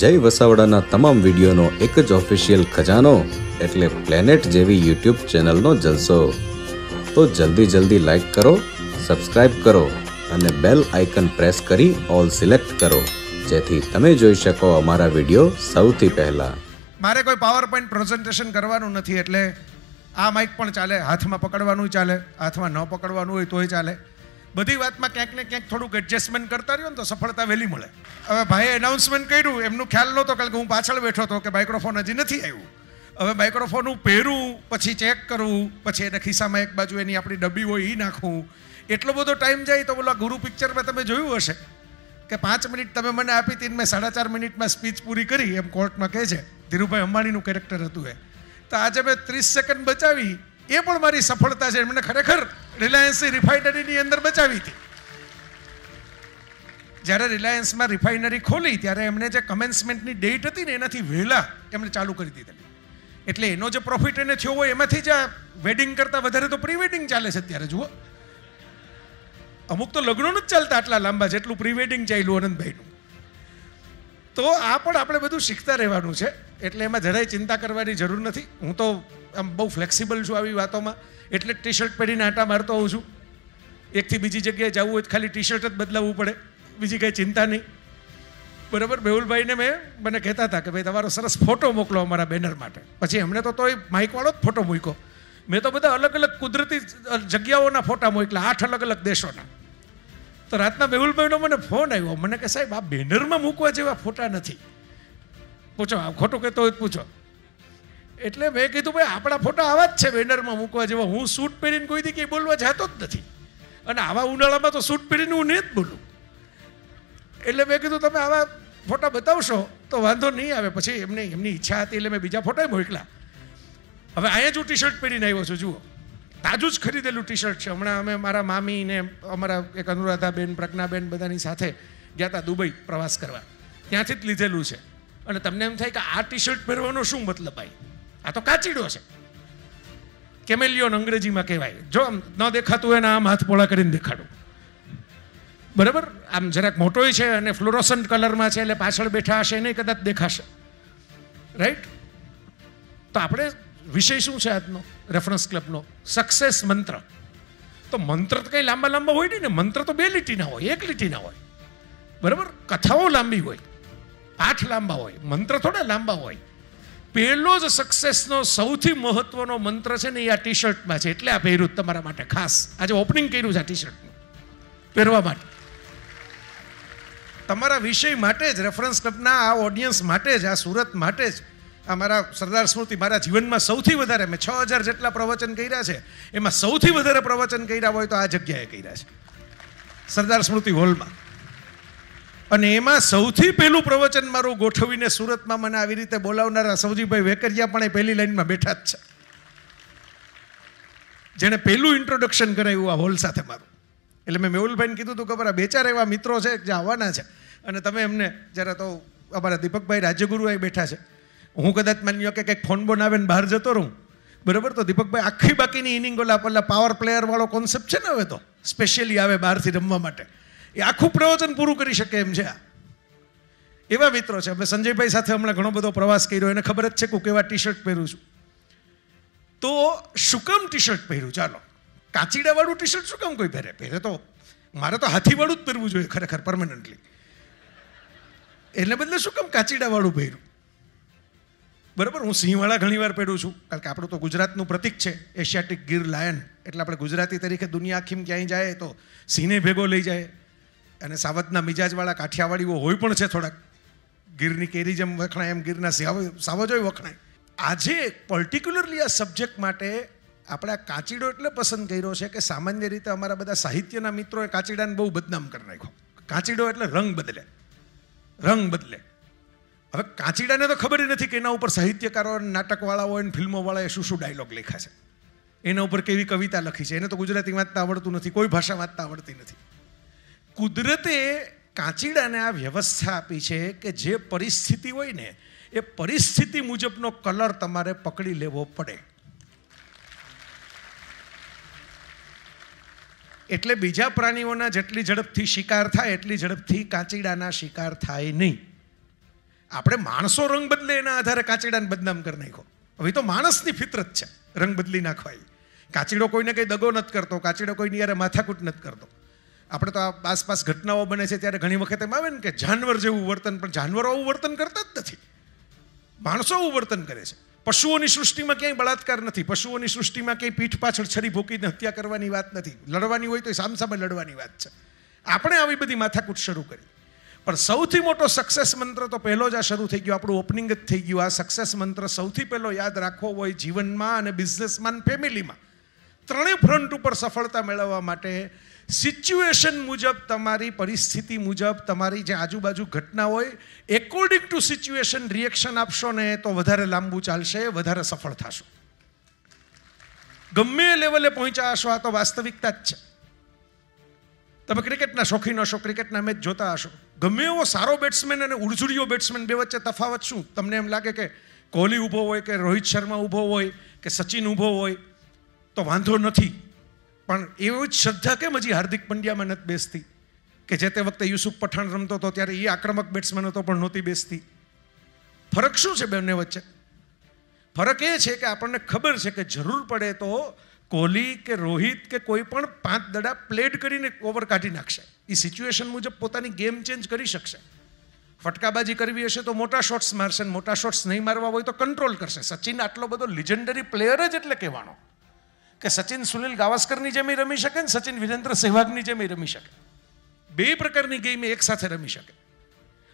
જય વસાવડાના તમામ વિડીયોનો એક જ ઓફિશિયલ ખજાનો એટલે પ્લેનેટ જેવી યુટ્યુબ ચેનલનો જલસો. તો જલ્દી લાઈક કરો, સબસ્ક્રાઇબ કરો અને બેલ આઇકન પ્રેસ કરી ઓલ સિલેક્ટ કરો, જેથી તમે જોઈ શકો અમારા વિડીયો સૌથી પહેલા. મારે કોઈ પાવર પોઈન્ટ પ્રેઝન્ટેશન કરવાનું નથી, એટલે આ માઇક પણ ચાલે, હાથમાં પકડવાનું ચાલે, હાથમાં ન પકડવાનું હોય તોય ચાલે. બધી વાતમાં ક્યાંક ને ક્યાંક થોડુંક એડજસ્ટમેન્ટ કરતા રહ્યો ને તો સફળતા વહેલી મળે. હવે ભાઈએ એનાઉન્સમેન્ટ કર્યું, એમનું ખ્યાલ નહોતો, કારણ કે હું પાછળ બેઠો હતો કે માઇક્રોફોન હજી નથી આવ્યું. હવે માઇક્રોફોન હું પહેરું, પછી ચેક કરવું, પછી એને ખિસ્સામાં એક બાજુ એની આપણી ડબ્બી હોય એ નાખવું, એટલો બધો ટાઈમ જાય. તો બોલા ગુરુ પિક્ચરમાં તમે જોયું હશે કે 5 મિનિટ તમે મને આપી હતી, મેં 4.5 મિનિટમાં સ્પીચ પૂરી કરી, એમ કોર્ટમાં કહે છે. ધીરુભાઈ અંબાણીનું કેરેક્ટર હતું એ. તો આજે મેં 30 સેકન્ડ બચાવી, એ પણ મારી સફળતા છે. મને ખરેખર રિલાયન્સ રિફાઇનરીની અંદર બચાવી હતી. જ્યારે રિલાયન્સમાં રિફાઇનરી ખોલી ત્યારે એમણે જે કમેન્સમેન્ટની ડેટ હતી ને એનાથી વહેલા એમણે ચાલુ કરી દીધેલી. એટલે એનો જે પ્રોફિટ એને થયો હોય એમાંથી જ વેડિંગ કરતાં વધારે તો પ્રી વેડિંગ ચાલે છે અત્યારે. જુઓ, અમુક તો લગ્નો જ ચાલતા આટલા લાંબા જેટલું પ્રી વેડિંગ ચાલ્યું આનંદભાઈનું. તો આ પણ આપણે બધું શીખતા રહેવાનું છે, એટલે એમાં જરાય ચિંતા કરવાની જરૂર નથી. હું તો આમ બહુ ફ્લેક્સિબલ છું આવી વાતોમાં, એટલે જ ટી શર્ટ પહેરીને આટા મારતો હોઉં છું. એકથી બીજી જગ્યાએ જવું હોય તો ખાલી ટી શર્ટ જ બદલાવવું પડે, બીજી કંઈ ચિંતા નહીં. બરાબર. મેહુલભાઈને મને કહેતા હતા કે ભાઈ તમારો સરસ ફોટો મોકલો અમારા બેનર માટે. પછી એમણે તોય માઇકવાળો જ ફોટો મૂક્યો. મેં તો બધા અલગ અલગ કુદરતી જગ્યાઓના ફોટા મોકલા, 8 અલગ અલગ દેશોના. તો રાતના મેહુલભાઈનો મને ફોન આવ્યો, મને કે સાહેબ આ બેનરમાં મૂકવા જેવા ફોટા નથી. પૂછો, ખોટું કહેતો હોય પૂછો. એટલે મેં કીધું ભાઈ આપણા ફોટા આવા જ છે બેનરમાં મૂકવા જેવા. હું સૂટ પહેરીને કોઈ દી કંઈ બોલવા જતો જ નથી, અને આવા ઉનાળામાં તો સૂટ પહેરીને હું નહીં જ બોલું. એટલે મેં કીધું તમે આવા ફોટા બતાવશો તો વાંધો નહીં આવે. પછી એમની ઈચ્છા હતી એટલે મેં બીજા ફોટા મોકલા. હવે અહીંયા જ હું ટી શર્ટ પહેરીને આવ્યો છું. જુઓ, તાજું જ ખરીદેલું ટી શર્ટ છે. હમણાં અમે મારા મામી ને અમારા એક અનુરાધાબેન, પ્રજ્ઞાબેન બધાની સાથે ગયા હતા દુબઈ પ્રવાસ કરવા, ત્યાંથી જ લીધેલું છે. અને તમને એમ થાય કે આ ટી શર્ટ પહેરવાનો શું મતલબ? ભાઈ આ તો કાચીડો છે, કેમેલિયોન અંગ્રેજીમાં કહેવાય. જો આમ ન દેખાતું હોય ને આમ હાથ પોળા કરીને દેખાડું, બરાબર. આમ જરાક મોટોય છે અને ફ્લોરોસન્ટ કલરમાં છે, એટલે પાછળ બેઠા હશે નહીં કદાચ દેખાશે, રાઈટ. તો આપણે વિષય શું છે આજનો રેફરન્સ ક્લબનો? સક્સેસ મંત્ર. તો મંત્ર તો કંઈ લાંબા હોય નહીં ને. મંત્ર તો 2 લીટીના હોય, 1 લીટીના હોય, બરાબર. કથાઓ લાંબી હોય, પાઠ લાંબા હોય, મંત્ર થોડા લાંબા હોય. પહેલો જ સક્સેસનો સૌથી મહત્વનો મંત્ર છે ને એ આ ટી શર્ટમાં છે. એટલે આ પહેર્યું તમારા માટે ખાસ. આજે ઓપનિંગ કર્યું છે આ ટી શર્ટનું પહેરવા માટે, તમારા વિષય માટે જ, રેફરન્સ ક્લબના આ ઓડિયન્સ માટે જ, આ સુરત માટે જ. આ મારા સરદાર સ્મૃતિ, મારા જીવનમાં સૌથી વધારે મેં 6000 જેટલા પ્રવચન કર્યા છે, એમાં સૌથી વધારે પ્રવચન કર્યા હોય તો આ જગ્યાએ કર્યા છે, સરદાર સ્મૃતિ હોલમાં. અને એમાં સૌથી પહેલું પ્રવચન મારું ગોઠવીને સુરતમાં મને આવી રીતે બોલાવનારા સૌજીભાઈ વેકરિયા પણ એ પહેલી લાઈનમાં બેઠા જ છે, જેણે પહેલું ઇન્ટ્રોડક્શન કરાવ્યું આ હોલ સાથે મારું. એટલે મેં મેહુલભાઈને કીધું હતું કે ખબર 2-4 એવા મિત્રો છે જે આવવાના છે, અને તમે એમને જરા તો અમારા દીપકભાઈ રાજ્યગુરુ અહીં બેઠા છે. હું કદાચ માન્યો કે કંઈક ફોન બોન આવે ને બહાર જતો રહું, બરાબર. તો દીપકભાઈ આખી બાકીની ઇનિંગ ઓલા પાવર પ્લેયર વાળો કોન્સેપ્ટ છે ને, હવે તો સ્પેશિયલી આવે બહારથી રમવા માટે, એ આખું પ્રવચન પૂરું કરી શકે એમ છે. એવા મિત્રો છે. અમે સંજયભાઈ સાથે હમણાં ઘણો બધો પ્રવાસ કર્યો, એને ખબર જ છે કે હું કેવા ટી શર્ટ પહેરું છું. તો શું કામ ટી શર્ટ પહેર્યું? ચાલો, કાચીડાવાળું ટી શર્ટ શું કામ કોઈ પહેરે? તો મારે તો હાથીવાળું જ પહેરવું જોઈએ ખરેખર, પરમનન્ટલી. એને બદલે શું કામ કાચીડાવાળું પહેર્યું? બરાબર. હું સિંહવાળા ઘણી વાર પહેરું છું, કારણ કે આપણું તો ગુજરાતનું પ્રતિક છે એશિયાટિક ગીર લાયન. એટલે આપણે ગુજરાતી તરીકે દુનિયા આખીમાં ક્યાંય જાય તો સિંહને ભેગો લઈ જાય. અને સાવજના મિજાજવાળા કાઠિયાવાડીઓ હોય પણ છે થોડાક, ગીરની કેરી જેમ વખણાય એમ ગીરના સાવજોય વખણાય. આજે પર્ટિક્યુલરલી આ સબ્જેક્ટ માટે આપણે આ કાચીડો એટલે પસંદ કર્યો છે કે સામાન્ય રીતે અમારા બધા સાહિત્યના મિત્રોએ કાચીડાને બહુ બદનામ કરી નાખ્યો. કાચીડો એટલે રંગ બદલે. હવે કાચીડાને તો ખબર નથી કે એના ઉપર સાહિત્યકારો, નાટકવાળાઓ અને ફિલ્મોવાળાએ શું ડાયલોગ લખ્યા છે, એના ઉપર કેવી કવિતા લખી છે. એને તો ગુજરાતી વાંચતા આવડતું નથી, કોઈ ભાષા વાંચતા આવડતી નથી. કુદરતે કાચીડાને આ વ્યવસ્થા આપી છે કે જે પરિસ્થિતિ હોય ને એ પરિસ્થિતિ મુજબનો કલર તમારે પકડી લેવો પડે. એટલે બીજા પ્રાણીઓના જેટલી ઝડપથી શિકાર થાય એટલી ઝડપથી કાચીડાના શિકાર થાય નહીં. આપણે માણસો રંગ બદલે એના આધારે કાચીડાને બદનામ કરી નાખ્યો. હવે તો માણસની ફિતરત છે રંગ બદલી નાખવા. કાચીડો કોઈને કંઈ દગો નથી કરતો, કાચીડો કોઈની યારે માથાકૂટ નથી કરતો. આપણે તો આ આસપાસ ઘટનાઓ બને છે ત્યારે ઘણી વખત એમ આવે ને કે જાનવર જેવું વર્તન, પણ જાનવરો આવું વર્તન કરતા જ નથી. માણસો આવું વર્તન કરે છે. પશુઓની સૃષ્ટિમાં ક્યાંય બળાત્કાર નથી, પશુઓની સૃષ્ટિમાં ક્યાંય પીઠ પાછળ છરી ભૂકીને હત્યા કરવાની વાત નથી. લડવાની હોય તો સામસામે લડવાની વાત છે. આપણે આવી બધી માથાકૂટ શરૂ કરી. પણ સૌથી મોટો સક્સેસ મંત્ર તો પહેલો જ આ શરૂ થઈ ગયો, આપણું ઓપનિંગ જ થઈ ગયું. આ સક્સેસ મંત્ર સૌથી પહેલો યાદ રાખવો હોય જીવનમાં અને બિઝનેસમાં, ફેમિલીમાં, ત્રણેય ફ્રન્ટ ઉપર સફળતા મેળવવા માટે સિચ્યુએશન મુજબ, તમારી પરિસ્થિતિ મુજબ, તમારી જે આજુબાજુ ઘટના હોય, એકોર્ડિંગ ટુ સિચ્યુએશન રિએક્શન આપશો ને તો વધારે લાંબુ ચાલશે, વધારે સફળ થશો. ગમે એ લેવલે પહોંચ્યા હશો, આ તો વાસ્તવિકતા જ છે. તમે ક્રિકેટના શોખીન હશો, ક્રિકેટના મેચ જોતા હશો. ગમે એવો સારો બેટ્સમેન અને ઉડઝુડિયો બેટ્સમેન, બે વચ્ચે તફાવત શું? તમને એમ લાગે કે કોહલી ઊભો હોય કે રોહિત શર્મા ઊભો હોય કે સચિન ઊભો હોય તો વાંધો નથી, પણ એવી જ શ્રદ્ધા કેમ હજી હાર્દિક પંડ્યામાં નથી બેસતી કે જે તે વખતે યુસુફ પઠાણ રમતો હતો ત્યારે એ આક્રમક બેટ્સમેન હતો પણ નહોતી બેસતી? ફરક શું છે બંને વચ્ચે? ફરક એ છે કે આપણને ખબર છે કે જરૂર પડે તો કોહલી કે રોહિત કે કોઈ પણ 5 દડા પ્લેડ કરીને ઓવર કાઢી નાખશે. એ સિચ્યુએશન મુજબ પોતાની ગેમ ચેન્જ કરી શકશે. ફટકાબાજી કરવી હશે તો મોટા શોટ્સ મારશે, મોટા શોટ્સ નહીં મારવા હોય તો કંટ્રોલ કરશે. સચિન આટલો બધો લિજેન્ડરી પ્લેયર જ એટલે કહેવાનો કે સચિન સુનિલ ગાવસ્કરની જેમ રમી શકે ને સચિન વિરેન્દ્ર સહેવાગની જેમ રમી શકે. બે પ્રકારની ગેમ એક સાથે રમી શકે.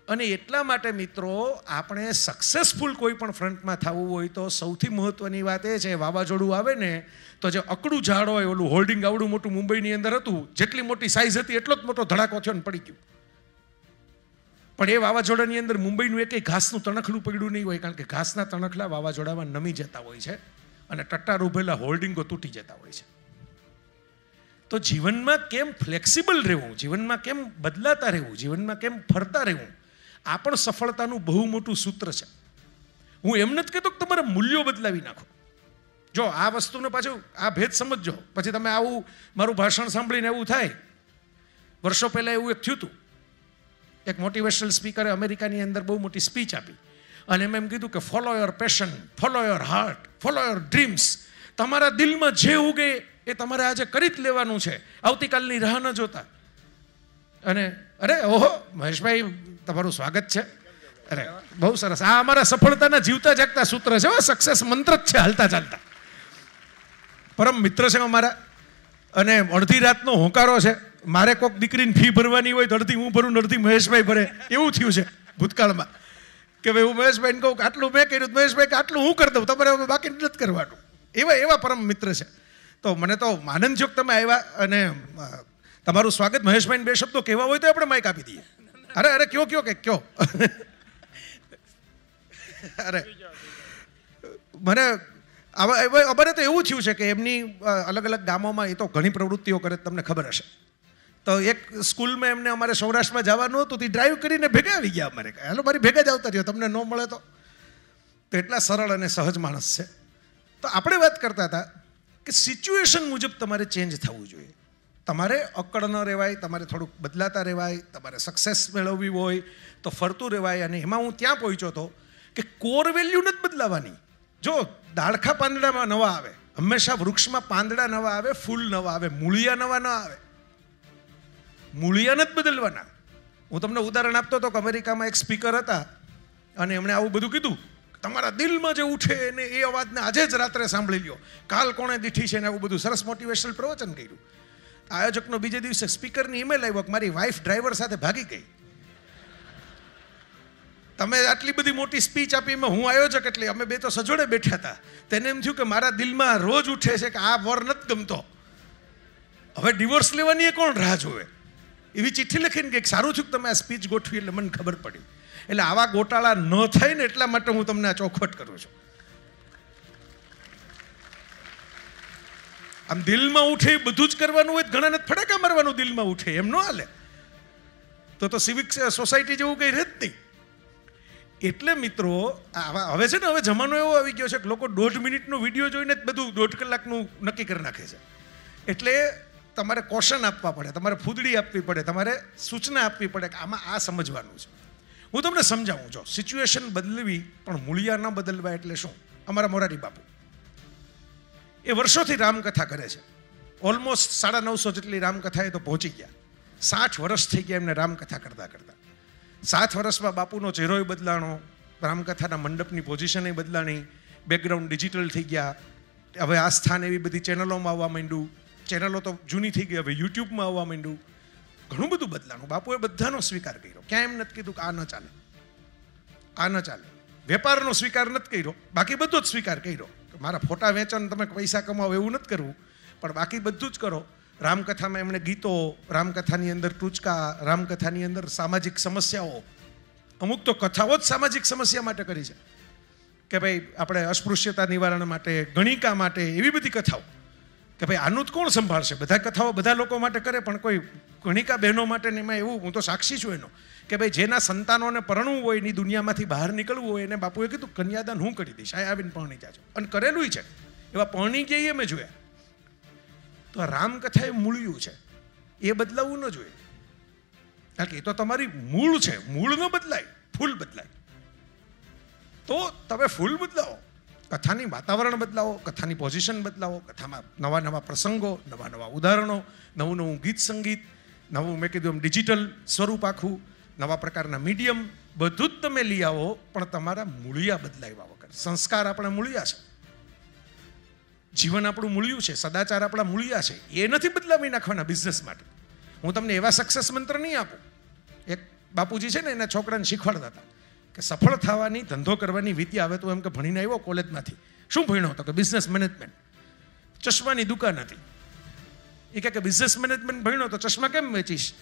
અને એટલા માટે મિત્રો, આપણે સક્સેસફુલ કોઈ પણ ફ્રન્ટમાં થવું હોય તો સૌથી મહત્વની વાત એ છે, વાવાઝોડું આવે ને તો જે અકડું ઝાડ હોય, ઓલું હોલ્ડિંગ આવડું મોટું મુંબઈની અંદર હતું, જેટલી મોટી સાઇઝ હતી એટલો જ મોટો ધડાકો થયો ને પડી ગયું. પણ એ વાવાઝોડાની અંદર મુંબઈનું એકેય ઘાસનું તણખલું પડ્યું નહીં હોય, કારણ કે ઘાસના તણખલા વાવાઝોડામાં નમી જતા હોય છે અને ટટ્ટાર ઉભેલા હોલ્ડિંગો તૂટી જતા હોય છે. તો જીવનમાં કેમ ફ્લેક્સિબલ રહેવું, જીવનમાં કેમ બદલાતા રહેવું, જીવનમાં કેમ ફરતા રહેવું, આ પણ સફળતાનું બહુ મોટું સૂત્ર છે. હું એમ નથી કહેતો કે તમારા મૂલ્યો બદલાવી નાખો. જો આ વસ્તુને પાછું આ ભેદ સમજજો, પછી તમે આવું મારું ભાષણ સાંભળીને એવું થાય. વર્ષો પહેલાં એવું એક થયું હતું, એક મોટિવેશનલ સ્પીકરે અમેરિકાની અંદર બહુ મોટી સ્પીચ આપી અને એમ કીધું કે follow your passion, follow your heart, follow your dreams. તમારા દિલમાં જે ઉગે એ તમારે આજે કરી જ લેવાનું છે, આવતીકાલની રાહ ન જોતા. અને અરે ઓહો મહેશભાઈ, તમારું સ્વાગત છે. અરે બહુ સરસ. આ અમારા સફળતાના જીવતા જાગતા સૂત્ર છે, સક્સેસ મંત્ર જ છે હાલતા ચાલતા. પરમ મિત્ર છે અમારા અને અડધી રાતનો હોંકારો છે. મારે કોઈક દીકરીની ફી ભરવાની હોય તો અડધી હું ભરું, અડધી મહેશભાઈ ભરે. એવું થયું છે ભૂતકાળમાં કે ભાઈ હું મહેશભાઈને કહું કે આટલું મેં કર્યું, મહેશભાઈ કે આટલું હું કરી દઉં, તમારે હવે બાકી નથી કરવાનું. એવા પરમ મિત્ર છે. તો મને તો આનંદ થયો કે તમે આવ્યા અને તમારું સ્વાગત. મહેશભાઈને 2 શબ્દો કહેવા હોય તો આપણે માઇક આપી દઈએ. અરે કયો કે કયો. અરે મને અમારે તો એવું થયું છે કે એમની અલગ અલગ ગામોમાં એ તો ઘણી પ્રવૃત્તિઓ કરે, તમને ખબર હશે. તો એક સ્કૂલમાં એમને અમારે સૌરાષ્ટ્રમાં જવાનું હતું, તે ડ્રાઈવ કરીને ભેગા આવી ગયા. અમારે હાલો મારી ભેગા જ આવતા રહ્યો, તમને ન મળે તો. એટલા સરળ અને સહજ માણસ છે. તો આપણે વાત કરતા હતા કે સિચ્યુએશન મુજબ તમારે ચેન્જ થવું જોઈએ. તમારે અકળ ન રહેવાય, તમારે થોડુંક બદલાતા રહેવાય, તમારે સક્સેસ મેળવવી હોય તો ફરતું રહેવાય. અને એમાં હું ત્યાં પહોંચ્યો હતો કે કોર વેલ્યુ નથી બદલાવાની. જો દાળખા પાંદડામાં નવા આવે, હંમેશા વૃક્ષમાં પાંદડા નવા આવે, ફૂલ નવા આવે, મૂળિયા નવા ન આવે. મૂળિયા નથી બદલવાના. હું તમને ઉદાહરણ આપતો હતો કે અમેરિકામાં એક સ્પીકર હતા અને એમણે આવું બધું કીધું, તમારા દિલમાં જે ઉઠે ને એ અવાજને આજે જ રાત્રે સાંભળી લ્યો, કાલ કોણે દીઠી છે ને આવું બધું સરસ મોટિવેશનલ પ્રવચન કર્યું. આયોજકનો બીજે દિવસે સ્પીકરની ઈમેલ આવ્યો કે મારી વાઈફ ડ્રાઈવર સાથે ભાગી ગઈ. તમે આટલી બધી મોટી સ્પીચ આપી, એમાં હું આયોજક એટલે અમે બે તો સજોડે બેઠા હતા. તેને એમ થયું કે મારા દિલમાં રોજ ઉઠે છે કે આ વર નથી ગમતો, હવે ડિવોર્સ લેવાની એ કોણ રાહ જોવે. એવી ચિઠ્ઠી લખીને કે સારું થયું કે તમે આ સ્પીચ ગોઠવી એટલે મને ખબર પડી. એટલે આવા ગોટાળા ન થાય ને એટલા માટે હું તમને આ ચોખવટ કરું છું. આમ દિલમાં ઉઠે બધું જ કરવાનું હોય, ઘણાને ફટાકા મારવાનું દિલમાં ઉઠે, એમ ન હાલે. તો સિવિક સોસાયટી જેવું કંઈ રહે જ નહીં. એટલે મિત્રો હવે છે ને, હવે જમાનો એવો આવી ગયો છે કે લોકો 1.5 મિનિટનો વિડીયો જોઈને જ બધું 1.5 કલાકનું નક્કી કરી નાખે છે. એટલે તમારે કોશન આપવા પડે, તમારે ફૂદડી આપવી પડે, તમારે સૂચના આપવી પડે કે આમાં આ સમજવાનું છે. હું તમને સમજાવું. જો સિચ્યુએશન બદલવી પણ મૂળિયા ન બદલવા એટલે શું? અમારા મોરારી બાપુ એ વર્ષોથી રામકથા કરે છે. ઓલમોસ્ટ 950 જેટલી રામકથાએ તો પહોંચી ગયા. 60 વર્ષ થઈ ગયા એમને રામકથા કરતા કરતા. 7 વર્ષમાં બાપુનો ચહેરોય બદલાણો, રામકથાના મંડપની પોઝિશને બદલાણી, બેકગ્રાઉન્ડ ડિજિટલ થઈ ગયા. હવે આ સ્થાન એવી બધી ચેનલોમાં આવવા માંડ્યું. ચેનલો તો જૂની થઈ ગઈ, હવે યુટ્યુબમાં આવવા માંડ્યું. ઘણું બધું બદલાણું. બાપુએ બધાનો સ્વીકાર કર્યો. ક્યાં એમ નથી કીધું કે આ ન ચાલે, આ ન ચાલે. વેપારનો સ્વીકાર નથી કર્યો, બાકી બધો જ સ્વીકાર કર્યો. મારા ફોટા વેચન, તમે પૈસા કમાવો એવું નથી કરવું, પણ બાકી બધું જ કરો. રામકથામાં એમણે ગીતો, રામકથાની અંદર ટૂચકા, રામકથાની અંદર સામાજિક સમસ્યાઓ, અમુક તો કથાઓ જ સામાજિક સમસ્યા માટે કરી છે કે ભાઈ આપણે અસ્પૃશ્યતા નિવારણ માટે, ગણિકા માટે, એવી બધી કથાઓ કે ભાઈ આનું જ કોણ સંભાળશે. બધા કથાઓ બધા લોકો માટે કરે, પણ કોઈ ગણિકા બહેનો માટે એમાં એવું, હું તો સાક્ષી છું એનો, કે ભાઈ જેના સંતાનોને પરણવું હોય, એની દુનિયામાંથી બહાર નીકળવું હોય, એને બાપુએ કીધું કન્યાદાન હું કરી દઈશ, આ આવીને પરણી જાજો. અને કરેલું છે, એવા પરણી જઈએ મેં જોયા. તો રામકથા એ મૂળિયું છે, એ બદલાવવું ન જોઈએ. કારણ કે એ તો તમારી મૂળ છે. મૂળ ન બદલાય, ફૂલ બદલાય. તો તમે ફૂલ બદલાવો, કથાની વાતાવરણ બદલાવો, કથાની પોઝિશન બદલાવો, કથામાં નવા નવા પ્રસંગો, નવા નવા ઉદાહરણો, નવું નવું ગીત સંગીત, નવું મેં કીધું એમ ડિજિટલ સ્વરૂપ આખું, નવા પ્રકારના મીડિયમ, બધું જ તમે લઈ આવો, પણ તમારા મૂળિયા બદલાવ્યા વગર. સંસ્કાર આપણા મૂળિયા છે, જીવન આપણું મૂળિયું છે, સદાચાર આપણા મૂળિયા છે. એ નથી બદલાવી નાખવાના બિઝનેસ માટે. હું તમને એવા સક્સેસ મંત્ર નહીં આપું. એક બાપુજી છે ને, એના છોકરાને શીખવાડતા હતા કે સફળ થવાની, ધંધો કરવાની વિદ્યા. આવે તો એમ કે ભણીને આવ્યો કોલેજમાંથી, શું ભણ્યો હતો? કે બિઝનેસ મેનેજમેન્ટ. ચશ્માની દુકાન હતી. એ કહે કે બિઝનેસ મેનેજમેન્ટ ભણ્યો તો ચશ્મા કેમ વેચીશ?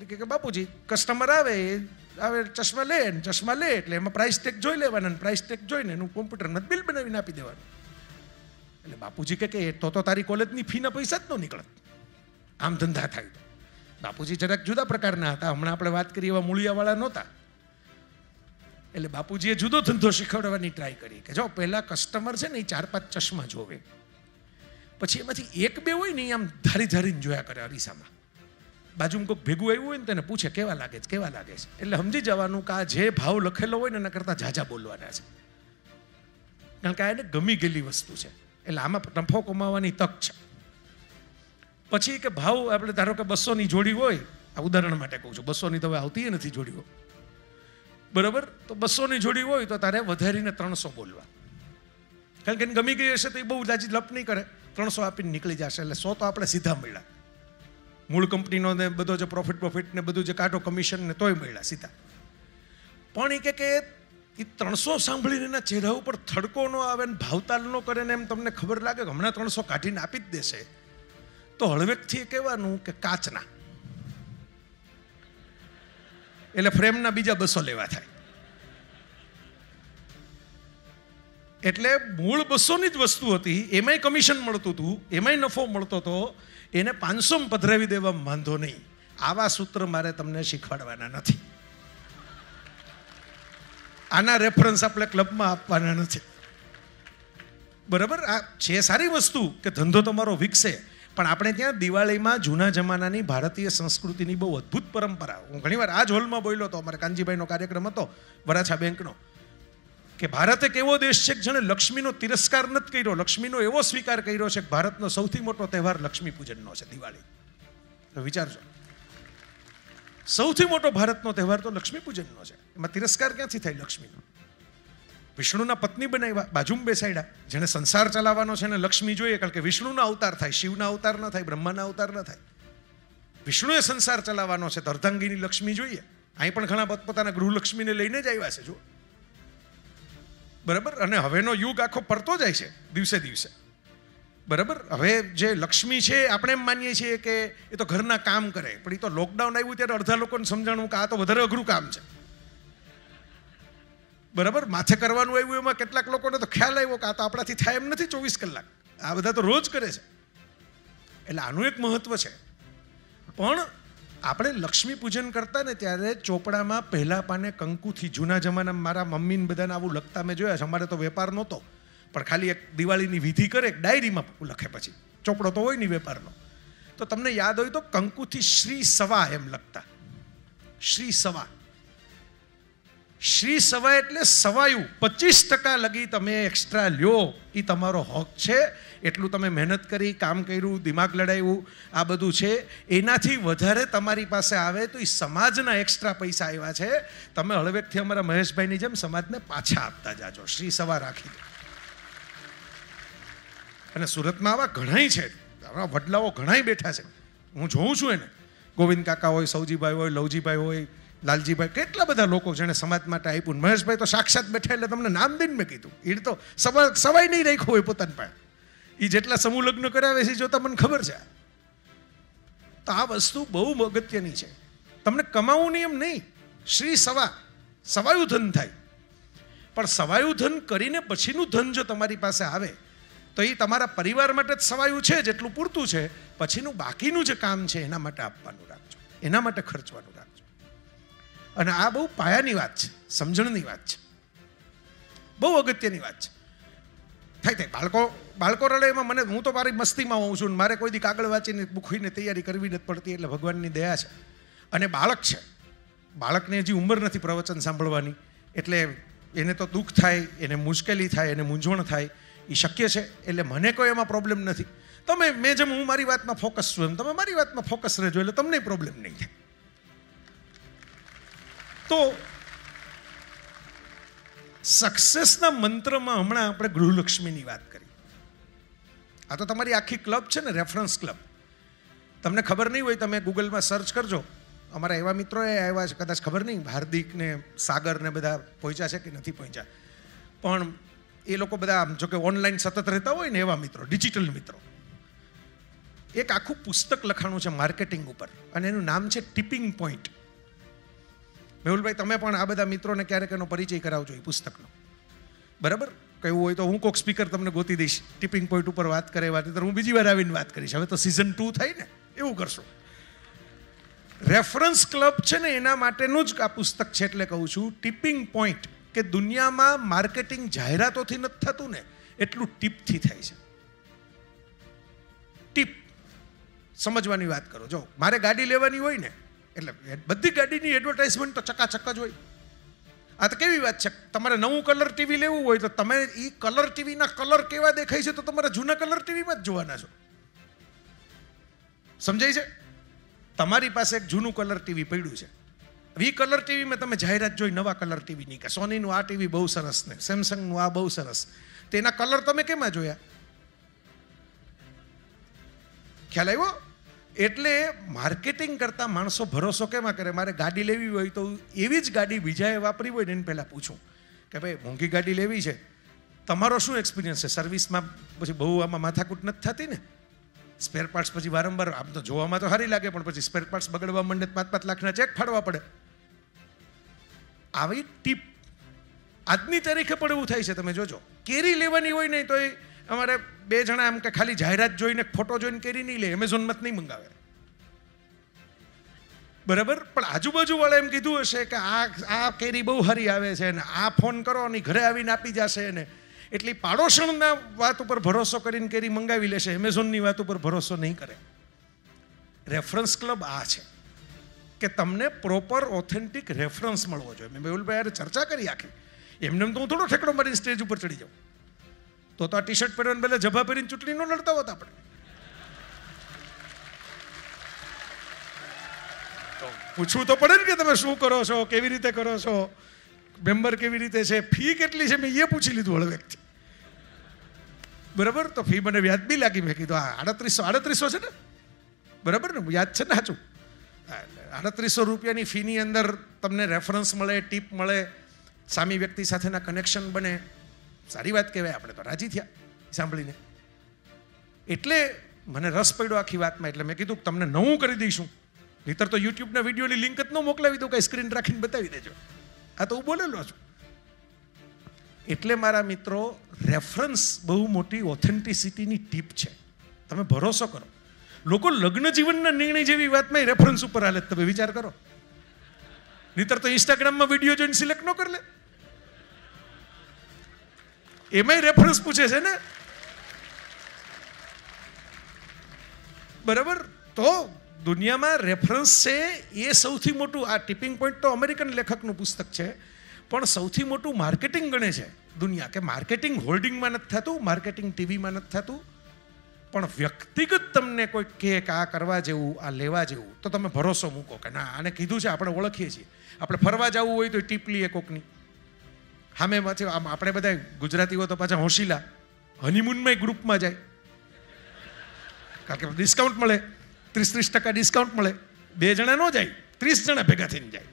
એટલે કે બાપુજી કસ્ટમર આવે ચશ્મા લે એટલે એમાં પ્રાઇસ ટેગ જોઈ લેવાના, પ્રાઇસ ટેગ જોઈને એનું કોમ્પ્યુટરમાં બિલ બનાવીને આપી દેવાનું. એટલે બાપુજી કે તો તારી કોલેજની ફીના પૈસા જ ન નીકળત, આમ ધંધા થાય તો. બાપુજી જરાક જુદા પ્રકારના હતા. હમણાં આપણે વાત કરીએ એવા મૂળિયાવાળા નહોતા. એટલે બાપુજીએ જુદો ધંધો શીખવાડવાની ટ્રાય કરી કે જો પહેલા કસ્ટમર છે ને એ 4-5 ચશ્મા જોવે, પછી એમાંથી 1-2 હોય ને એ આમ ધારીને જોયા કરે અરીસામાં. બાજુમાં કોઈક ભેગું આવ્યું હોય ને તેને પૂછે કેવા લાગે છે, કેવા લાગે છે. એટલે સમજી જવાનું કે આ જે ભાવ લખેલો હોય ને એના કરતાં ઝાઝા બોલવાના છે, કારણ કે આ એને ગમી ગયેલી વસ્તુ છે. એટલે આમાં નફો કમાવાની તક છે. પછી કે ભાવ આપણે ધારો કે 200ની જોડી હોય, આ ઉદાહરણ માટે કહું છું, 200ની તો હવે આવતી નથી જોડીઓ, બરાબર? તો 200ની જોડી હોય તો તારે વધારીને 300 બોલવા, કારણ કે એને ગમી ગઈ હશે તો એ બહુ જાજી લપ નહીં કરે, 300 આપીને નીકળી જશે. એટલે 100 તો આપણે સીધા મળ્યા. મૂળ કંપનીનો ને બધો જે પ્રોફિટ ને બધું જે કાઢો કમિશન ને તોય મળ્યા સીધા. પણ એ કે એ 300 સાંભળીને એના ચહેરા ઉપર થડકો ન આવે ને ભાવતાલ ન કરે ને એમ તમને ખબર લાગે કે હમણાં 300 કાઢીને આપી જ દેશે, તો હળવેકથી કહેવાનું કે કાચના, એટલે ફ્રેમના બીજા 200 લેવા થાય. એટલે મૂળ 200ની જ વસ્તુ હતી, એમાંય કમિશન મળતું હતું, એમાંય નફો મળતો હતો, એને 500 પધરાવી દેવામાં વાંધો નહીં. આવા સૂત્ર મારે તમને શીખવાડવાના નથી. આના રેફરન્સ આપણે ક્લબમાં આપવાના નથી, બરાબર? આ છે સારી વસ્તુ કે ધંધો તમારો વિકસે, પણ આપણે ત્યાં દિવાળીમાં જૂના જમાનાની ભારતીય સંસ્કૃતિની બહુ અદ્ભુત પરંપરા. હું ઘણીવાર આ જ હોલમાં બોલ્યો હતો, અમારે કાનજીભાઈનો કાર્યક્રમ હતો વરાછા બેંકનો, કે ભારત એક એવો દેશ છે કે જેણે લક્ષ્મીનો તિરસ્કાર નથી કર્યો, લક્ષ્મીનો એવો સ્વીકાર કર્યો છે કે ભારતનો સૌથી મોટો તહેવાર લક્ષ્મી પૂજનનો છે, દિવાળી. તો વિચારજો, સૌથી મોટો ભારતનો તહેવાર તો લક્ષ્મી પૂજનનો છે. એમાં તિરસ્કાર ક્યાંથી થાય લક્ષ્મીનો? વિષ્ણુના પત્ની બનાવ્યા, બાજુમાં બેસાડ્યા. જેને સંસાર ચલાવવાનો છે એને લક્ષ્મી જોઈએ, કારણ કે વિષ્ણુના અવતાર થાય, શિવના અવતાર ન થાય, બ્રહ્માના અવતાર ન થાય. વિષ્ણુએ સંસાર ચલાવવાનો છે તો અર્ધાંગીની લક્ષ્મી જોઈએ. અહીં પણ ઘણા પોતાના ગૃહલક્ષ્મીને લઈને જ આવ્યા છે, જો, બરાબર? અને હવેનો યુગ આખો પડતો જાય છે દિવસે દિવસે, બરાબર? હવે જે લક્ષ્મી છે આપણે એમ માનીએ છીએ કે એ તો ઘરના કામ કરે, પણ એ તો લોકડાઉન આવ્યું ત્યારે અડધા લોકોને સમજાણું કે આ તો વધારે અઘરું કામ છે, બરાબર? માથે કરવાનું આવ્યું એમાં કેટલાક લોકોને તો ખ્યાલ આવ્યો કે આ તો આપણાથી થાય એમ નથી 24 કલાક, આ બધા તો રોજ કરે છે. એટલે આનું એક મહત્વ છે. પણ આપણે લક્ષ્મી પૂજન કરતા ને ત્યારે ચોપડામાં પહેલા પાને કંકુથી, જૂના જમાનામાં મારા મમ્મીને બધાને આવું લખતા મેં જોયા છે. અમારે તો વેપાર નહોતો, પણ ખાલી એક દિવાળીની વિધિ કરે, એક ડાયરીમાં લખે, પછી ચોપડો તો હોય નહીં વેપારનો. તો તમને યાદ હોય તો કંકુથી શ્રી સવા એમ લખતા, શ્રી સવા. શ્રી સવા એટલે સવાયું 25% લગી તમે એક્સ્ટ્રા લ્યો એ તમારો હક છે. એટલું તમે મહેનત કરી, કામ કર્યું, દિમાગ લડાવ્યું, આ બધું છે. એનાથી વધારે તમારી પાસે આવે તો એ સમાજના એક્સ્ટ્રા પૈસા આવ્યા છે. તમે હળવેકથી અમારા મહેશભાઈની જેમ સમાજને પાછા આપતા જાજો. શ્રી સવા રાખી દો. અને સુરતમાં આવા ઘણાય છે, આવા વડલાઓ ઘણાય બેઠા છે. હું જોઉં છું એને, ગોવિંદ કાકા હોય, સૌજીભાઈ હોય, લવજીભાઈ હોય, લાલજીભાઈ, કેટલા બધા લોકો જેણે સમાજ માટે આપ્યું. મહેશભાઈ તો સાક્ષાત બેઠા એટલે તમને નામ દઈને મેં કીધું. એ તો સવાય નહીં રાખ્યો હોય પોતાની પાસે. એ જેટલા સમૂહ લગ્ન કરાવે છે જોતા મને ખબર છે. તો આ વસ્તુ બહુ અગત્યની છે. તમને કમાવું નહીં એમ નહીં, શ્રી સવાયું ધન થાય. પણ સવાયું ધન કરીને પછીનું ધન જો તમારી પાસે આવે તો એ તમારા પરિવાર માટે જ સવાયું છે જેટલું પૂરતું છે. પછીનું બાકીનું જે કામ છે એના માટે આપવાનું રાખજો, એના માટે ખર્ચવાનું રાખજો. અને આ બહુ પાયાની વાત છે, સમજણની વાત છે, બહુ અગત્યની વાત છે. થાય બાળકો રડે એમાં હું તો મારી મસ્તીમાં હોઉં છું, મારે કોઈ દી કાગળ વાંચીને બુખીને તૈયારી કરવી નથી પડતી, એટલે ભગવાનની દયા છે. અને બાળક છે, બાળકને હજી ઉંમર નથી પ્રવચન સાંભળવાની, એટલે એને તો દુઃખ થાય, એને મુશ્કેલી થાય, એને મૂંઝવણ થાય, એ શક્ય છે. એટલે મને કોઈ એમાં પ્રોબ્લેમ નથી. મેં જેમ હું મારી વાતમાં ફોકસ છું એમ તમે મારી વાતમાં ફોકસ રહેજો, એટલે તમને પ્રોબ્લેમ નહીં થાય. તો સક્સેસના મંત્રમાં હમણાં આપણે ગૃહલક્ષ્મીની વાત કરી. આ તો તમારી આખી ક્લબ છે ને, રેફરન્સ ક્લબ. તમને ખબર નહીં હોય, તમે ગૂગલમાં સર્ચ કરજો. અમારા એવા મિત્રો એ આવ્યા છે, કદાચ ખબર નહીં, હાર્દિક ને સાગર ને બધા પહોંચ્યા છે કે નથી પહોંચ્યા, પણ એ લોકો બધા જો કે ઓનલાઈન સતત રહેતા હોય ને એવા મિત્રો, ડિજિટલ મિત્રો. એક આખું પુસ્તક લખાણું છે માર્કેટિંગ ઉપર, અને એનું નામ છે ટિપિંગ પોઈન્ટ. મેહુલભાઈ, તમે પણ આ બધા મિત્રોને ક્યારેક એનો પરિચય કરાવજો એ પુસ્તકનો, બરાબર? કહેવું હોય તો હું કોઈક સ્પીકર તમને ગોતી દઈશ ટિપિંગ પોઈન્ટ ઉપર વાત કરે, હું બીજી વાર આવીને વાત કરીશ. હવે તો સિઝન 2 થાય ને, એવું કરશું. રેફરન્સ ક્લબ છે ને એના માટેનું જ આ પુસ્તક છે. એટલે કહું છું ટિપિંગ પોઈન્ટ, કે દુનિયામાં માર્કેટિંગ જાહેરાતોથી નથી થતું ને, એટલું ટીપથી થાય છે. ટીપ સમજવાની વાત કરો. જો મારે ગાડી લેવાની હોય ને, એટલે બધી ગાડીની એડવર્ટાઇઝમેન્ટ તો ચકાચક જ હોય. આ તો કેવી વાત છે, તમારે નવું કલર ટીવી લેવું હોય તો તમે એ કલર ટીવીના કલર કેવા દેખાય છે તો તમારે જૂના કલર ટીવીમાં જ જોવાના છો. સમજાય છે? તમારી પાસે એક જૂનું કલર ટીવી પડ્યું છે, વી કલર ટીવીમાં તમે જાહેરાત જોઈ નવા કલર ટીવીની, કે સોનીનું આ ટીવી બહુ સરસ ને સેમસંગનું આ બહુ સરસ, તેના કલર તમે કેમાં જોયા? ખ્યાલ આવ્યો? એટલે માર્કેટિંગ કરતા માણસો ભરોસો કેમાં કરે? મારે ગાડી લેવી હોય તો એવી જ ગાડી બીજાએ વાપરી હોય ને એને પહેલાં પૂછું કે ભાઈ મોંઘી ગાડી લેવી છે, તમારો શું એક્સપિરિયન્સ છે? સર્વિસમાં પછી બહુ આમાં માથાકૂટ નથી થતી ને? સ્પેર પાર્ટ્સ પછી વારંવાર, આમ તો જોવામાં તો સારી લાગે પણ પછી સ્પેર પાર્ટ્સ બગડવા માંડે 5-5 લાખના ચેક ફાડવા પડે. આવી ટીપ આજની તારીખે પણ એવું થાય છે. તમે જોજો, કેરી લેવાની હોય નહીં તો એ અમારે 2 જણા એમ કે ખાલી જાહેરાત જોઈને ફોટો જોઈને કેરી નહીં લે, એમેઝોનમાં જ નહીં મંગાવે, બરાબર? પણ આજુબાજુ વાળા એમ કીધું હશે કે આ કેરી બહુ સારી આવે છે ને આ ફોન કરો અને ઘરે આવીને આપી જશે ને, એટલે પાડોશણના વાત ઉપર ભરોસો કરીને કેરી મંગાવી લેશે, એમેઝોનની વાત ઉપર ભરોસો નહીં કરે. રેફરન્સ ક્લબ આ છે કે તમને પ્રોપર ઓથેન્ટિક રેફરન્સ મળવો જોઈએ. મેં મેહુલભાઈ યાર ચર્ચા કરી આખી, એમને તો હું થોડો ઠેકડો મારીને સ્ટેજ ઉપર ચડી જાઉં. તો આ ટી શર્ટ પહેરવાને પહેલાં જભા પહેરીને ચૂંટણી ન લડતા હોત આપણે. તો પૂછવું તો પડે ને કે તમે શું કરો છો, કેવી રીતે કરો છો, મેમ્બર કેવી રીતે છે, ફી કેટલી છે, મેં એ પૂછી લીધું હળવેક, બરાબર? તો ફી મને વ્યાજબી લાગી. મેં કીધું આ 3800 છે ને, બરાબર ને? યાદ છે ને? સાચું. 3800 રૂપિયાની ફીની અંદર તમને રેફરન્સ મળે, ટીપ મળે, સામી વ્યક્તિ સાથેના કનેક્શન બને. સારી વાત કહેવાય. આપણે તો રાજી થયા સાંભળીને. એટલે મને રસ પડ્યો આખી વાતમાં, એટલે મેં કીધું તમને નવું કરી દઈશું. નહીતર તો યુટ્યુબના વિડીયોની લિંક જ ન મોકલાવી દઉં, કંઈ સ્ક્રીન રાખીને બતાવી દેજો. આ તો હું બોલેલો છું. એટલે મારા મિત્રો, રેફરન્સ બહુ મોટી ઓથેન્ટિસિટીની ટીપ છે. તમે ભરોસો કરો. લોકો લગ્ન જીવનના નિર્ણય જેવી વાતમાં રેફરન્સ ઉપર હાલે, તમે વિચાર કરો. નહીતર તો ઇન્સ્ટાગ્રામમાં વિડીયો જોઈને સિલેક્ટ ન કરી લે, એમાંય રેફરન્સ પૂછે છે ને, બરાબર? તો દુનિયામાં રેફરન્સ છે એ સૌથી મોટું. આ ટિપિંગ પોઈન્ટ તો અમેરિકન લેખકનું પુસ્તક છે, પણ સૌથી મોટું માર્કેટિંગ ગણે છે દુનિયા, કે માર્કેટિંગ હોર્ડિંગમાં નથી થતું, માર્કેટિંગ ટીવીમાં નથી થતું, પણ વ્યક્તિગત તમને કોઈ કહે કે આ કરવા જેવું, આ લેવા જેવું, તો તમે ભરોસો મૂકો કે ના આને કીધું છે, આપણે ઓળખીએ છીએ. આપણે ફરવા જવું હોય તો ટીપ લઈએ કોકની સામે. આપણે બધા ગુજરાતીઓ તો પાછા હોશીલા, હનીમૂનમાં ગ્રુપમાં જાય, કારણ કે ડિસ્કાઉન્ટ મળે, 30% ડિસ્કાઉન્ટ મળે. 2 જણા ન જાય, 30 જણા ભેગા થઈને જાય,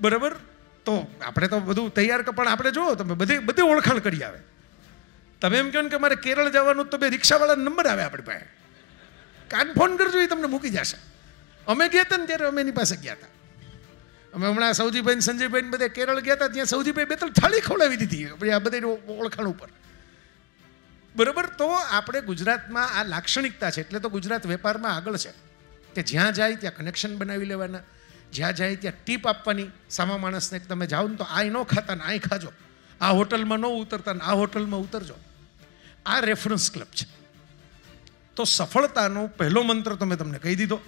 બરાબર. તો આપણે તો બધું તૈયાર, પણ આપણે જુઓ તમે બધી ઓળખાણ કરી આવે. તમે એમ કહો ને કે મારે કેરળ જવાનું, તો 2 રિક્ષાવાળા નંબર આવે આપણી પાસે, કાન ફોન કરજો, એ તમને મૂકી જશે. અમે ગયા હતા ને ત્યારે અમે એની પાસે ગયા હતા. અમે હમણાં સૌજીભાઈ સંજયભાઈ બધે કેરળ ગયા હતા, ત્યાં સૌજીભાઈ 2-3 થાળી ખવડાવી દીધી આ બધી ઓળખાણ ઉપર, બરાબર. તો આપણે ગુજરાતમાં આ લાક્ષણિકતા છે, એટલે તો ગુજરાત વેપારમાં આગળ છે કે જ્યાં જાય ત્યાં કનેક્શન બનાવી લેવાના, જ્યાં જાય ત્યાં ટીપ આપવાની. સામા માણસને તમે જાઓ ને તો આ ન ખાતા ને આ ખાજો, આ હોટલમાં ન ઉતરતા ને આ હોટલમાં ઉતરજો. આ રેફરન્સ ક્લબ છે. તો સફળતાનો પહેલો મંત્ર તમે તમને કહી દીધો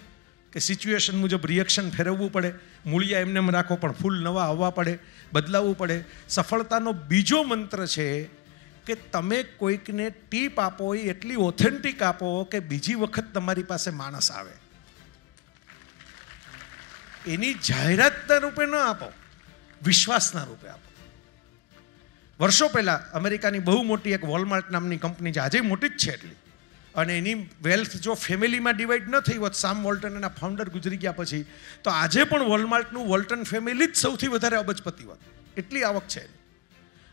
કે સિચ્યુએશન મુજબ રિએક્શન ફેરવવું પડે, મૂળિયા એમને રાખો પણ ફૂલ નવા આવવા પડે, બદલાવવું પડે. સફળતાનો બીજો મંત્ર છે કે તમે કોઈકને ટીપ આપો એ એટલી ઓથેન્ટિક આપો કે બીજી વખત તમારી પાસે માણસ આવે. એની જાહેરાતના રૂપે ન આપો, વિશ્વાસના રૂપે આપો. વર્ષો પહેલા અમેરિકાની બહુ મોટી એક વોલમાર્ટ નામની કંપની છે, આજે મોટી જ છે એટલી, અને એની વેલ્થ જો ફેમિલીમાં ડિવાઈડ ન થઈ હોત, સામ વોલ્ટન એના ફાઉન્ડર ગુજરી ગયા પછી, તો આજે પણ વોલમાર્ટનું વોલ્ટન ફેમિલી જ સૌથી વધારે અબજપતિ હોત, એટલી આવક છે.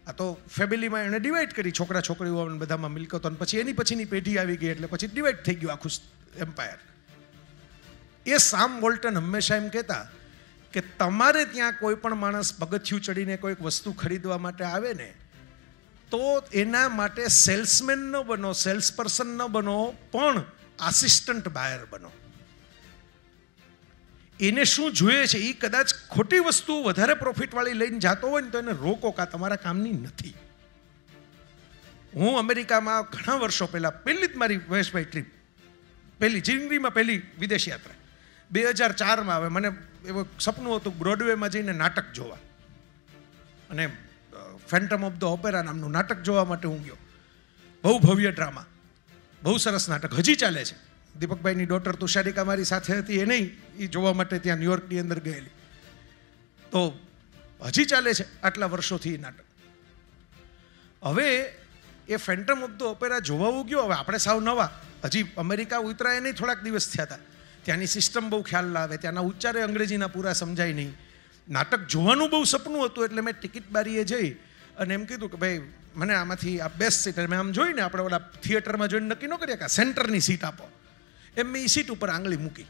આ તો ફેમિલીમાં એણે ડિવાઈડ કરી, છોકરા છોકરીઓ બધામાં મિલકતો, અને પછી એની પછીની પેઢી આવી ગઈ એટલે પછી ડિવાઈડ થઈ ગયું આખું એમ્પાયર. એ સામ વોલ્ટન હંમેશા એમ કહેતા કે તમારે ત્યાં કોઈ પણ માણસ પગથિયું ચડીને કોઈક વસ્તુ ખરીદવા માટે આવે ને, તો એના માટે સેલ્સમેન ન બનો, સેલ્સ પર્સન ન બનો, પણ આસિસ્ટન્ટ બાયર બનો. એને શું જોઈએ છે, એ કદાચ ખોટી વસ્તુ વધારે પ્રોફિટવાળી લઈને જતો હોય ને તો એને રોકો, કે તમારા કામની નથી. હું અમેરિકામાં ઘણા વર્ષો પહેલાં, પહેલી જ મારી મહેશભાઈ ટ્રીપ, પહેલી જિંદગીમાં પહેલી વિદેશ યાત્રા 2004માં. હવે મને એવું સપનું હતું બ્રોડવેમાં જઈને નાટક જોવા, અને ફેન્ટમ ઓફ ધ ઓપેરા નામનું નાટક જોવા માટે હું ગયો. બહુ ભવ્ય ડ્રામા, બહુ સરસ નાટક, હજી ચાલે છે. દીપકભાઈની ડોટર તુષારિકા મારી સાથે હતી, એ નહીં, એ જોવા માટે ત્યાં ન્યુયોર્કની અંદર ગયેલી, તો હજી ચાલે છે આટલા વર્ષોથી એ નાટક. હવે એ ફેન્ટમ ઓફ ધ ઓપેરા જોવા હું ગયો. હવે આપણે સાવ નવા, હજી અમેરિકા ઉતરાય નહીં, થોડાક દિવસ થયા હતા. ત્યાંની સિસ્ટમ બહુ ખ્યાલ ના આવે, ત્યાંના ઉચ્ચારે અંગ્રેજીના પૂરા સમજાય નહીં. નાટક જોવાનું બહુ સપનું હતું, એટલે મેં ટિકિટ બારીએ જઈ અને એમ કીધું કે ભાઈ મને આમાંથી આ બેસ્ટ સીટ, મેં આમ જોઈને આપણે ઓલા થિયેટરમાં જોઈને નક્કી ન કરીએ કે સેન્ટરની સીટ આપો, એમ મેં એ સીટ ઉપર આંગળી મૂકી.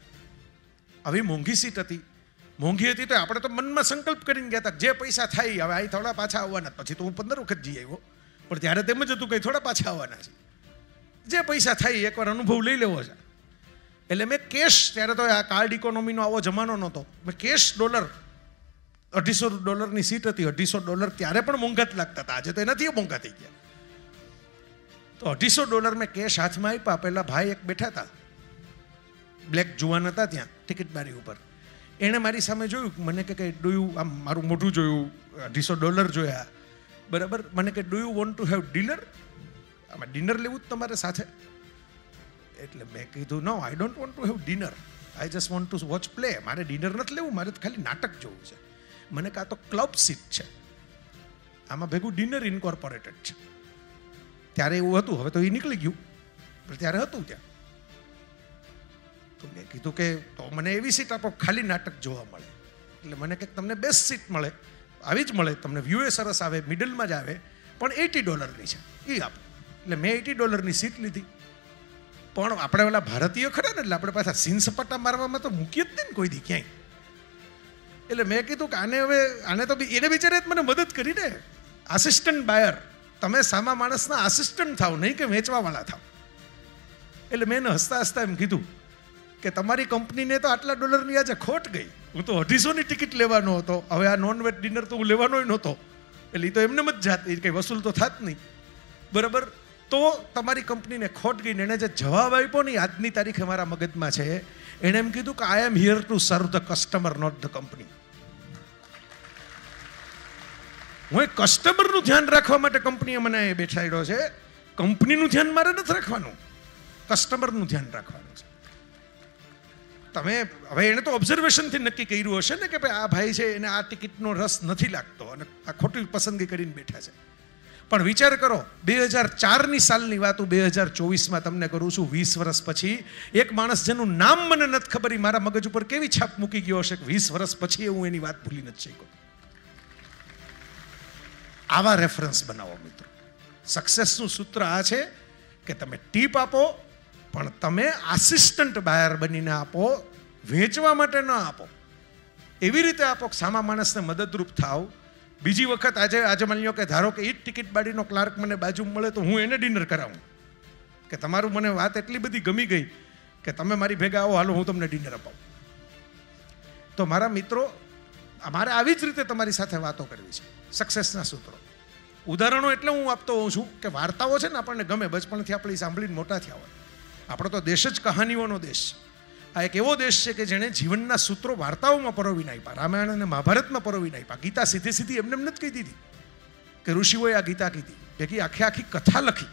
આવી મોંઘી સીટ હતી, મોંઘી હતી તો આપણે તો મનમાં સંકલ્પ કરીને ગયા હતા જે પૈસા થાય, હવે અહીં થોડા પાછા આવવાના. પછી તો હું 15 વખત જઈ આવ્યો, પણ ત્યારે તેમ જ હતું કે થોડા પાછા આવવાના છે, જે પૈસા થાય એકવાર અનુભવ લઈ લેવો છે. એટલે મેં કેશ, ત્યારે તો આ કાર્ડ ઇકોનોમીનો આવો જમાનો નહોતો, મેં કેશ ડોલર, $250 સીટ હતી. $250 ત્યારે પણ મોંઘા જ લાગતા હતા, આજે તો એનાથી મોંઘા થઈ ગયા. તો $250 મેં કેશ હાથમાં આપ્યા. પહેલા ભાઈ એક બેઠા હતા, બ્લેક જુવાન હતા ત્યાં ટિકિટ બારી ઉપર. એણે મારી સામે જોયું, મને કે ડુ યુ, આમ મારું મોઢું જોયું, $250 જોયા, બરાબર. મને કે do you want to have dinner, આમાં ડિનર લેવું જ તમારે સાથે? એટલે મેં કીધું no, I don't want to have dinner, I just want to watch play. મારે ડિનર નથી લેવું, મારે ખાલી નાટક જોવું છે. મને કહે આ તો ક્લબ સીટ છે, આમાં ભેગું ડિનર ઇન્કોર્પોરેટેડ છે. ત્યારે એવું હતું, હવે તો એ નીકળી ગયું, પણ ત્યારે હતું ત્યાં. તો મેં કીધું કે તો મને એવી સીટ આપો ખાલી નાટક જોવા મળે. એટલે મને કે તમને બેસ્ટ સીટ મળે, આવી જ મળે, તમને વ્યૂ એ સરસ આવે, મિડલમાં જ આવે, પણ $80 છે, એ આપો. એટલે મેં $80 સીટ લીધી. પણ આપણે ઓલા ભારતીય ખરા ને, એટલે આપણે પાછા સીન સપાટા મારવામાં તો મૂકીએ જ નહીં કોઈ દી ક્યાંય. એટલે મેં કીધું કે આને તો એને બિચારે મને મદદ કરી ને, આસિસ્ટન્ટ બાયર. તમે સામા માણસના આસિસ્ટન્ટ થાવ, નહીં કે વેચવાવાળા થાવ. એટલે મેં હસતા હસતા એમ કીધું કે તમારી કંપનીને તો આટલા $ની આજે ખોટ ગઈ. હું તો 250ની ટિકિટ લેવાનો હતો, હવે આ નોન વેજ ડિનર તો હું લેવાનો નહોતો, એટલે એ તો એમને જ જાત, એ કંઈ વસૂલ તો થાત નહીં, બરાબર. તો તમારી કંપનીને ખોટ ગઈ. એણે જે જવાબ આપ્યો ને આજની તારીખે મારા મગજમાં છે. એણે એમ કીધું કે I am here to serve the customer, not the company. હું એ કસ્ટમરનું ધ્યાન રાખવા માટે કંપનીએ મને બેઠાડ્યો છે. કંપનીનું ધ્યાન મારે નથી રાખવાનું, કસ્ટમરનું ધ્યાન રાખવાનું છે. તમે હવે એને તો ઓબ્ઝર્વેશનથી નક્કી કર્યું હશે ને કે ભાઈ આ ભાઈ છે એને આ ટિકિટનો રસ નથી લાગતો અને આ ખોટી પસંદગી કરીને બેઠા છે. પણ વિચાર કરો, 2004ની સાલની વાત હું 2024માં તમને કરું છું. 20 વર્ષ પછી એક માણસ જેનું નામ મને નથી ખબર, એ મારા મગજ ઉપર કેવી છાપ મૂકી ગયો હશે કે 20 વર્ષ પછી હું એની વાત ભૂલી નથી શક્યો. આવા રેફરન્સ બનાવો મિત્રો. સક્સેસનું સૂત્ર આ છે કે તમે ટીપ આપો, પણ તમે આસિસ્ટન્ટ બાયર બનીને આપો, વેચવા માટે ન આપો. એવી રીતે આપો કે સામા માણસને મદદરૂપ થાવ. બીજી વખત આજે માની લો કે ધારો કે એ જ ટિકિટ બાડીનો ક્લાર્ક મને બાજુ મળે તો હું એને ડિનર કરાવું કે તમારું મને વાત એટલી બધી ગમી ગઈ કે તમે મારી ભેગા આવો, હાલો હું તમને ડિનર અપાવું. તો મારા મિત્રો, અમારે આવી જ રીતે તમારી સાથે વાતો કરવી છે. સક્સેસના સૂત્રો, ઉદાહરણો એટલે હું આપતો હોઉં છું કે વાર્તાઓ છે ને આપણને ગમે, બચપણથી આપણે સાંભળીને મોટા થયા હોય. આપણો તો દેશ જ કહાનીઓનો દેશ છે. આ એક એવો દેશ છે કે જેણે જીવનના સૂત્રો વાર્તાઓમાં પરોવીને આપ્યા. રામાયણ અને મહાભારતમાં પરોવીને આપ્યા. ગીતા સીધી સીધી એમને નથી કહી દીધી કે ઋષિઓએ આ ગીતા કીધી, બાકી આખી કથા લખી.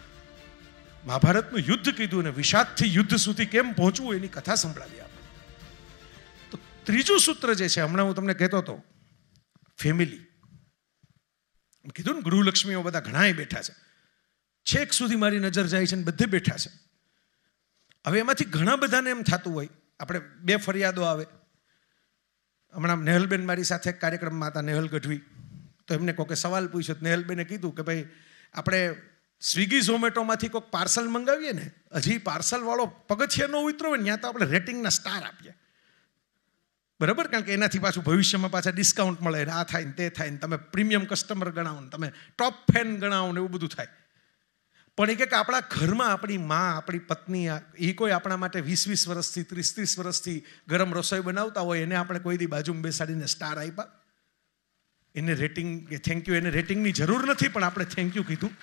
મહાભારતનું યુદ્ધ કીધું અને વિષાદથી યુદ્ધ સુધી કેમ પહોંચવું એની કથા સંભળાવી આપણે. તો ત્રીજું સૂત્ર જે છે, હમણાં હું તમને કહેતો હતો, ફેમિલી. કીધું ને ગૃહલક્ષ્મીઓ બધા ઘણાય બેઠા છે, છેક સુધી મારી નજર જાય છે ને બધે બેઠા છે. હવે એમાંથી ઘણા બધાને એમ થતું હોય, આપણે 2 ફરિયાદો આવે. હમણાં નેહલબેન મારી સાથે એક કાર્યક્રમમાં હતા, નેહલ ગઢવી. તો એમને કોઈકે સવાલ પૂછ્યો, નેહલબેને કીધું કે ભાઈ આપણે સ્વિગી ઝોમેટોમાંથી કોઈક પાર્સલ મંગાવીએ ને, હજી પાર્સલવાળો પગથિયા ન ઉતરો હોય ને ત્યાં તો આપણે રેટિંગના સ્ટાર આપીએ, બરાબર? કારણ કે એનાથી પાછું ભવિષ્યમાં પાછા ડિસ્કાઉન્ટ મળે, આ થાય ને તે થાય ને, તમે પ્રીમિયમ કસ્ટમર ગણાવો ને, તમે ટોપ ફેન ગણાવો ને, એવું બધું થાય. પણ એ કે આપણા ઘરમાં આપણી માં, આપણી પત્ની, એ કોઈ આપણા માટે 20-20 વર્ષથી 30-30 વર્ષથી ગરમ રસોઈ બનાવતા હોય, એને આપણે કોઈ દી બાજુમાં બેસાડીને સ્ટાર આપ્યા, એને રેટિંગ કે થેન્ક યુ, એને રેટિંગની જરૂર નથી પણ આપણે થેન્ક યુ કીધું.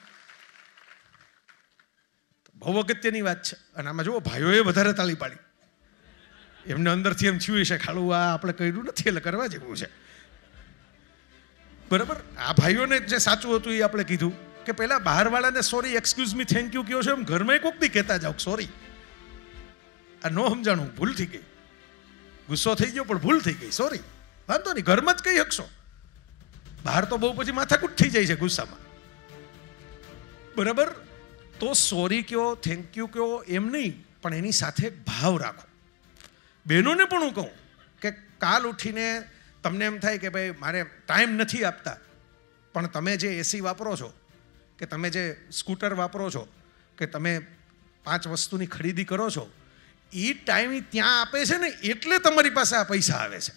બહુ અગત્યની વાત છે. અને આમાં જુઓ, ભાઈઓએ વધારે તાળી પાડી. એમને અંદરથી એમ થયું છે ખાલું આ આપણે કર્યું નથી એટલે કરવા જેવું છે, બરાબર? આ ભાઈઓને જે સાચું હતું એ આપણે કીધું કે પહેલા બહારવાળાને sorry, excuse me, thank you કહો છો, એમ ઘરમાં કોક દી કહેતા જાઓ સોરી, આ નો સમજાણું, ભૂલ થઈ ગઈ, ગુસ્સો થઈ ગયો પણ ભૂલ થઈ ગઈ, સોરી, વાંધો નહીં, ઘરમાં જ કહી શકશો. બહાર તો બહુ પછી માથાકૂટ થઈ જાય છે ગુસ્સામાં, બરાબર? તો સોરી કહો, થેન્ક યુ કહો, એમ નહીં, પણ એની સાથે ભાવ રાખો. બહેનોને પણ હું કહું કે કાલ ઉઠીને તમને એમ થાય કે ભાઈ મારે ટાઈમ નથી આપતા, પણ તમે જે એસી વાપરો છો, કે તમે જે સ્કૂટર વાપરો છો, કે તમે 5 વસ્તુની ખરીદી કરો છો, એ ટાઈમ ત્યાં આપે છે ને એટલે તમારી પાસે આ પૈસા આવે છે.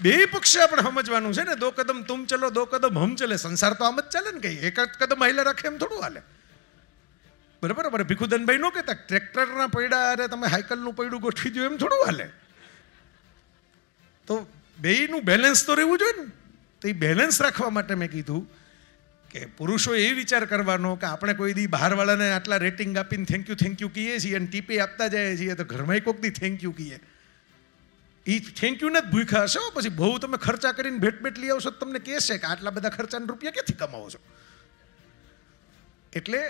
બે પક્ષે આપણે સમજવાનું છે ને, 2 કદમ તુમ ચલો 2 કદમ હમ ચલે. સંસાર તો આમ જ ચાલે ને, કઈ એક જ કદમ હાઈલા રાખે એમ થોડું હાલે, બરાબર? આપણે ભીખુદાનભાઈ નો કહેતા ટ્રેક્ટરના પૈડા અરે તમે સાયકલનું પૈડું ગોઠવી દો એમ થોડું હાલે. તો બેયનું બેલેન્સ તો રહેવું જોઈએ ને. તો એ બેલેન્સ રાખવા માટે મેં કીધું કે પુરુષો એ વિચાર કરવાનો કે આપણે કોઈ દી બહારવાળાને આટલા રેટિંગ આપીને થેન્ક યુ કહીએ છીએ અને ટીપે આપતા જાય છીએ, તો ઘરમાં કોક દી થેન્ક યુ કહીએ. એ થેન્ક યુને જ ભૂખ્યા હશો. પછી બહુ તમે ખર્ચા કરીને ભેટ લઈ આવશો તો તમને કહેશે કે આટલા બધા ખર્ચાના રૂપિયા ક્યાંથી કમાવો છો. એટલે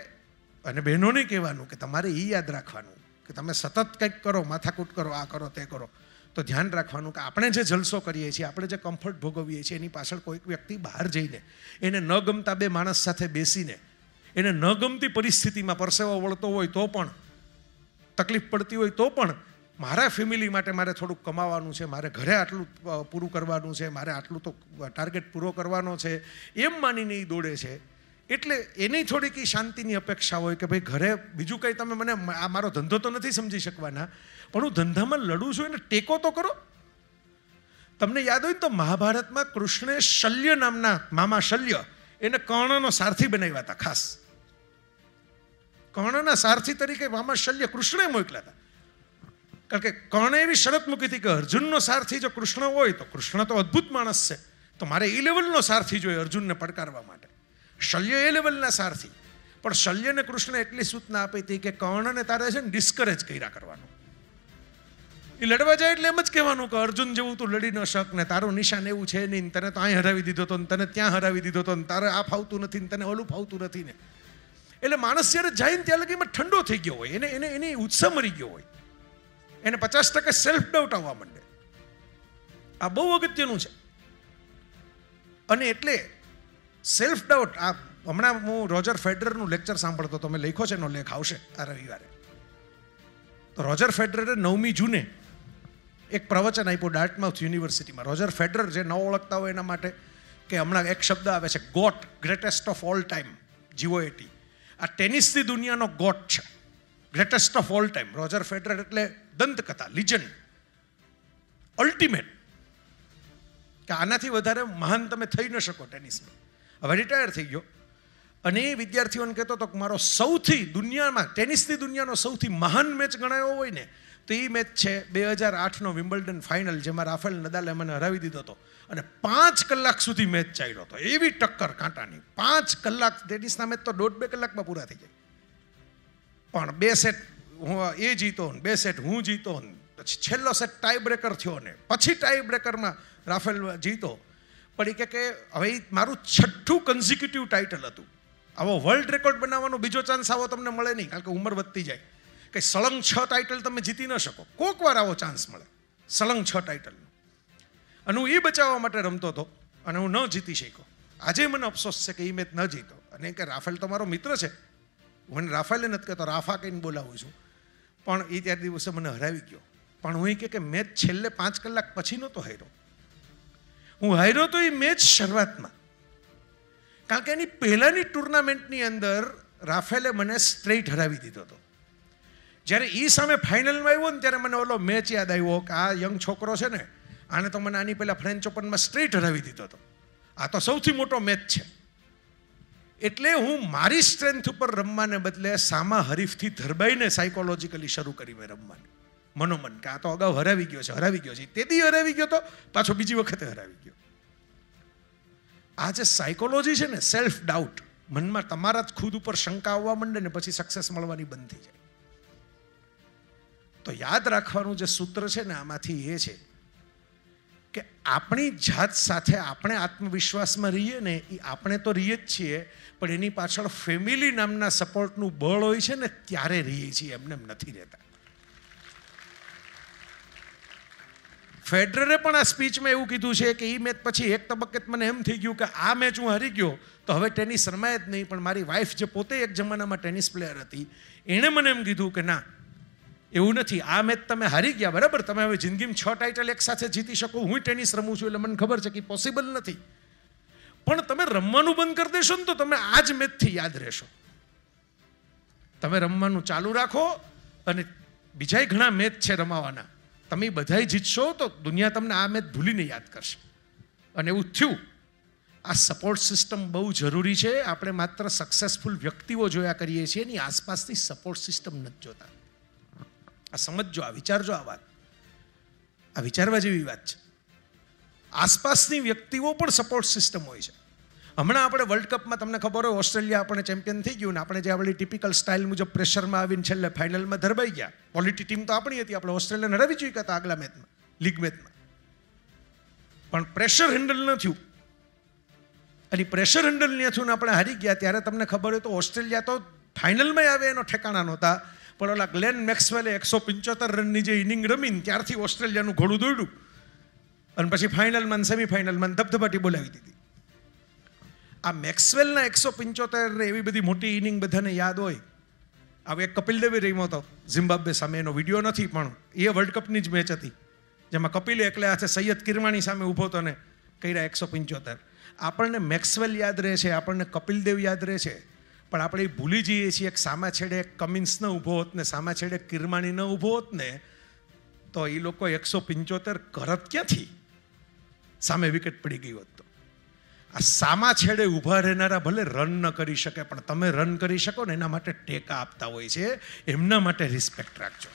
અને બહેનોને કહેવાનું કે તમારે એ યાદ રાખવાનું કે તમે સતત કંઈક કરો, માથાકૂટ કરો, આ કરો તે કરો, તો ધ્યાન રાખવાનું કે આપણે જે જલસો કરીએ છીએ, આપણે જે કમ્ફર્ટ ભોગવીએ છીએ, એની પાછળ કોઈક વ્યક્તિ બહાર જઈને એને ન ગમતા 2 માણસ સાથે બેસીને એને ન ગમતી પરિસ્થિતિમાં પરસેવો વળતો હોય તો પણ, તકલીફ પડતી હોય તો પણ, મારા ફેમિલી માટે મારે થોડુંક કમાવાનું છે, મારે ઘરે આટલું પૂરું કરવાનું છે, મારે આટલું તો ટાર્ગેટ પૂરો કરવાનો છે, એમ માનીને એ દોડે છે. એટલે એની થોડીક શાંતિની અપેક્ષા હોય કે ભાઈ ઘરે બીજું કંઈ તમે મને આ મારો ધંધો તો નથી સમજી શકવાના, પણ હું ધંધામાં લડું છું, એને ટેકો તો કરો. તમને યાદ હોય તો મહાભારતમાં કૃષ્ણે શલ્ય નામના મામા શલ્ય, એને કર્ણનો સારથી બનાવ્યા હતા. ખાસ કર્ણના સારથી તરીકે મામા શલ્ય કૃષ્ણે મોકલ્યા હતા. કારણ કે કર્ણે એવી શરત મૂકી હતી કે અર્જુનનો સારથી જો કૃષ્ણ હોય તો કૃષ્ણ તો અદ્ભુત માણસ છે, તો મારે એ લેવલનો સારથી જોઈએ અર્જુનને પડકારવા માટે. શલ્ય એ લેવલના સારથી. પણ શલ્યને કૃષ્ણ એટલી સૂચના આપી હતી કે કર્ણને તારે છે ને ડિસ્કરેજ કર્યા કરવાનો. એ લડવા જાય એટલે એમ જ કહેવાનું કે અર્જુન જેવું તું લડી ન શક ને, તારું નિશાન એવું છે નહીં, તને તો અહીં હરાવી દીધો હતો ને તને ત્યાં હરાવી દીધો હતો ને તારે આ ફાવતું નથી ને તને ઓલું ફાવતું નથી ને. એટલે માણસ જ્યારે જાય ને ત્યાં લગીમાં ઠંડો થઈ ગયો હોય, એની ઉત્સાહ મરી ગયો હોય, એને 50% સેલ્ફ ડાઉટ આવવા માંડે. આ બહુ અગત્યનું છે. અને એટલે સેલ્ફ ડાઉટ, આ હમણાં હું રોજર ફેડરરનું લેક્ચર સાંભળતો હતો, મેં લખ્યો છે એનો લેખ આવશે આ રવિવારે. તો રોજર ફેડરરે 9મી જૂને એક પ્રવચન આપ્યું ડાર્ટમાઉથ યુનિવર્સિટીમાં. રોજર ફેડરર જે ન ઓળખતા હોય એના માટે કે હમણાં એક શબ્દ આવે છે GOAT, greatest of all time, GOAT. આ ટેનિસની દુનિયાનો ગોટ છે, greatest of all time. Roger Federer એટલે દંતકથા, લિજન્ડ, અલ્ટિમેટ, કે આનાથી વધારે મહાન તમે થઈ ન શકો ટેનિસમાં. હવે રિટાયર થઈ ગયો અને એ વિદ્યાર્થીઓને કહેતો હતો કે મારો સૌથી દુનિયામાં ટેનિસની દુનિયાનો સૌથી મહાન મેચ ગણાયો હોય ને તો એ મેચ છે 2008નો વિમ્બલ્ડન ફાઇનલ, જેમાં રાફેલ નદાલે મને હરાવી દીધો હતો અને 5 કલાક સુધી મેચ ચાલ્યો હતો. એવી ટક્કર કાંટાની, 5 કલાક. ટેનિસના મેચ તો 1.5-2 કલાકમાં પૂરા થઈ જાય, પણ 2 સેટ એ જીતો ને 2 સેટ હું જીતો ને પછી છેલ્લો સેટ ટાઈ બ્રેકર થયો ને પછી ટાઈ બ્રેકરમાં રાફેલ જીતો. પણ એ કે હવે મારું 6થું કન્ઝિક્યુટિવ ટાઇટલ હતું. આવો વર્લ્ડ રેકોર્ડ બનાવવાનો બીજો ચાન્સ આવો તમને મળે નહીં, કારણ કે ઉંમર વધતી જાય. કે સળંગ 6 ટાઇટલ તમે જીતી ન શકો, કોક વાર આવો ચાન્સ મળે સળંગ 6 ટાઇટલનો. અને હું એ બચાવવા માટે રમતો હતો અને હું ન જીતી શક્યો. આજે મને અફસોસ છે કે એ મેચ ન જીતો. અને કે રાફેલ તો મારો મિત્ર છે, મને રાફેલે નથી કહેતો, રાફા કહીને બોલાવું છું, પણ એ ત્યાર દિવસે મને હરાવી ગયો. પણ હું એ કે મેચ છેલ્લે 5 કલાક પછી નહોતો હાર્યો, હું હાર્યો તો એ મેચ શરૂઆતમાં. કારણ કે એની પહેલાની ટુર્નામેન્ટની અંદર રાફેલે મને સ્ટ્રેઇટ હરાવી દીધો હતો. જ્યારે એ સામે ફાઇનલમાં આવ્યો ને ત્યારે મને ઓલો મેચ યાદ આવ્યો કે આ યંગ છોકરો છે ને, આને તો મને આની પહેલાં ફ્રેન્ચ ઓપનમાં સ્ટ્રેઇટ હરાવી દીધો હતો, આ તો સૌથી મોટો મેચ છે. એટલે હું મારી સ્ટ્રેન્થ ઉપર રમવાને બદલે સામા હરીફથી ધરબાઈને સાયકોલોજીકલી શરૂ કરી મેં રમવાનું મનોમન, કે આ તો અગાઉ હરાવી ગયો છે, તેથી હરાવી ગયો તો પાછો બીજી વખતે હરાવી ગયો. આ જે સાયકોલોજી છે ને, સેલ્ફ ડાઉટ, મનમાં તમારા જ ખુદ ઉપર શંકા આવવા માંડે ને પછી સક્સેસ મળવાની બંધ થઈ જાય. તો યાદ રાખવાનું જે સૂત્ર છે ને આમાંથી એ છે કે આપણી જાત સાથે આપણે આત્મવિશ્વાસમાં રહીએ ને, એ આપણે તો રહીએ જ છીએ, પણ એની પાછળ ફેમિલી નામના સપોર્ટનું બળ હોય છે ને ત્યારે રહીએ છીએ, એમને એમ નથી રહેતા. ફેડરરે પણ આ સ્પીચમાં એવું કીધું છે કે એ મેચ પછી એક તબક્કે મને એમ થઈ ગયું કે આ મેચ હું હારી ગયો તો હવે ટેનિસ રમાય જ નહીં. પણ મારી વાઈફ, જે પોતે એક જમાનામાં ટેનિસ પ્લેયર હતી, એણે મને એમ કીધું કે ના, એવું નથી, આ મેચ તમે હારી ગયા બરાબર, તમે હવે જિંદગીમાં 6 ટાઇટલ એક સાથે જીતી શકો. હું ટેનિસ રમું છું એટલે મને ખબર છે કે પોસિબલ નથી, પણ તમે રમવાનું બંધ કરી દેશો ને તો તમે આ જ મેચથી યાદ રહેશો. તમે રમવાનું ચાલુ રાખો અને બીજાય ઘણા મેચ છે રમાવાના, તમે બધાય જીતશો તો દુનિયા તમને આ મેચ ભૂલીને યાદ કરશે. અને એવું થયું. આ સપોર્ટ સિસ્ટમ બહુ જરૂરી છે. આપણે માત્ર સક્સેસફુલ વ્યક્તિઓ જોયા કરીએ છીએ, એની આસપાસની સપોર્ટ સિસ્ટમ નથી જોતા. આ સમજજો, આ વિચારજો, આ વાત, આ વિચારવા જેવી વાત છે. આસપાસની વ્યક્તિઓ પણ સપોર્ટ સિસ્ટમ હોય છે. હમણાં આપણે વર્લ્ડ કપમાં તમને ખબર હોય ઓસ્ટ્રેલિયા આપણે ચેમ્પિયન થઈ ગયું ને આપણે જે આપણી ટિપિકલ સ્ટાઇલ મુજબ પ્રેશરમાં આવીને છેલ્લે ફાઇનલમાં ધરબાઈ ગયા. ક્વોલિટી ટીમ તો આપણી હતી, આપણે ઓસ્ટ્રેલિયાને હરાવી ચૂક્યા હતા આગલા મેચમાં, લીગ મેચમાં, પણ પ્રેશર હેન્ડલ ન થયું. અને પ્રેશર હેન્ડલ ન થયું ને આપણે હારી ગયા. ત્યારે તમને ખબર હોય તો ઓસ્ટ્રેલિયા તો ફાઇનલમાં આવે એનો ઠેકાણા નહોતા, પણ ઓલા ગ્લેન મેક્સવેલે 175 રનની જે ઇનિંગ રમીને ત્યારથી ઓસ્ટ્રેલિયાનું ઘોડું દોડ્યું અને પછી ફાઇનલમાં ધબધબાટી બોલાવી દીધી. આ મેક્સવેલના 175 એવી બધી મોટી ઇનિંગ બધાને યાદ હોય. હવે એક કપિલ દેવે રમ્યો હતો ઝિમ્બાબ્વે સામે, એનો વિડીયો નથી પણ એ વર્લ્ડ કપની જ મેચ હતી જેમાં કપિલે એકલે હાથે સૈયદ કિરમાણી સામે ઊભો હતો ને કર્યા 175. આપણને મેક્સવેલ યાદ રહે છે, આપણને કપિલ દેવ યાદ રહે છે, પણ આપણે ભૂલી જઈએ છીએ કે સામા છેડે કમિન્સ ન ઊભો હોત ને, સામા છેડે કિરમાણી ન ઊભો હોત ને તો એ લોકો 175 કરત ક્યાંથી, સામે વિકેટ પડી ગઈ હોત તો. આ સામા છેડે ઊભા રહેનારા ભલે રન ન કરી શકે, પણ તમે રન કરી શકો ને એના માટે ટેકા આપતા હોય છે, એમના માટે રિસ્પેક્ટ રાખજો.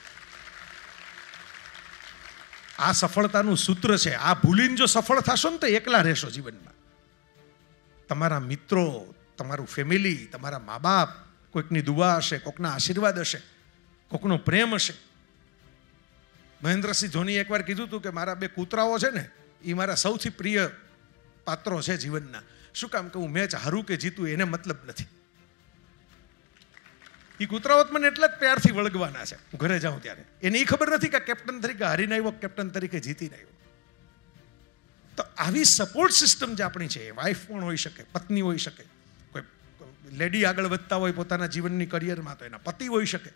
આ સફળતાનું સૂત્ર છે. આ ભૂલીને જો સફળ થશો ને તો એકલા રહેશો જીવનમાં. તમારા મિત્રો, તમારું ફેમિલી, તમારા મા બાપ, કોઈકની દુઆ હશે, કોઈકના આશીર્વાદ હશે, કોઈકનો પ્રેમ હશે, મહેન્દ્રસિંહ ધોનીએ એકવાર કીધું હતું કે મારા 2 કૂતરાઓ છે ને એ મારા સૌથી પ્રિય પાત્રો છે જીવનના. શું કામ કે હું મેચ હારું કે જીતું એને મતલબ નથી. એ કૂતરાઓ મને એટલા જ પ્યારથી વળગવાના છે હું ઘરે જાઉં ત્યારે. એને એ ખબર નથી કે કેપ્ટન તરીકે હારીને આવ્યો, કેપ્ટન તરીકે જીતીને આવ્યો. તો આવી સપોર્ટ સિસ્ટમ જે આપણી છે, વાઇફ પણ હોઈ શકે, પત્ની હોઈ શકે, કોઈ લેડી આગળ વધતા હોય પોતાના જીવનની કરિયરમાં તો એના પતિ હોઈ શકે,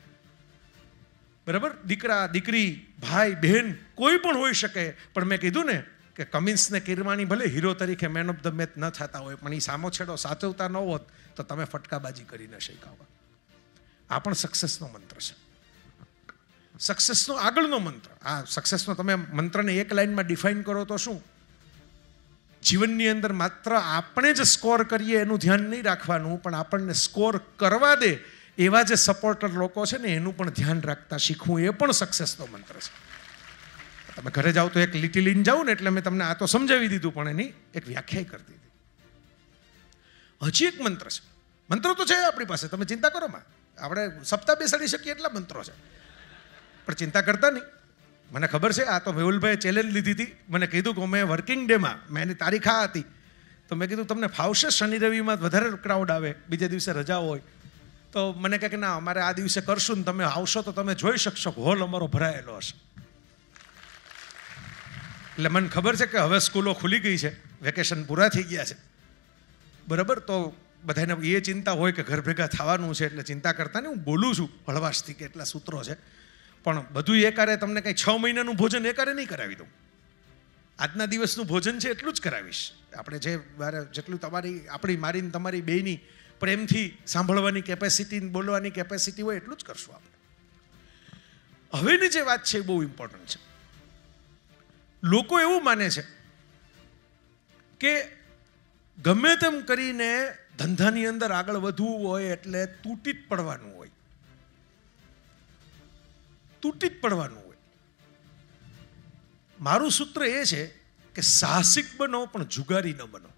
બરાબર, દીકરા દીકરી ભાઈ બહેન કોઈ પણ હોઈ શકે. પણ મેં કીધું ને કે કમિન્સને કિરમાણી ભલે હીરો તરીકે મેન ઓફ ધ મેચ ન થતા હોય, પણ એ સામો છેડો સાચવતા ન હોત તો તમે ફટકાબાજી કરી ન શક્યા. આ પણ સક્સેસનો મંત્ર છે, સક્સેસનો આગળનો મંત્ર. આ સક્સેસનો તમે મંત્રને એક લાઈનમાં ડિફાઇન કરો તો શું? જીવનની અંદર માત્ર આપણે જ સ્કોર કરીએ એનું ધ્યાન નહીં રાખવાનું, પણ આપણને સ્કોર કરવા દે એવા જે સપોર્ટર લોકો છે ને એનું પણ ધ્યાન રાખતા શીખવું, એ પણ સક્સેસનો મંત્ર છે. તમે ઘરે જાઓ તો એક લીટી લઈને જાઓ ને એટલે મેં તમને આ તો સમજાવી દીધું, પણ એની એક વ્યાખ્યા કરી દીધી. હજી એક મંત્ર છે. મંત્રો તો છે આપણી પાસે, તમે ચિંતા કરો માં, આપણે સપ્તાહ બેસાડી શકીએ એટલા મંત્રો છે, પણ ચિંતા કરતા નહીં. મને ખબર છે આ તો મેહુલભાઈએ ચેલેન્જ લીધી હતી. મને કીધું કે મેં વર્કિંગ ડેમાં, મેં એની તારીખ આ હતી તો મેં કીધું તમને ફાવશે શનિ રવિમાં વધારે ક્રાઉડ આવે, બીજે દિવસે રજા હોય, તો મને કહે કે ના અમારે આ દિવસે કરશું ને તમે આવશો તો તમે જોઈ શકશો હોલ અમારો ભરાયેલો હશે. એટલે મને ખબર છે કે હવે સ્કૂલો ખુલી ગઈ છે, વેકેશન પૂરા થઈ ગયા છે, બરાબર. તો બધાને એ ચિંતા હોય કે ઘર ભેગા થવાનું છે એટલે ચિંતા કરતા નહીં. હું બોલું છું હળવાશથી કે એટલા સૂત્રો છે, પણ બધું એકારે તમને કંઈ 6 મહિનાનું ભોજન એકારે નહીં કરાવી દઉં. આજના દિવસનું ભોજન છે એટલું જ કરાવીશ. આપણે જેટલું આપણી મારી તમારી બેયની પ્રેમથી સાંભળવાની કેપેસિટી, બોલવાની કેપેસિટી હોય એટલું જ કરશું આપણે. હવેની જે વાત છે એ બહુ ઇમ્પોર્ટન્ટ છે. લોકો એવું માને છે કે ગમે તેમ કરીને ધંધાની અંદર આગળ વધવું હોય એટલે તૂટી જ પડવાનું હોય, તૂટી જ પડવાનું હોય. મારું સૂત્ર એ છે કે સાહસિક બનો પણ જુગારી ન બનો.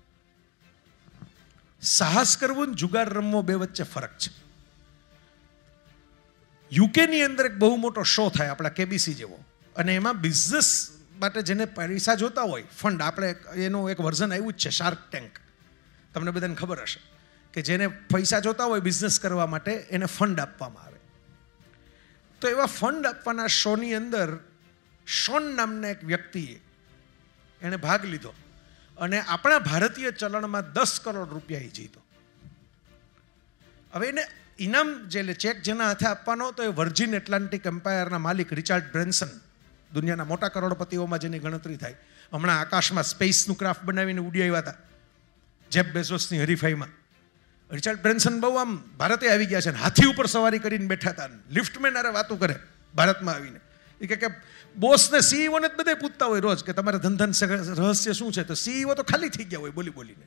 સાહસ કરવું ને જુગાર રમવો બે વચ્ચે ફરક છે. યુકેની અંદર એક બહુ મોટો શો થાય આપણા કેબીસી જેવો, અને એમાં બિઝનેસ માટે જેને પૈસા જોતા હોય, ફંડ, આપણે એનું એક વર્ઝન આવ્યું જ છે શાર્ક ટેન્ક, તમને બધાને ખબર હશે, કે જેને પૈસા જોતા હોય બિઝનેસ કરવા માટે એને ફંડ આપવામાં આવે. તો એવા ફંડ આપવાના શોની અંદર શોન નામના એક વ્યક્તિએ એણે ભાગ લીધો અને આપણા ભારતીય ચલણમાં 10 કરોડ રૂપિયા જીતો. હવે એને ઇનામ જે ચેક જેના હાથે આપવાનો હતો એ વર્જિન એટલાન્ટિક એમ્પાયરના માલિક રિચાર્ડ બ્રેન્સન, દુનિયાના મોટા કરોડપતિઓમાં જેની ગણતરી થાય. હમણાં આકાશમાં સ્પેસનું ક્રાફ્ટ બનાવીને ઉડી આવ્યા હતા જેફ બેઝોસની હરીફાઈમાં. રિચાર્ડ બ્રેન્સન બહુ આમ ભારતે આવી ગયા છે, હાથી ઉપર સવારી કરીને બેઠા હતા, લિફ્ટમેન આરે વાતો કરે ભારતમાં આવીને. એ કે બોસને સીઈઓને જ બધા પૂછતા હોય રોજ કે તમારા ધંધાનું રહસ્ય શું છે, તો સીઈઓ તો ખાલી થઈ ગયા હોય બોલી બોલીને.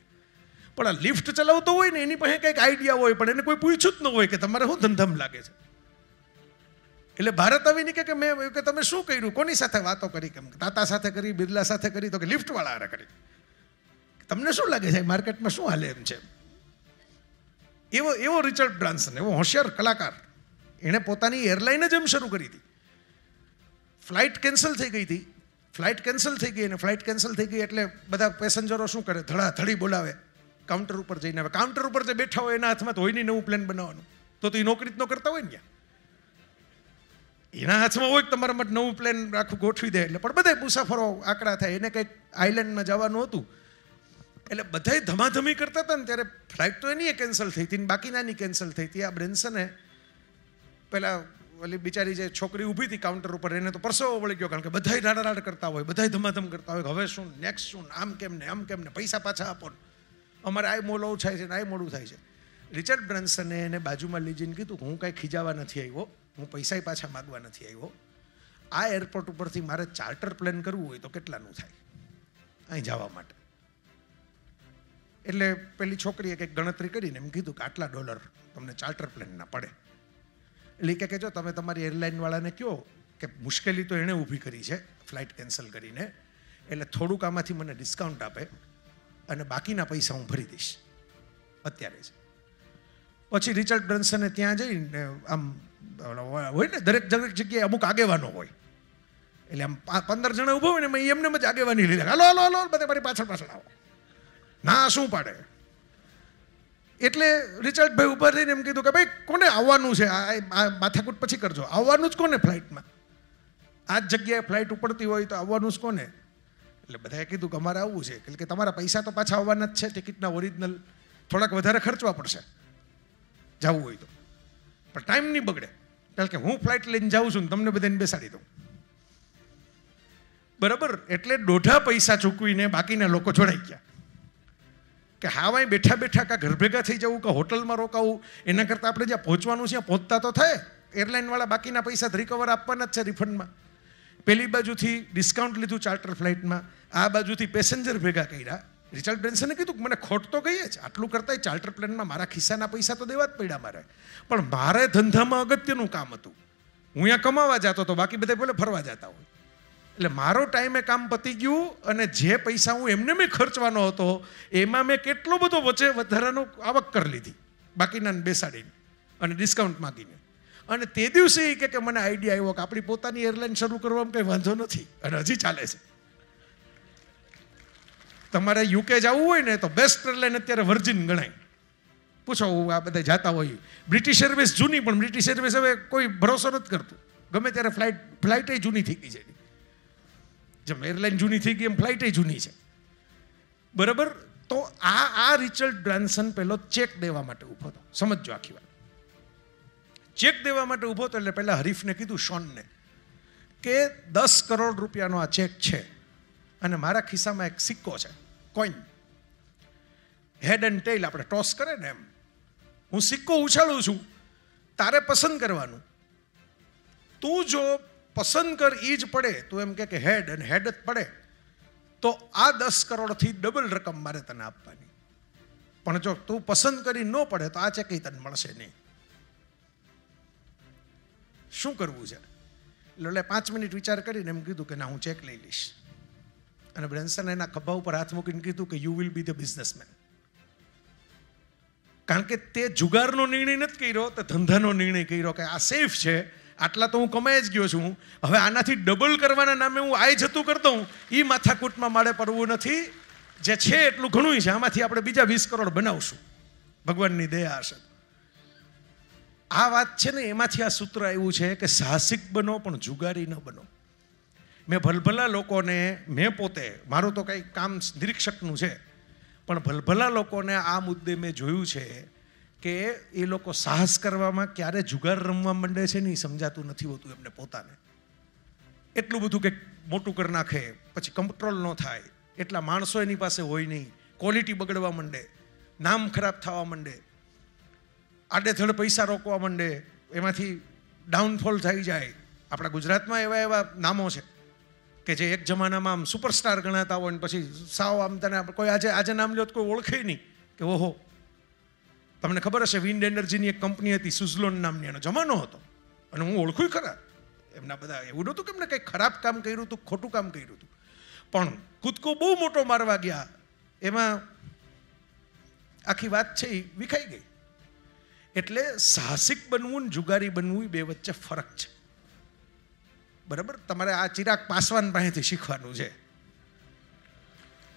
પણ આ લિફ્ટ ચલાવતો હોય ને એની પાસે કંઈક આઈડિયા હોય, પણ એને કોઈ પૂછ્યું જ ન હોય કે તમારે શું ધંધામાં લાગે છે. એટલે ભારત આવીને કે મેં કે તમે શું કર્યું, કોની સાથે વાતો કરી, કેમ તાતા સાથે કરી, બિરલા સાથે કરી, તો કે લિફ્ટવાળા હારે કરી. તમને શું લાગે છે માર્કેટમાં શું હાલે એમ છે? એવો રિચર્ડ બ્રાન્સન, એવો હોશિયાર કલાકાર, એણે પોતાની એરલાઇન જ એમ શરૂ કરી હતી. ફ્લાઇટ કેન્સલ થઈ ગઈ હતી, ફ્લાઇટ કેન્સલ થઈ ગઈ, અને ફ્લાઇટ કેન્સલ થઈ ગઈ એટલે બધા પેસેન્જરો શું કરે, ધડાધડી બોલાવે કાઉન્ટર ઉપર જઈને. હવે કાઉન્ટર ઉપર જે બેઠા હોય એના હાથમાં તો હોય નહીં નવું પ્લાન બનાવવાનું, તો એ નોકરી જ ન કરતા હોય ને ત્યાં. એના હાથમાં હોય કે તમારા માટે નવું પ્લાન આખું ગોઠવી દે. એટલે પણ બધા મુસાફરો આકડા થાય. એને કંઈક આઇલેન્ડમાં જવાનું હતું એટલે બધાય ધમાધમી કરતા હતા ને ત્યારે ફ્લાઇટ તો એની કેન્સલ થઈ હતી ને બાકીનાની કેન્સલ થઈ હતી. આ બ્રેન્સને પેલા ઓલી બિચારી જે છોકરી ઊભી હતી કાઉન્ટર ઉપર, એને તો પરસેવો વળી ગયો, કારણ કે બધાય રાડારાડ કરતા હોય, બધાય ધમાધમ કરતા હોય, હવે શું, નેક્સ્ટ શું, આમ કેમ ને આમ કેમ ને, પૈસા પાછા આપો ને, અમારે આ મોડું થાય છે ને આ મોડું થાય છે. રિચર્ડ બ્રાન્સને એને બાજુમાં લઈ જઈને કીધું કે હું કાંઈ ખીજાવા નથી આવ્યો, હું પૈસા પાછા માગવા નથી આવ્યો. આ એરપોર્ટ ઉપરથી મારે ચાર્ટર પ્લેન કરવું હોય તો કેટલાનું થાય અહીં જવા માટે? એટલે પેલી છોકરીએ કંઈક ગણતરી કરીને એમ કીધું કે આટલા $, તમને ચાર્ટર પ્લેનના પડે. એટલે કે જો તમે તમારી એરલાઇનવાળાને કહો કે મુશ્કેલી તો એણે ઊભી કરી છે ફ્લાઇટ કેન્સલ કરીને, એટલે થોડુંક આમાંથી મને ડિસ્કાઉન્ટ આપે અને બાકીના પૈસા હું ભરી દઈશ અત્યારે જ. પછી રિચર્ડ બ્રાન્સને ત્યાં જઈને આમ હોય ને દરેક જગ્યાએ અમુક આગેવાનો હોય, એટલે આમ 15 જણા ઊભો હોય ને મેં એમને જ આગેવાની લીધા, હાલો હાલો હાલો બધા મારી પાછળ પાછળ આવો, ના શું પાડે. એટલે રિચર્ડભાઈ ઉભા રહીને એમ કીધું કે ભાઈ કોને આવવાનું છે, આ માથાકૂટ પછી કરજો, આવવાનું જ કોને ફ્લાઇટમાં, આ જ જગ્યાએ ફ્લાઇટ ઉપડતી હોય તો આવવાનું જ કોને. એટલે બધાએ કીધું કે અમારે આવવું છે, એટલે કે તમારા પૈસા તો પાછા આવવાના જ છે, ટિકિટના ઓરિજિનલ થોડાક વધારે ખર્ચવા પડશે જવું હોય તો, પણ ટાઈમ નહીં બગડે, કારણ કે હું ફ્લાઇટ લઈને જાઉં છું ને તમને બધાને બેસાડી દઉં. બરાબર. એટલે દોઢા પૈસા ચૂકવીને બાકીના લોકો જોડાઈ ગયા કે હા ભાઈ બેઠા બેઠા કાં ઘર ભેગા થઈ જવું કે હોટલમાં રોકાવું, એના કરતાં આપણે જ્યાં પહોંચવાનું છે ત્યાં પહોંચતા તો થાય. એરલાઇનવાળા બાકીના પૈસા રિકવર આપવાના જ છે રિફંડમાં. પેલી બાજુથી ડિસ્કાઉન્ટ લીધું ચાર્ટર ફ્લાઇટમાં, આ બાજુથી પેસેન્જર ભેગા કર્યા. રિચર્ડ બ્રેન્સને કીધું કે મને ખોટ તો ગઈ જ, આટલું કરતાંય ચાર્ટર પ્લેનમાં મારા ખિસ્સાના પૈસા તો દેવા જ પડ્યા મારે, પણ મારે ધંધામાં અગત્યનું કામ હતું, હું અહીંયા કમાવા જતો હતો, બાકી બધા બોલે ફરવા જતા હોય. એટલે મારો ટાઈમે કામ પતી ગયું અને જે પૈસા હું એમને મેં ખર્ચવાનો હતો એમાં મેં કેટલો બધો વચ્ચે વધારાનો આવક કરી લીધી બાકીનાને બેસાડીને અને ડિસ્કાઉન્ટ માગીને. અને તે દિવસે એ કે મને આઈડિયા આવ્યો કે આપણી પોતાની એરલાઇન શરૂ કરવામાં કંઈ વાંધો નથી અને હજી ચાલે છે. તમારે યુકે જવું હોય ને તો બેસ્ટ એરલાઇન અત્યારે વર્જિન ગણાય. પૂછો આ બધા જાતા હોય. બ્રિટિશ એરવેઝ જૂની, પણ બ્રિટિશ એરવેઝ હવે કોઈ ભરોસો નથી કરતું, ગમે ત્યારે ફ્લાઇટ જૂની થઈ ગઈ છે. જેમ એરલાઇન જૂની થઈ ગઈ એમ ફ્લાઇટ જૂની છે. બરાબર. તો આ રિચર્ડ બ્રાન્સન પહેલો ચેક દેવા માટે ઊભો હતો. સમજો આખી વાત. ચેક દેવા માટે ઊભો હતો એટલે પહેલા હરીફને કીધું, શોનને, કે 10 કરોડ રૂપિયાનો આ ચેક છે અને મારા ખિસ્સામાં એક સિક્કો છે, કોઈન, હેડ એન્ડ ટેલ આપણે ટોસ કરે ને એમ, હું સિક્કો ઉછાળું છું, તારે પસંદ કરવાનું, તું જો પસંદ કર ઈ જ પડે, તું એમ કે હેડ અને હેડ જ પડે તો આ 10 કરોડથી ડબલ રકમ મારે તને આપવાની, પણ જો તું પસંદ કરી ન પડે તો આ ચેક તને મળશે નહીં. શું કરવું છે? એટલે 5 મિનિટ વિચાર કરીને એમ કીધું કે ના, હું ચેક લઈ લઈશ. અને બ્રેન્સને એના ખભા ઉપર હાથ મૂકીને કીધું કે you will be the businessman. કારણ કે તે જુગારનો નિર્ણય નથી કર્યો, તે ધંધાનો નિર્ણય કર્યો કે આ સેફ છે, આટલા તો હું કમાઈ જ ગયો છું, હવે આનાથી ડબલ કરવાના નામે હું આય જતું કરતો હું, એ માથાકૂટમાં મારે પડવું નથી, જે છે એટલું ઘણું છે, આમાંથી આપણે બીજા 20 કરોડ બનાવશું, ભગવાનની દયા હશે. આ વાત છે ને, એમાંથી આ સૂત્ર આવ્યું છે કે સાહસિક બનો પણ જુગારી ન બનો. મેં ભલભલા લોકોને, મેં પોતે, મારું તો કંઈ કામ નિરીક્ષકનું છે, પણ ભલભલા લોકોને આ મુદ્દે મેં જોયું છે કે એ લોકો સાહસ કરવામાં ક્યારે જુગાર રમવા માંડે છે ને એ સમજાતું નથી હોતું એમને પોતાને. એટલું બધું કે મોટું કરી નાખે, પછી કંટ્રોલ ન થાય, એટલા માણસો એની પાસે હોય નહીં, ક્વોલિટી બગડવા માંડે, નામ ખરાબ થવા માંડે, આડેધડ પૈસા રોકવા માંડે, એમાંથી ડાઉનફોલ થઈ જાય. આપણા ગુજરાતમાં એવા નામો છે કે જે એક જમાનામાં આમ સુપરસ્ટાર ગણાતા હોય ને પછી સાવ આમ તને કોઈ આજે નામ લ્યો તો કોઈ ઓળખે નહીં કે ઓહો. તમને ખબર હશે, વિન્ડ એનર્જીની એક કંપની હતી સુઝલોન નામની, એનો જમાનો હતો અને હું ઓળખું ખરા એમના બધા. એવું નહોતું કે એમને કંઈ ખરાબ કામ કર્યું હતું, ખોટું કામ કર્યું હતું, પણ કૂદકો બહુ મોટો મારવા ગયા, એમાં આખી વાત છે એ વિખાઈ ગઈ. એટલે સાહસિક બનવું ને જુગારી બનવું એ બે વચ્ચે ફરક છે. બરાબર. તમારે આ ચિરાગ પાસવાન પાસેથી શીખવાનું છે.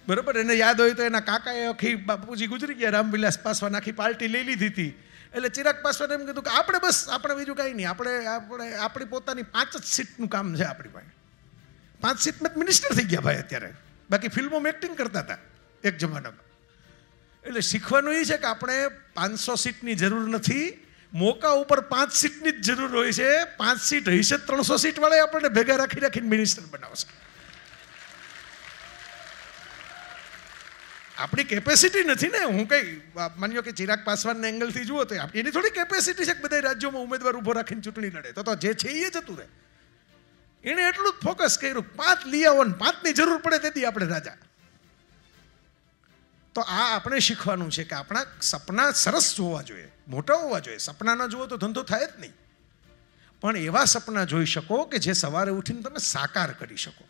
બરાબર. એને યાદ હોય તો એના કાકાએ આખી, બાપુજી ગુજરી ગયા, રામવિલાસ પાસવાન આખી પાર્ટી લઈ લીધી હતી. એટલે ચિરાગ પાસવાન એમ કીધું કે આપણે બીજું કાંઈ નહીં, આપણી પોતાની 5 જ સીટનું કામ છે આપણી પાસે. 5 સીટમાં મિનિસ્ટર થઈ ગયા ભાઈ અત્યારે, બાકી ફિલ્મોમાં એક્ટિંગ કરતા હતા એક જમાનામાં. એટલે શીખવાનું એ છે કે આપણે 500 સીટની જરૂર નથી, મોકા ઉપર 5 સીટની જ જરૂર હોય છે. 5 સીટ હશે, 300 સીટ વાળા આપણને ભેગા રાખીને મિનિસ્ટર બનાવશે. આપણી કેપેસિટી નથી ને. હું કઈ માન્યો કે ચિરાગ પાસવાનના એંગલથી જુઓ તો એની થોડી કેપેસિટી છે કે બધા રાજ્યોમાં ઉમેદવાર ઉભો રાખીને ચૂંટણી લડે, તો જે છે એ જતું રહે. એણે એટલું જ ફોકસ કર્યું, 5 લઈ આવો ને 5ની જરૂર પડે તેથી આપણે રાજા. તો આ આપણે શીખવાનું છે કે આપણા સપના સરસ જોવા જોઈએ, મોટા હોવા જોઈએ. સપના ન જુઓ તો ધંધો થાય જ નહીં, પણ એવા સપના જોઈ શકો કે જે સવારે ઉઠીને તમે સાકાર કરી શકો.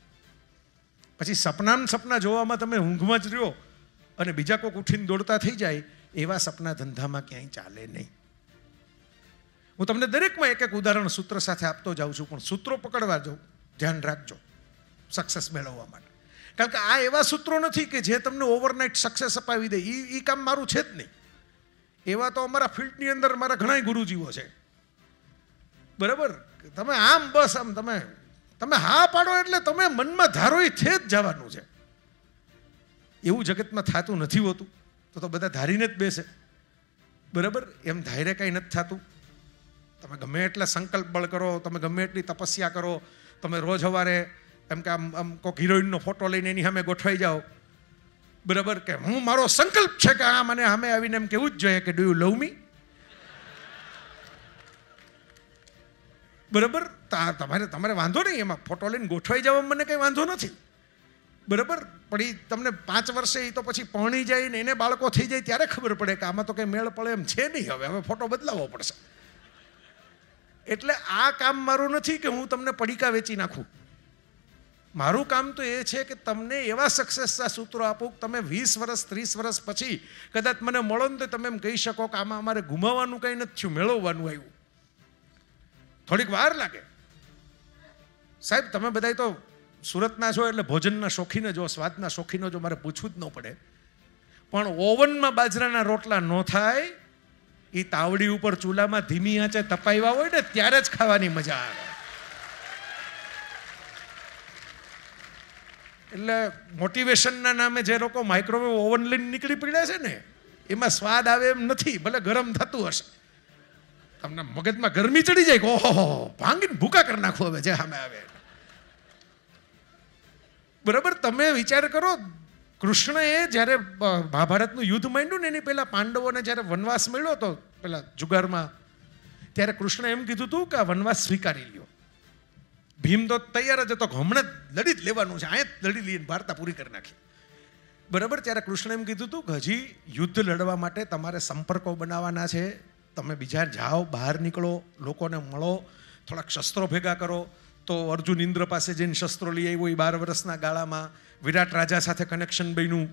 પછી સપના જોવામાં તમે ઊંઘમાં જ રહ્યો અને બીજા કોઈક ઉઠીને દોડતા થઈ જાય, એવા સપના ધંધામાં ક્યાંય ચાલે નહીં. હું તમને દરેકમાં એક ઉદાહરણ સૂત્ર સાથે આપતો જાઉં છું, પણ સૂત્રો પકડવા જો ધ્યાન રાખજો. સક્સેસ મેળવવા માટે. કારણ કે આ એવા સૂત્રો નથી કે જે તમને ઓવરનાઇટ સક્સેસ અપાવી દે. એ કામ મારું છે જ નહીં. એવા તો અમારા ફિલ્ડની અંદર મારા ઘણા ગુરુજીઓ છે, બરાબર. તમે આમ બસ આમ તમે હા પાડો એટલે તમે મનમાં ધારો એ છે જ જવાનું છે. એવું જગતમાં થતું નથી હોતું. તો બધા ધારીને જ બેસે, બરાબર. એમ ધારે કંઈ નથી થતું. તમે ગમે એટલા સંકલ્પ બળ કરો, તમે ગમે એટલી તપસ્યા કરો, તમે રોજ સવારે એમ કે આમ કોઈક હિરોઈનનો ફોટો લઈને એની સામે ગોઠવાઈ જાઓ, બરાબર, કે હું મારો સંકલ્પ છે કે આ મને સામે આવીને એમ કેવું જ જોઈએ કે ડુ યુ લવ મી, બરાબર. તમારે વાંધો નહીં, એમાં ફોટો લઈને ગોઠવાઈ જવામાં મને કંઈ વાંધો નથી, બરાબર. પણ એ તમને 5 વર્ષે એ તો પછી પરણી જાય ને એને બાળકો થઈ જાય ત્યારે ખબર પડે કે આમાં તો કંઈ મેળ પડે એમ છે નહીં. હવે ફોટો બદલાવવો પડશે. એટલે આ કામ મારું નથી કે હું તમને પડીકા વેચી નાખું. મારું કામ તો એ છે કે તમને એવા સક્સેસના સૂત્રો આપું કે તમે 20 વર્ષ 30 વર્ષ પછી કદાચ મને મળો ને તો તમે એમ કહી શકો કે આમાં અમારે ગુમાવવાનું કંઈ નથી થયું, મેળવવાનું આવ્યું. થોડીક વાર લાગે સાહેબ. તમે બધા તો સુરતના છો એટલે ભોજનના શોખીન જો, સ્વાદના શોખીનો જો, મારે પૂછવું જ ન પડે. પણ ઓવનમાં બાજરાના રોટલા ન થાય, એ તાવડી ઉપર ચૂલામાં ધીમી આંચે તપાવ્યા હોય ને ત્યારે જ ખાવાની મજા આવે. એટલે મોટિવેશનના નામે જે લોકો માઇક્રોવેવ ઓવન લઈને નીકળી પડ્યા છે ને, એમાં સ્વાદ આવે એમ નથી. ભલે ગરમ થતું હશે, તમને મગજમાં ગરમી ચડી જાય કે ઓહો ભાંગીને ભૂકા કરી નાખો હવે જે સામે આવે, બરાબર. તમે વિચાર કરો, કૃષ્ણએ જ્યારે મહાભારતનું યુદ્ધ માંડ્યું ને એની પહેલા પાંડવોને જ્યારે વનવાસ મળ્યો હતો પેલા જુગારમાં, ત્યારે કૃષ્ણ એમ કીધું હતું કે આ વનવાસ સ્વીકારી લ્યો. ભીમ તો તૈયાર જ હતો કે હમણાં જ લડી જ લેવાનું છે, અહીંયા જ લડી લઈને વાર્તા પૂરી કરી નાખી, બરાબર. ત્યારે કૃષ્ણ એમ કીધું હતું કે હજી યુદ્ધ લડવા માટે તમારે સંપર્કો બનાવવાના છે. તમે બીજા જાઓ, બહાર નીકળો, લોકોને મળો, થોડાક શસ્ત્રો ભેગા કરો. તો અર્જુન ઇન્દ્ર પાસે જઈને શસ્ત્રો લઈ આવ્યો. એ 12 વર્ષના ગાળામાં વિરાટ રાજા સાથે કનેક્શન બન્યું,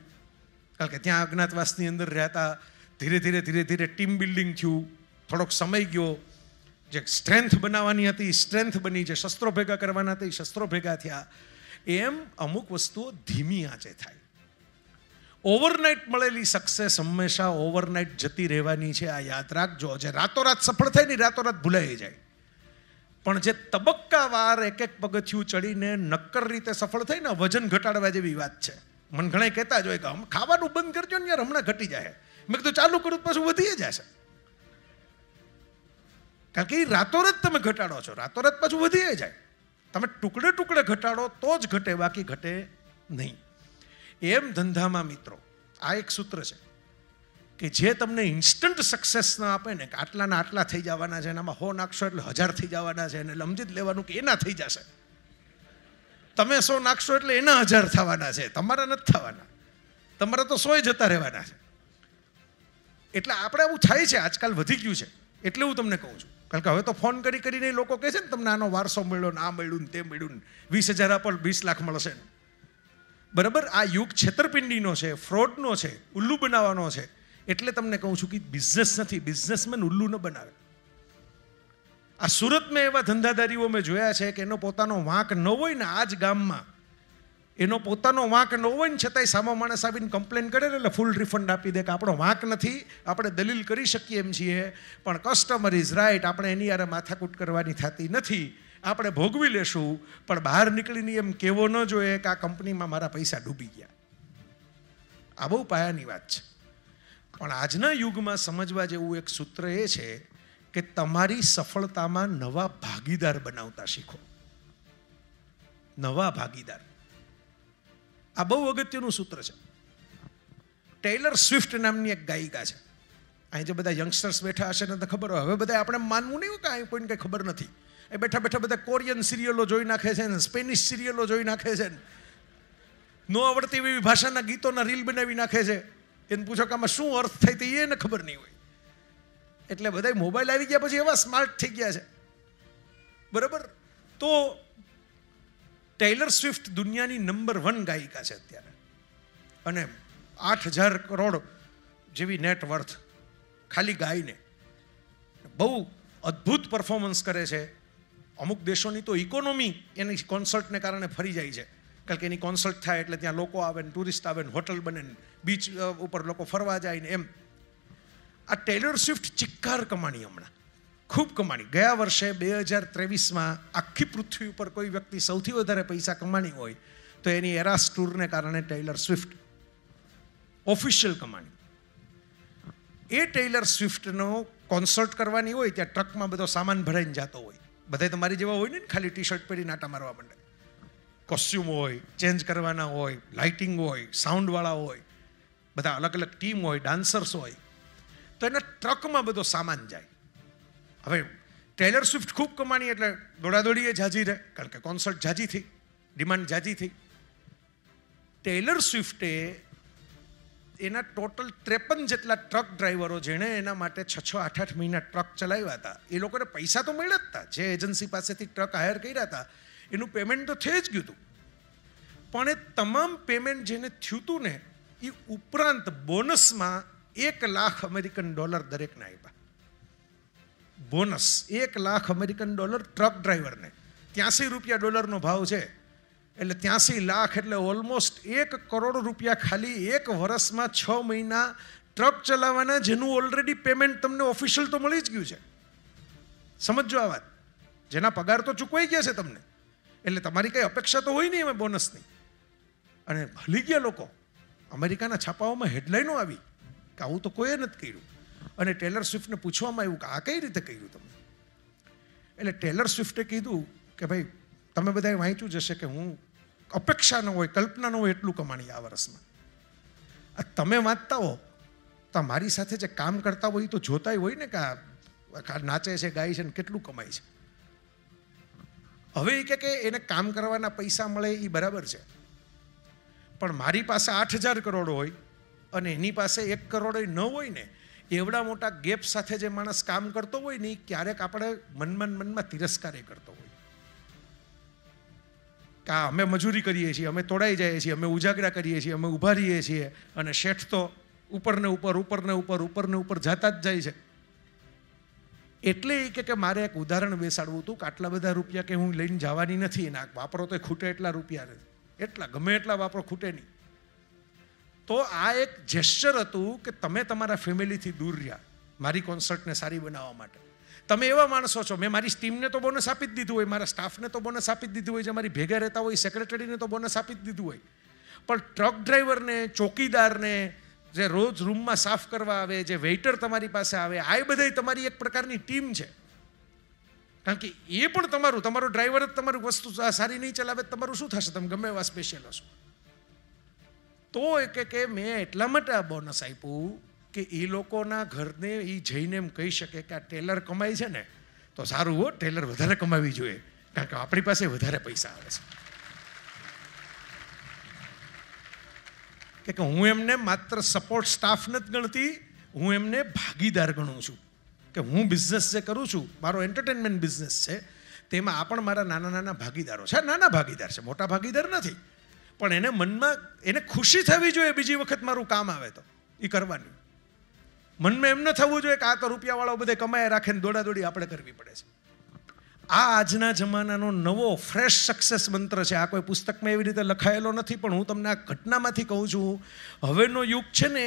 કારણ કે ત્યાં અજ્ઞાતવાસની અંદર રહેતા. ધીરે ધીરે ટીમ બિલ્ડિંગ થયું. થોડોક સમય ગયો, જે સ્ટ્રેન્થ બનાવવાની હતી સ્ટ્રેન્થ બની, જે શસ્ત્રો ભેગા કરવાના હતા એ શસ્ત્રો ભેગા થયા. એમ અમુક વસ્તુઓ ધીમી આંચે થાય. ઓવરનાઇટ મળેલી સક્સેસ હંમેશા ઓવરનાઇટ જતી રહેવાની છે, આ યાદ રાખજો. જે રાતોરાત સફળ થાય ને રાતોરાત ભૂલાઈ જાય, પણ જે તબક્કાવાર એક પગથિયું ચડીને નક્કર રીતે સફળ થાય ને, વજન ઘટાડવા જેવી વાત છે. મને ઘણા કહેતા જ હોય કે ખાવાનું બંધ કરજો ને યાર, હમણાં ઘટી જાય. મેં કીધું ચાલુ કરું પાછું વધી જશે, કારણ કે એ રાતોરાત તમે ઘટાડો છો, રાતોરાત પાછું વધી જાય. તમે ટુકડે ટુકડે ઘટાડો તો જ ઘટે, બાકી ઘટે નહીં. એમ ધંધામાં મિત્રો આ એક સૂત્ર છે કે જે તમને ઇન્સ્ટન્ટ સક્સેસ ના આપે ને, કે આટલાના આટલા થઈ જવાના છે, એનામાં 100 નાખશો એટલે 1000 થઈ જવાના છે, અને સમજી જ લેવાનું કે એના થઈ જશે. તમે 100 નાખશો એટલે એના 1000 થવાના છે, તમારા નથી થવાના. તમારા તો 100 જતા રહેવાના છે. એટલે આપણે આવું થાય છે, આજકાલ વધી ગયું છે. એટલે હું તમને કહું છું, કારણ કે હવે તો ફોન કરીને લોકો કહે છે ને તમને આનો વારસો મળ્યો ને, આ મળ્યું ને તે મળ્યું ને, 20,000 આપો 20 લાખ મળશે, બરાબર. આ યુગ છેતરપિંડીનો છે, ફ્રોડનો છે, ઉલ્લુ બનાવવાનો છે. એટલે તમને કહું છું કે બિઝનેસ નથી, બિઝનેસમેન ઉલ્લુ ન બનાવે. આ સુરતમાં એવા ધંધાદારીઓ મેં જોયા છે કે એનો પોતાનો વાંક ન હોય ને, આ જ ગામમાં એનો પોતાનો વાંક ન હોય ને છતાંય સામો માણસ આવીને કમ્પ્લેન કરે ને એટલે ફૂલ રિફંડ આપી દે કે આપણો વાંક નથી, આપણે દલીલ કરી શકીએ એમ છીએ, પણ કસ્ટમર ઇઝ રાઈટ, આપણે એની યારે માથાકૂટ કરવાની થતી નથી, આપણે ભોગવી લેશું. પણ બહાર નીકળીને એમ કહેવો ન જોઈએ કે આ કંપનીમાં મારા પૈસા ડૂબી ગયા. આ બહુ પાયાની વાત છે. પણ આજના યુગમાં સમજવા જેવું એક સૂત્ર એ છે કે તમારી સફળતામાં નવા ભાગીદાર બનાવતા શીખો. નવા ભાગીદાર, આ બહુ અગત્યનું સૂત્ર છે. ટેલર સ્વિફ્ટ નામની એક ગાયિકા છે. અહીં જે બધા યંગસ્ટર્સ બેઠા હશે ને તો ખબર હોય, હવે બધા આપણે માનવું નહીં કે અહીં કોઈને કંઈ ખબર નથી. એ બેઠા બેઠા બધા કોરિયન સિરિયલો જોઈ નાખે છે ને, સ્પેનિશ સિરિયલો જોઈ નાખે છે ને, નો આવડતી એવી ભાષાના ગીતોના રીલ બનાવી નાખે છે. એને પૂછો કે આમાં શું અર્થ થાય તો એને ખબર નહીં હોય. એટલે બધા મોબાઈલ આવી ગયા પછી એવા સ્માર્ટ થઈ ગયા છે, બરાબર. તો ટેલર સ્વિફ્ટ દુનિયાની નંબર 1 ગાયિકા છે અત્યારે, અને 8,000 કરોડ જેવી નેટ વર્થ ખાલી ગાયને. બહુ અદ્ભુત પરફોર્મન્સ કરે છે. અમુક દેશોની તો ઇકોનોમી એની કોન્સર્ટને કારણે ફરી જાય છે. કારણ કે એની કોન્સર્ટ થાય એટલે ત્યાં લોકો આવે ને ટુરિસ્ટ આવે ને હોટલ બને ને બીચ ઉપર લોકો ફરવા જાય ને એમ. આ ટેલર સ્વિફ્ટ ચિક્કાર કમાણી હમણાં ખૂબ કમાણી. ગયા વર્ષે 2023માં આખી પૃથ્વી ઉપર કોઈ વ્યક્તિ સૌથી વધારે પૈસા કમાણી હોય તો એની એરાસ ટૂરને કારણે ટેલર સ્વિફ્ટ ઓફિશિયલ કમાણી. એ ટેલર સ્વિફ્ટનો કોન્સર્ટ કરવાની હોય ત્યાં ટ્રકમાં બધો સામાન ભરાઈને જતો હોય. બધા તમારી જેવા હોય ને ખાલી ટી શર્ટ પહેરીને આટા મારવા માંડે. કોસ્ચ્યુમ હોય, ચેન્જ કરવાના હોય, લાઇટિંગ હોય, સાઉન્ડવાળા હોય, બધા અલગ અલગ ટીમ હોય, ડાન્સર્સ હોય, તો એના ટ્રકમાં બધો સામાન જાય. હવે ટેલર સ્વિફ્ટ ખૂબ કમાણી એટલે દોડાદોડી એ જાજી રહે, કારણ કે કોન્સર્ટ જાજી થઈ, ડિમાન્ડ જાજી થઈ. ટેલર સ્વિફ્ટે એના ટોટલ 53 જેટલા ટ્રક ડ્રાઈવરો જેણે એના માટે 6-8 મહિના ટ્રક ચલાવ્યા હતા એ લોકોને પૈસા તો મળ્યા જ હતા. જે એજન્સી પાસેથી ટ્રક હાયર કર્યા હતા એનું પેમેન્ટ તો થઈ જ ગયું હતું, પણ એ તમામ પેમેન્ટ જેને થયું હતું ને એ ઉપરાંત બોનસમાં $1 લાખ દરેકને આપ્યા. બોનસ $1 લાખ ટ્રક ડ્રાઈવરને. $83 ભાવ છે એટલે 83 લાખ એટલે ઓલમોસ્ટ $1 કરોડ ખાલી એક વર્ષમાં 6 મહિના ટ્રક ચલાવવાના, જેનું ઓલરેડી પેમેન્ટ તમને ઓફિશિયલ તો મળી જ ગયું છે. સમજો આ વાત, જેના પગાર તો ચૂકવાઈ ગયા છે તમને, એટલે તમારી કઈ અપેક્ષા તો હોય નહીં એમાં બોનસની. અને ભલી ગયા લોકો, અમેરિકાના છાપાઓમાં હેડલાઇનો આવી કે આવું તો કોઈએ નથી કર્યું. અને ટેલર સ્વિફ્ટને પૂછવામાં આવ્યું કે આ કઈ રીતે કર્યું તમે? એટલે ટેલર સ્વિફ્ટે કીધું કે ભાઈ તમે બધાએ વાંચ્યું જશે કે હું અપેક્ષા ન હોય, કલ્પના ન હોય એટલું કમાણી આ વર્ષમાં. તમે વાંચતા હો તો મારી સાથે જે કામ કરતા હોય તો જોતાય હોય ને કે આ નાચે છે, ગાય છે ને કેટલું કમાય છે. હવે એ કે એને કામ કરવાના પૈસા મળે એ બરાબર છે, પણ મારી પાસે 8,000 કરોડ હોય અને એની પાસે 1 કરોડ ન હોય ને, એવડા મોટા ગેપ સાથે જે માણસ કામ કરતો હોય ને ક્યારેક આપણે મનમાં તિરસ્કારે કરતો હોય કે અમે મજૂરી કરીએ છીએ, અમે તોડાઈ જઈએ છીએ, અમે ઉજાગરા કરીએ છીએ, અમે ઊભા રહીએ છીએ અને શેઠ તો ઉપરને ઉપર જતા જ જાય છે. એટલે એ કે મારે એક ઉદાહરણ બેસાડવું હતું કે આટલા બધા રૂપિયા કે હું લઈને જવાની નથી, ના વાપરો તો ખૂટે એટલા રૂપિયા નથી, એટલા ગમે એટલા વાપરો ખૂટે નહીં. તો આ એક જેસ્ચર હતું કે તમે તમારા ફેમિલીથી દૂર રહ્યા મારી કોન્સર્ટને સારી બનાવવા માટે. તમે એવા માણસો છો, મેં મારી ટીમને તો બોનસ આપી જ દીધું હોય, મારા સ્ટાફને તો બોનસ આપી જ દીધું હોય, જે મારી ભેગા રહેતા હોય સેક્રેટરીને તો બોનસ આપી જ દીધું હોય, પણ ટ્રક ડ્રાઈવરને, ચોકીદારને, જે રોજ રૂમમાં સાફ કરવા આવે, જે વેઇટર તમારી પાસે આવે, આ બધી તમારી એક પ્રકારની ટીમ છે. કારણ કે એ પણ તમારો ડ્રાઈવર જ તમારું વસ્તુ સારી નહીં ચલાવે તમારું શું થશે? તમે ગમે એવા સ્પેશિયલ હશો. તો એ કે મેં એટલા માટે આ બોનસ આપ્યું કે એ લોકોના ઘરને એ જઈને એમ કહી શકે કે આ ટેલર કમાય છે ને તો સારું હો, ટેલર વધારે કમાવી જોઈએ, કારણ કે આપણી પાસે વધારે પૈસા આવે છે. કે હું એમને માત્ર સપોર્ટ સ્ટાફ નથી ગણતી, હું એમને ભાગીદાર ગણું છું. કે હું બિઝનેસ જે કરું છું, મારો એન્ટરટેનમેન્ટ બિઝનેસ છે, તેમાં આ પણ મારા નાના ભાગીદારો છે. નાના ભાગીદાર છે, મોટા ભાગીદાર નથી, પણ એને મનમાં એને ખુશી થવી જોઈએ બીજી વખત મારું કામ આવે તો એ કરવાની. મનમાં એમ ન થવું જોઈએ કે આ તો રૂપિયાવાળો બધે કમાયા રાખે ને દોડાદોડી આપણે કરવી પડે છે. આ આજના જમાનાનો નવો ફ્રેશ સક્સેસ મંત્ર છે. આ કોઈ પુસ્તકમાં એવી રીતે લખાયેલો નથી, પણ હું તમને આ ઘટનામાંથી કહું છું. હવેનો યુગ છે ને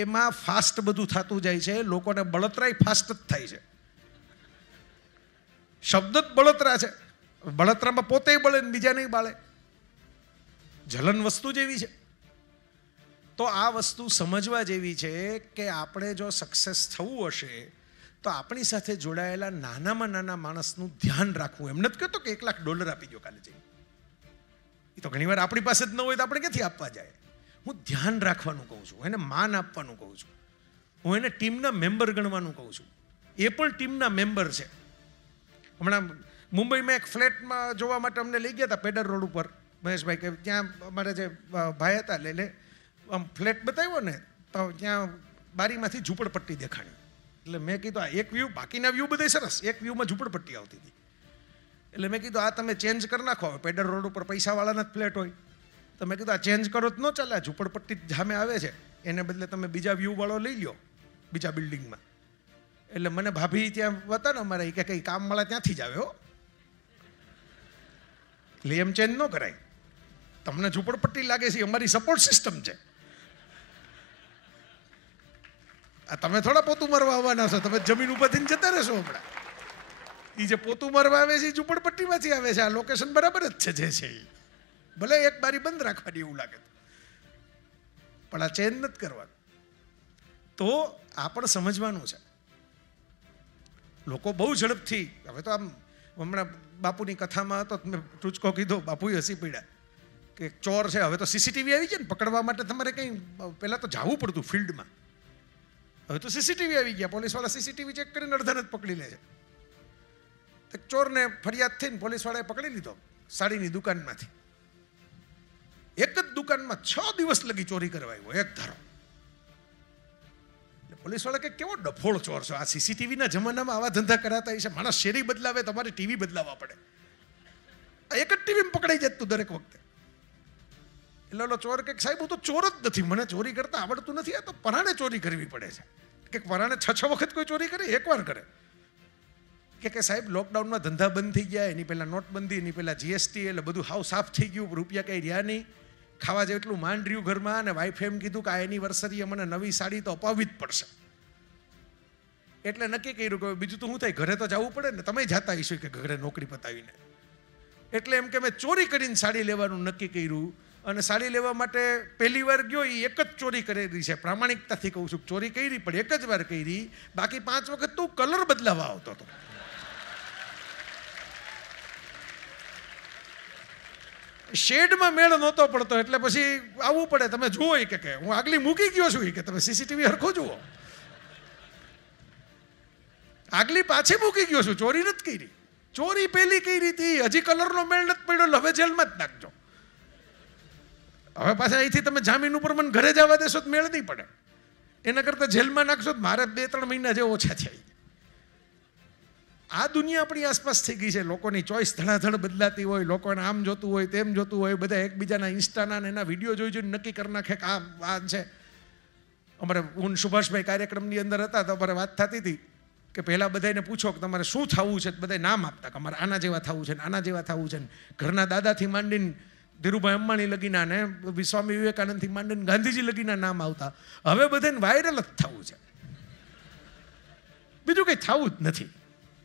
એમાં ફાસ્ટ બધું થતું જાય છે, લોકોને બળતરાય ફાસ્ટ જ થાય છે. શબ્દ જ બળતરા છે, બળતરામાં પોતે બળે ને બીજા નહીં બાળે, જલન વસ્તુ જેવી છે. તો આ વસ્તુ સમજવા જેવી છે કે આપણે જો સક્સેસ થવું હશે તો આપણી સાથે જોડાયેલા નાનામાં નાના માણસનું ધ્યાન રાખવું. એમ નથી કહેતો કે $1 લાખ આપી દો કાલે જઈને, એ તો ઘણીવાર આપણી પાસે જ ન હોય તો આપણે ક્યાંથી આપવા જાય. હું ધ્યાન રાખવાનું કહું છું, એને માન આપવાનું કહું છું, હું એને ટીમના મેમ્બર ગણવાનું કહું છું. એ પણ ટીમના મેમ્બર છે. હમણાં મુંબઈમાં એક ફ્લેટમાં જોવા માટે અમને લઈ ગયા હતા પેડર રોડ ઉપર મહેશભાઈ, કે ત્યાં અમારે જે ભાઈ હતા લે આમ ફ્લેટ બતાવ્યો ને તો ત્યાં બારીમાંથી ઝૂંપડપટ્ટી દેખાણી. એટલે મેં કીધું આ એક વ્યૂ, બાકીના વ્યૂ બધા સરસ, એક વ્યૂમાં ઝૂંપડપટ્ટી આવતી હતી. એટલે મેં કીધું આ તમે ચેન્જ કરી નાખો. પેડર રોડ ઉપર પૈસાવાળાના જ ફ્લેટ હોય તો મેં કીધું આ ચેન્જ કરો તો ન ચાલે, આ ઝૂંપડપટ્ટી સામે આવે છે, એને બદલે તમે બીજા વ્યૂવાળો લઈ લો બીજા બિલ્ડિંગમાં. એટલે મને ભાભી ત્યાં હતા ને અમારે કે કંઈ કામવાળા ત્યાંથી જ આવે હો, એટલે એમ ચેન્જ ન કરાય. તમને ઝૂંપડપટ્ટી લાગે છે, અમારી સપોર્ટ સિસ્ટમ છે. આ તમે થોડા પોતું મારવા આવવાના છો, તમે જમીન ઉપર થઈને જતા રહેશો. હમણાં એ જે પોતું મારવા આવે છે એ ઝૂંપડપટ્ટીમાંથી આવે છે. આ લોકેશન બરાબર જ છે જે છે એ. ભલે એક બારી બંધ રાખવાની એવું લાગે પણ આ ચેન્જ નથી કરવાનું. તો આ પણ સમજવાનું છે. લોકો બહુ ઝડપથી, હવે તો આમ હમણાં બાપુની કથામાં હતો, મેં ટૂચકો કીધો, બાપુએ હસી પડ્યા કે એક ચોર છે, હવે તો સીસીટીવી આવી ગયા ને પકડવા માટે. તમારે કંઈ પહેલાં તો જવું પડતું ફિલ્ડમાં, હવે તો સીસીટીવી આવી ગયા. પોલીસવાળા સીસીટીવી ચેક કરીને અડધાને જ પકડી લે છે. એક ચોરને ફરિયાદ થઈને પોલીસવાળાએ પકડી લીધો સાડીની દુકાનમાંથી. એક જ દુકાનમાં 6 દિવસ લગી ચોરી કરવા આવ્યો, એક ધારો. પોલીસવાળા કે કેવો ડફોળ ચોર છે, આ સીસીટીવીના જમાનામાં આવા ધંધા કરાતા હશે. માણસ શેરી બદલાવે, તમારે ટીવી બદલાવવા પડે. આ એક જ ટીવીમાં પકડાઈ જતું દરેક વખતે. એટલે ઓલો ચોર કે સાહેબ હું તો ચોર જ નથી, મને ચોરી કરતા આવડતું નથી, આ તો પરાણે ચોરી કરવી પડે છે. કે પરાણે 6 વખત કોઈ ચોરી કરે, એકવાર કરે. કે સાહેબ લોકડાઉનમાં ધંધા બંધ થઈ ગયા, એની પહેલાં નોટબંધી, એની પહેલાં જીએસટી, એટલે બધું હાવ સાફ થઈ ગયું, રૂપિયા કંઈ રહ્યા નહીં, ખાવા જેટલું માંડ રહ્યું ઘરમાં. અને વાઈફે એમ કીધું કે આ એનિવર્સરીએ મને નવી સાડી તો અપાવવી જ પડશે. એટલે નક્કી કર્યું કે બીજું તો શું થાય, ઘરે તો જવું પડે ને, તમે જાતા હશો કે ઘરે નોકરી પતાવીને. એટલે એમ કે મેં ચોરી કરીને સાડી લેવાનું નક્કી કર્યું. અને સાડી લેવા માટે પહેલી વાર ગયો, એ એક જ ચોરી કરેલી છે. પ્રામાણિકતાથી કહું છું, ચોરી કરી પણ એક જ વાર કરી, બાકી 5 વખત તો કલર બદલાવા આવતો હતો. શેડમાં મેળ નહોતો પડતો, એટલે પછી આવવું પડે. તમે જુઓ કે હું આગલી મૂકી ગયો છું, કે તમે સીસીટીવી હરખો જુઓ. આગલી પાછી મૂકી ગયો છું, ચોરી નથી કરી. ચોરી પહેલી કરી હતી, હજી કલરનો મેળ નથી પડ્યો, હવે જેલમાં જ નાખજો. હવે પાછા અહીંથી તમે જામીન ઉપર મને ઘરે જવા દેશો તો મેળ નહીં પડે. એના કરતાં જેલમાં નાખશો તો મારે 2-3 મહિના જેવો ઓછા થાય. આ દુનિયા આપણી આસપાસ થઈ ગઈ છે. લોકોની ચોઈસ ધડાધડ બદલાતી હોય, લોકોને આમ જોતું હોય, તેમ જોતું હોય, બધા એકબીજાના ઇન્સ્ટાના એના વિડીયો જોઈ જોઈને નક્કી કરી નાખે કે આ છે. અમારે હું સુભાષભાઈ કાર્યક્રમની અંદર હતા તો અમારે વાત થતી હતી કે પહેલાં બધાને પૂછો કે તમારે શું થવું છે, બધા નામ આપતા કે અમારે આના જેવા થવું છે ને આના જેવા થવું છે ને. ઘરના દાદાથી માંડીને ધીરુભાઈ અંબાણી લગીના ને સ્વામી વિવેકાનંદથી માંડીને ગાંધીજી લગીના નામ આવતા. હવે બધાને વાયરલ જ થવું છે, બીજું કંઈ થવું જ નથી.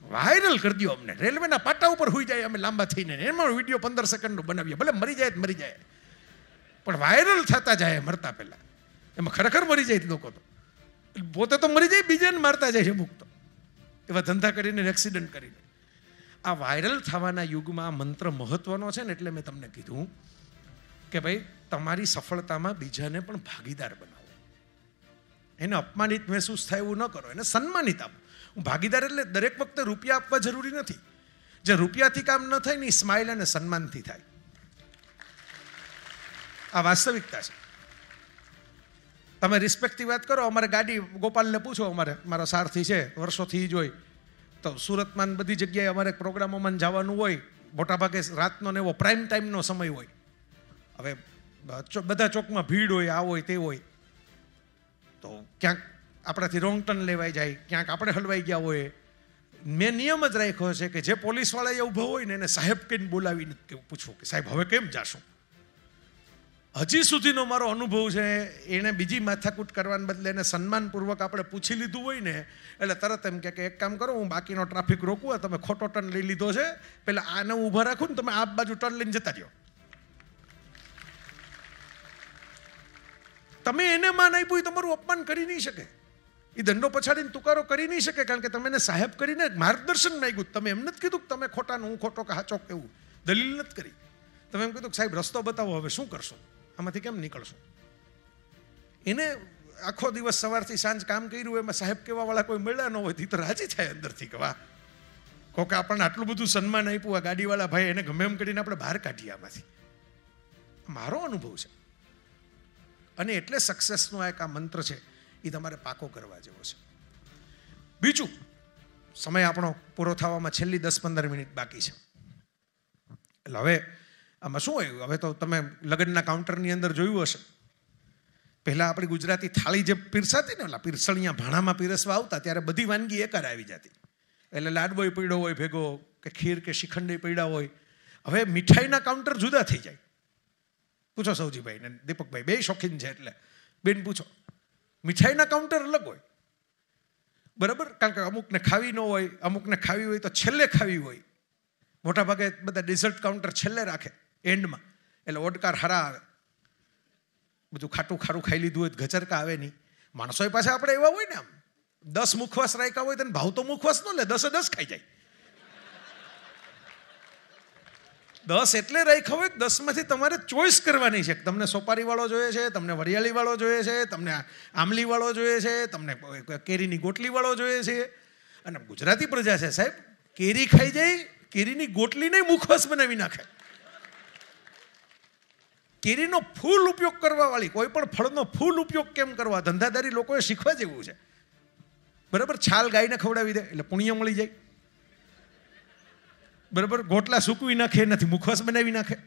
વાયરલ કરી દો અમને. રેલવેના પાટા ઉપર હોઈ જાય અમે લાંબા થઈને, એમાં વિડીયો 15 સેકન્ડનો બનાવીએ, ભલે મરી જાય મરી જાય, પણ વાયરલ થતા જાય મરતા પહેલા. એમાં ખરેખર મરી જાય લોકો તો પોતે તો મરી જાય, બીજાને મારતા જાય છે અમુક તો, એવા ધંધા કરીને એક્સિડન્ટ કરીને. આ વાયરલ થવાના યુગમાં આ મંત્ર મહત્વનો છે ને, એટલે મેં તમને કીધું કે ભાઈ તમારી સફળતામાં બીજાને પણ ભાગીદાર બનાવો. એને અપમાનિત મહેસૂસ થાય એવું ન કરો, એને સન્માનિત આપો. હું ભાગીદાર એટલે દરેક વખતે રૂપિયા આપવા જરૂરી નથી. જે રૂપિયાથી કામ ન થાય ને, સ્માઇલ અને સન્માનથી થાય. આ વાસ્તવિકતા છે. તમે રિસ્પેક્ટથી વાત કરો. અમારે ગાડી ગોપાલને પૂછો, અમારે મારો સારથી છે, વર્ષોથી જ હોય. તો સુરતમાં બધી જગ્યાએ અમારે પ્રોગ્રામોમાં જવાનું હોય, મોટાભાગે રાતનો ને એવો પ્રાઇમ ટાઈમનો સમય હોય. હવે બધા ચોકમાં ભીડ હોય, આ હોય તે હોય, તો ક્યાંક આપણાથી રોંગ ટર્ન લેવાઈ જાય, ક્યાંક આપણે હલવાઈ ગયા હોય. મેં નિયમ જ રાખ્યો છે કે જે પોલીસવાળા ઊભો હોય ને એને સાહેબ કહીને બોલાવીને પૂછવું કે સાહેબ હવે કેમ જાશું. હજી સુધીનો મારો અનુભવ છે, એણે બીજી માથાકૂટ કરવાને બદલે એને સન્માનપૂર્વક આપણે પૂછી લીધું હોય ને, એટલે તરત એમ કે એક કામ કરો, હું બાકીનો ટ્રાફિક રોકું, તમે ખોટો ટર્ન લઈ લીધો છે, પેલા આને ઊભા રાખું ને, તમે આ બાજુ ટર્ન લઈને જતા રહ્યો. તમે એને માન આપ્યું, તમારું અપમાન કરી નહીં શકે. એ દંડો પછાડીને તુકારો કરી નહીં શકે, કારણ કે તમે એને સાહેબ કરીને માર્ગદર્શન માંગ્યું. તમે એમ નથી કીધું કે તમે ખોટા ને હું ખોટો કે હાચો કેવું, દલીલ નથી કરી. તમે એમ કીધું કે સાહેબ રસ્તો બતાવો, હવે શું કરશો, આમાંથી કેમ નીકળશો. એને આખો દિવસ સવારથી સાંજ કામ કર્યું, એમાં સાહેબ કહેવાવાળા કોઈ મળ્યા ન હોય તો રાજી થાય અંદરથી કે વાહ, કોકે આપણને આટલું બધું સન્માન આપ્યું. આ ગાડીવાળા ભાઈ એને ગમે એમ કરીને આપણે બહાર કાઢીએ આમાંથી. મારો અનુભવ છે. અને એટલે સક્સેસનો એક આ મંત્ર છે, એ તમારે પાકો કરવા જેવો છે. બીજું, સમય આપણો પૂરો થવામાં છેલ્લી 10-15 મિનિટ બાકી છે. એટલે હવે આમાં શું હોય, હવે તો તમે લગ્નના કાઉન્ટરની અંદર જોયું હશે, પહેલાં આપણી ગુજરાતી થાળી જે પીરસાતી ને, ઓલા પીરસણિયા ભાણામાં પીરસવા આવતા, ત્યારે બધી વાનગી એકાર આવી જતી. એટલે લાડવોય પડ્યો હોય ભેગો, કે ખીર કે શ્રીખંડ પડ્યા હોય. હવે મીઠાઈના કાઉન્ટર જુદા થઈ જાય. પૂછો સૌજીભાઈ ને દીપકભાઈ, બે શોખીન છે એટલે બેન પૂછો. મીઠાઈના કાઉન્ટર અલગ હોય, બરાબર, કારણ કે અમુકને ખાવી ન હોય, અમુકને ખાવી હોય તો છેલ્લે ખાવી હોય. મોટા ભાગે બધા ડેઝર્ટ કાઉન્ટર છેલ્લે રાખે એન્ડમાં, એટલે ઓડકાર હારા આવે. બધું ખાટું ખારું ખાઈ લીધું હોય તો ગચરકા આવે નહીં. માણસો પાસે આપણે એવા હોય ને, આમ 10 મુખવાસ રાખ્યા હોય તો ભાવ તો મુખવાસ ન લે, 10 ખાઈ જાય. 10 એટલે રાખ્યા હોય 10માંથી તમારે ચોઈસ કરવાની છે. તમને સોપારી વાળો જોઈએ છે, તમને વરિયાળી વાળો જોઈએ છે, તમને આમલી વાળો જોઈએ છે, તમને કેરીની ગોટલી વાળો જોઈએ છે. અને ગુજરાતી પ્રજા છે સાહેબ, કેરી ખાઈ જાય, કેરીની ગોટલીને મુખવાસ બનાવી નાખે. કેરીનો ફૂલ ઉપયોગ કરવા વાળી, કોઈ પણ ફળનો ફૂલ ઉપયોગ કેમ કરવા, ધંધાદારી લોકોએ શીખવા જેવું છે. બરાબર, છાલ ગાયને ખવડાવી દે એટલે પુણ્ય મળી જાય. બરાબર, ગોટલા સૂકવી નાખે, એનાથી મુખવાસ બનાવી નાખે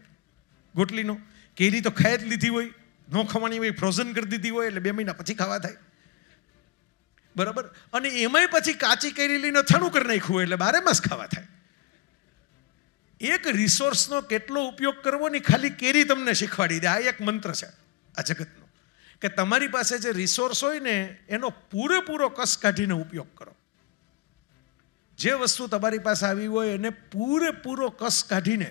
ગોટલીનો. કેરી તો ખાઈ જ લીધી હોય, ન ખવાની હોય, ફ્રોઝન કરી દીધી હોય, એટલે 2 મહિના પછી ખાવા થાય. બરાબર, અને એમાંય પછી કાચી કેરી લઈને અથાણું કરી નાખ્યું હોય એટલે 12 માસ ખાવા થાય. એક રિસોર્સનો કેટલો ઉપયોગ કરવો ની ખાલી કેરી તમને શીખવાડી દે. આ એક મંત્ર છે આ જગતનો, કે તમારી પાસે જે રિસોર્સ હોય ને એનો પૂરેપૂરો કસ કાઢીને ઉપયોગ કરો. જે વસ્તુ તમારી પાસે આવી હોય એને પૂરેપૂરો કસ કાઢીને,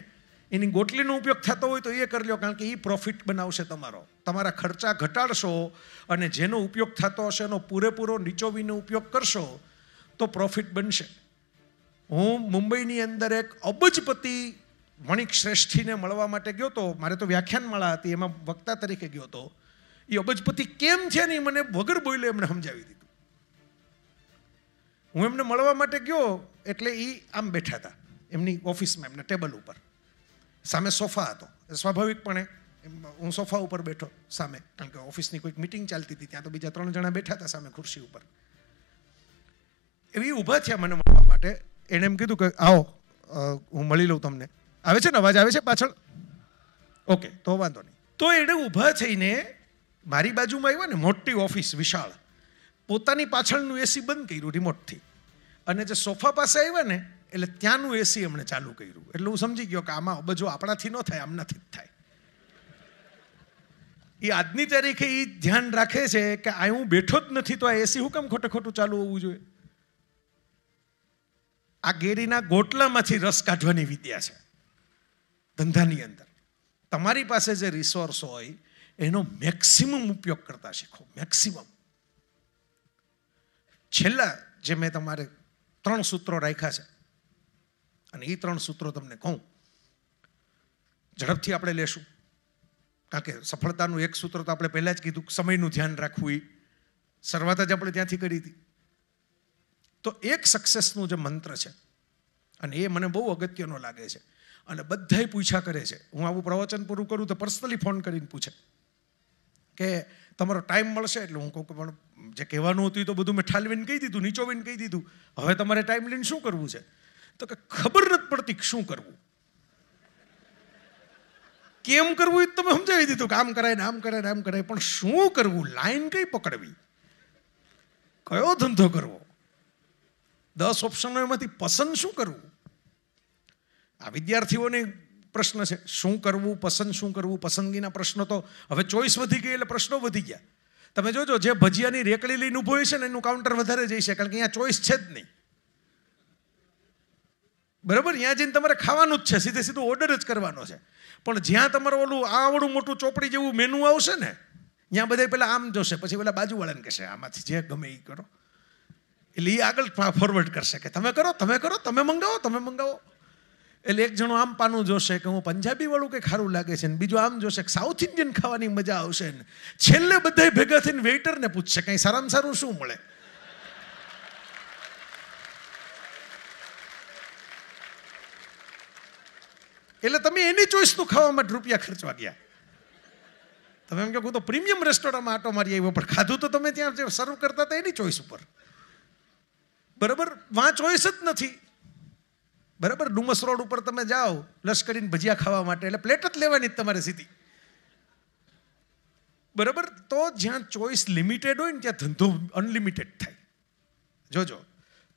એની ગોટલીનો ઉપયોગ થતો હોય તો એ કરી લો, કારણ કે એ પ્રોફિટ બનાવશે તમારો. તમારા ખર્ચા ઘટાડશો અને જેનો ઉપયોગ થતો હશે એનો પૂરેપૂરો નીચોવીને ઉપયોગ કરશો તો પ્રોફિટ બનશે. હું મુંબઈની અંદર એક અબજપતિ વણિક શ્રેષ્ઠીને મળવા માટે ગયો હતો. મારે તો વ્યાખ્યાનમાળા હતી, એમાં વક્તા તરીકે ગયો હતો. એ અબજપતિ કેમ છે ને મને વગર બોલે એમણે સમજાવી દીધું. હું એમને મળવા માટે ગયો એટલે એ આમ બેઠા હતા એમની ઓફિસમાં, એમના ટેબલ ઉપર. સામે સોફા હતો, સ્વાભાવિકપણે હું સોફા ઉપર બેઠો સામે, કારણ કે ઓફિસની કોઈક મિટિંગ ચાલતી હતી. ત્યાં તો બીજા 3 જણા બેઠા હતા સામે ખુરશી ઉપર. એવી ઊભા થયા મને મળવા માટે. એણે એમ કીધું કે આવો, હું મળી લઉં તમને. આવે છે ને, અવાજ આવે છે પાછળ? ઓકે, તો વાંધો નહીં. તો એણે ઊભા થઈને મારી બાજુમાં આવ્યા ને, મોટી ઓફિસ વિશાળ, પોતાની પાછળનું એસી બંધ કર્યું રિમોટથી, અને જે સોફા પાસે આવ્યા ને એટલે ત્યાંનું એસી એમણે ચાલુ કર્યું. એટલે હું સમજી ગયો કે આમાં અબજો આપણાથી ન થાય, આમનાથી જ થાય. એ આજની તારીખે એ ધ્યાન રાખે છે કે આ હું બેઠો જ નથી તો આ એસી હું કેમ ખોટું ચાલુ હોવું જોઈએ. આ કેરીના ગોટલામાંથી રસ કાઢવાની વિદ્યા છે ધંધાની અંદર. તમારી પાસે જે રિસોર્સ હોય એનો મેક્સિમમ ઉપયોગ કરતા શીખો, મેક્સિમમ. છેલ્લા જે મેં તમારે 3 સૂત્રો રાખ્યા છે, અને એ 3 સૂત્રો તમને કહું, ઝડપથી આપણે લેશું. કારણ કે સફળતાનું એક સૂત્ર તો આપણે પહેલાં જ કીધું, સમયનું ધ્યાન રાખવું. એ શરૂઆત જ આપણે ત્યાંથી કરી હતી. તો એક સક્સેસનું જે મંત્ર છે, અને એ મને બહુ અગત્યનો લાગે છે, અને બધાય પૂછ્યા કરે છે. હું આવું પ્રવચન પૂરું કરું તો પર્સનલી ફોન કરીને પૂછે કે તમારો ટાઈમ મળશે? એટલે હું કહું કે પણ જે કહેવાનું હતું એ તો બધું મેં ઠાલવીને કહી દીધું, નીચોવીને કહી દીધું, હવે તમારે ટાઈમ લઈને શું કરવું છે? તો કે ખબર નથી પડતી શું કરવું, કેમ કરવું એ તમે સમજાવી દીધું કે આમ કરાય ને આમ કરાય ને આમ કરાય, પણ શું કરવું, લાઈન કઈ પકડવી, કયો ધંધો કરવો, 10 ઓપ્શનો એમાંથી પસંદ શું કરવું? આ વિદ્યાર્થીઓને પ્રશ્ન છે, શું કરવું, પસંદ શું કરવું. પસંદગીના પ્રશ્નો તો હવે ચોઈસ વધી ગઈ એટલે પ્રશ્નો વધી ગયા. તમે જોજો, જે ભજીયાની રેકડી લઈને ઊભો છે ને એનું કાઉન્ટર વધારે જઈશે, કારણ કે અહીંયા ચોઈસ છે જ નહીં. બરાબર, ત્યાં જઈને તમારે ખાવાનું જ છે, સીધું ઓર્ડર જ કરવાનો છે. પણ જ્યાં તમારું ઓલું આવડું મોટું ચોપડી જેવું મેનુ આવશે ને, ત્યાં બધા પેલા આમ જોશે, પછી પેલા બાજુવાળાને કહેશે આમાંથી જે ગમે એ કરો. એટલે એ આગળ ફોરવર્ડ કરશે કે તમે કરો, તમે કરો, તમે મંગાવો, તમે મંગાવો. એટલે એક જણો આમ પાનું જોશે કે હું પંજાબી વાળું કંઈક સારું લાગે છે, ને બીજું આમ જોશે કે સાઉથ ઇન્ડિયન ખાવાની મજા આવશે, ને છેલ્લે બધા ભેગા થઈને વેઇટરને પૂછશે કંઈ સારામાં સારું શું મળે. એટલે તમે એની ચોઈસનું ખાવા માટે રૂપિયા ખર્ચવા ગયા. તમે એમ કહો તો પ્રીમિયમ રેસ્ટોરન્ટમાં આટો મારી આવ્યો, પણ ખાધું તો તમે ત્યાં જે સર્વ કરતા હતા એની ચોઈસ ઉપર. બરાબર, વાં ચોઈસ જ નથી. બરાબર, ડુમસ રોડ ઉપર તમે જાઓ લશ્કરીને ભજીયા ખાવા માટે, એટલે પ્લેટ જ લેવાની તમારે સીધી. બરાબર, તો જ્યાં ચોઈસ લિમિટેડ હોય ને ત્યાં ધંધો અનલિમિટેડ થાય. જોજો,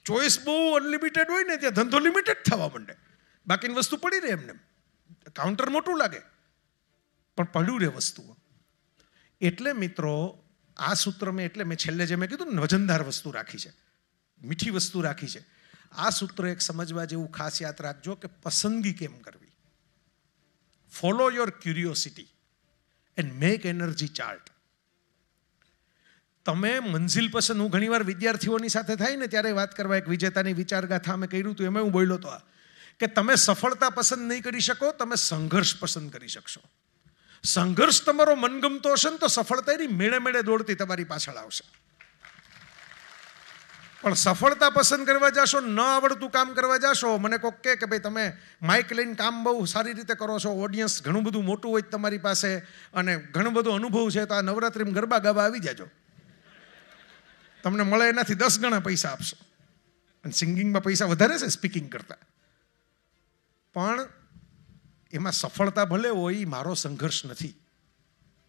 ચોઈસ બહુ અનલિમિટેડ હોય ને ત્યાં ધંધો લિમિટેડ થવા માંડે. બાકીની વસ્તુ પડી રહે એમને, કાઉન્ટર મોટું લાગે. પણ પડ્યું રહે વસ્તુઓ. એટલે મિત્રો આ સૂત્ર મેં છેલ્લે જે મેં કીધું ને વજનદાર વસ્તુ રાખી છે, મીઠી વસ્તુ રાખી છે. આ સૂત્ર એક સમજવા જેવું ખાસ યાદ રાખજો કે પસંદગી કેમ કરવી. Follow your curiosity and make energy chart. તમે મંજિલ પસંદ, હું ઘણીવાર વિદ્યાર્થીઓની સાથે થાય ને ત્યારે વાત કરવા, એક વિજેતાની વિચારગાથા અમે કર્યું હતું, એમાં હું બોલ્યો હતો કે તમે સફળતા પસંદ નહીં કરી શકો, તમે સંઘર્ષ પસંદ કરી શકશો. સંઘર્ષ તમારો મનગમતો હશે ને તો સફળતા એની મેળે મેળે દોડતી તમારી પાછળ આવશે. પણ સફળતા પસંદ કરવા જાશો, ન આવડતું કામ કરવા જાશો, મને કોક કે ભાઈ તમે માઇક લઈને કામ બહુ સારી રીતે કરો છો, ઓડિયન્સ ઘણું બધું મોટું હોય તમારી પાસે અને ઘણું બધું અનુભવ છે, તો આ નવરાત્રિમાં ગરબા ગાવા આવી જાજો, તમને મળે એનાથી 10 ગણા પૈસા આપશો. અને સિંગિંગમાં પૈસા વધારે છે સ્પીકિંગ કરતાં. પણ એમાં સફળતા ભલે હોય, મારો સંઘર્ષ નથી,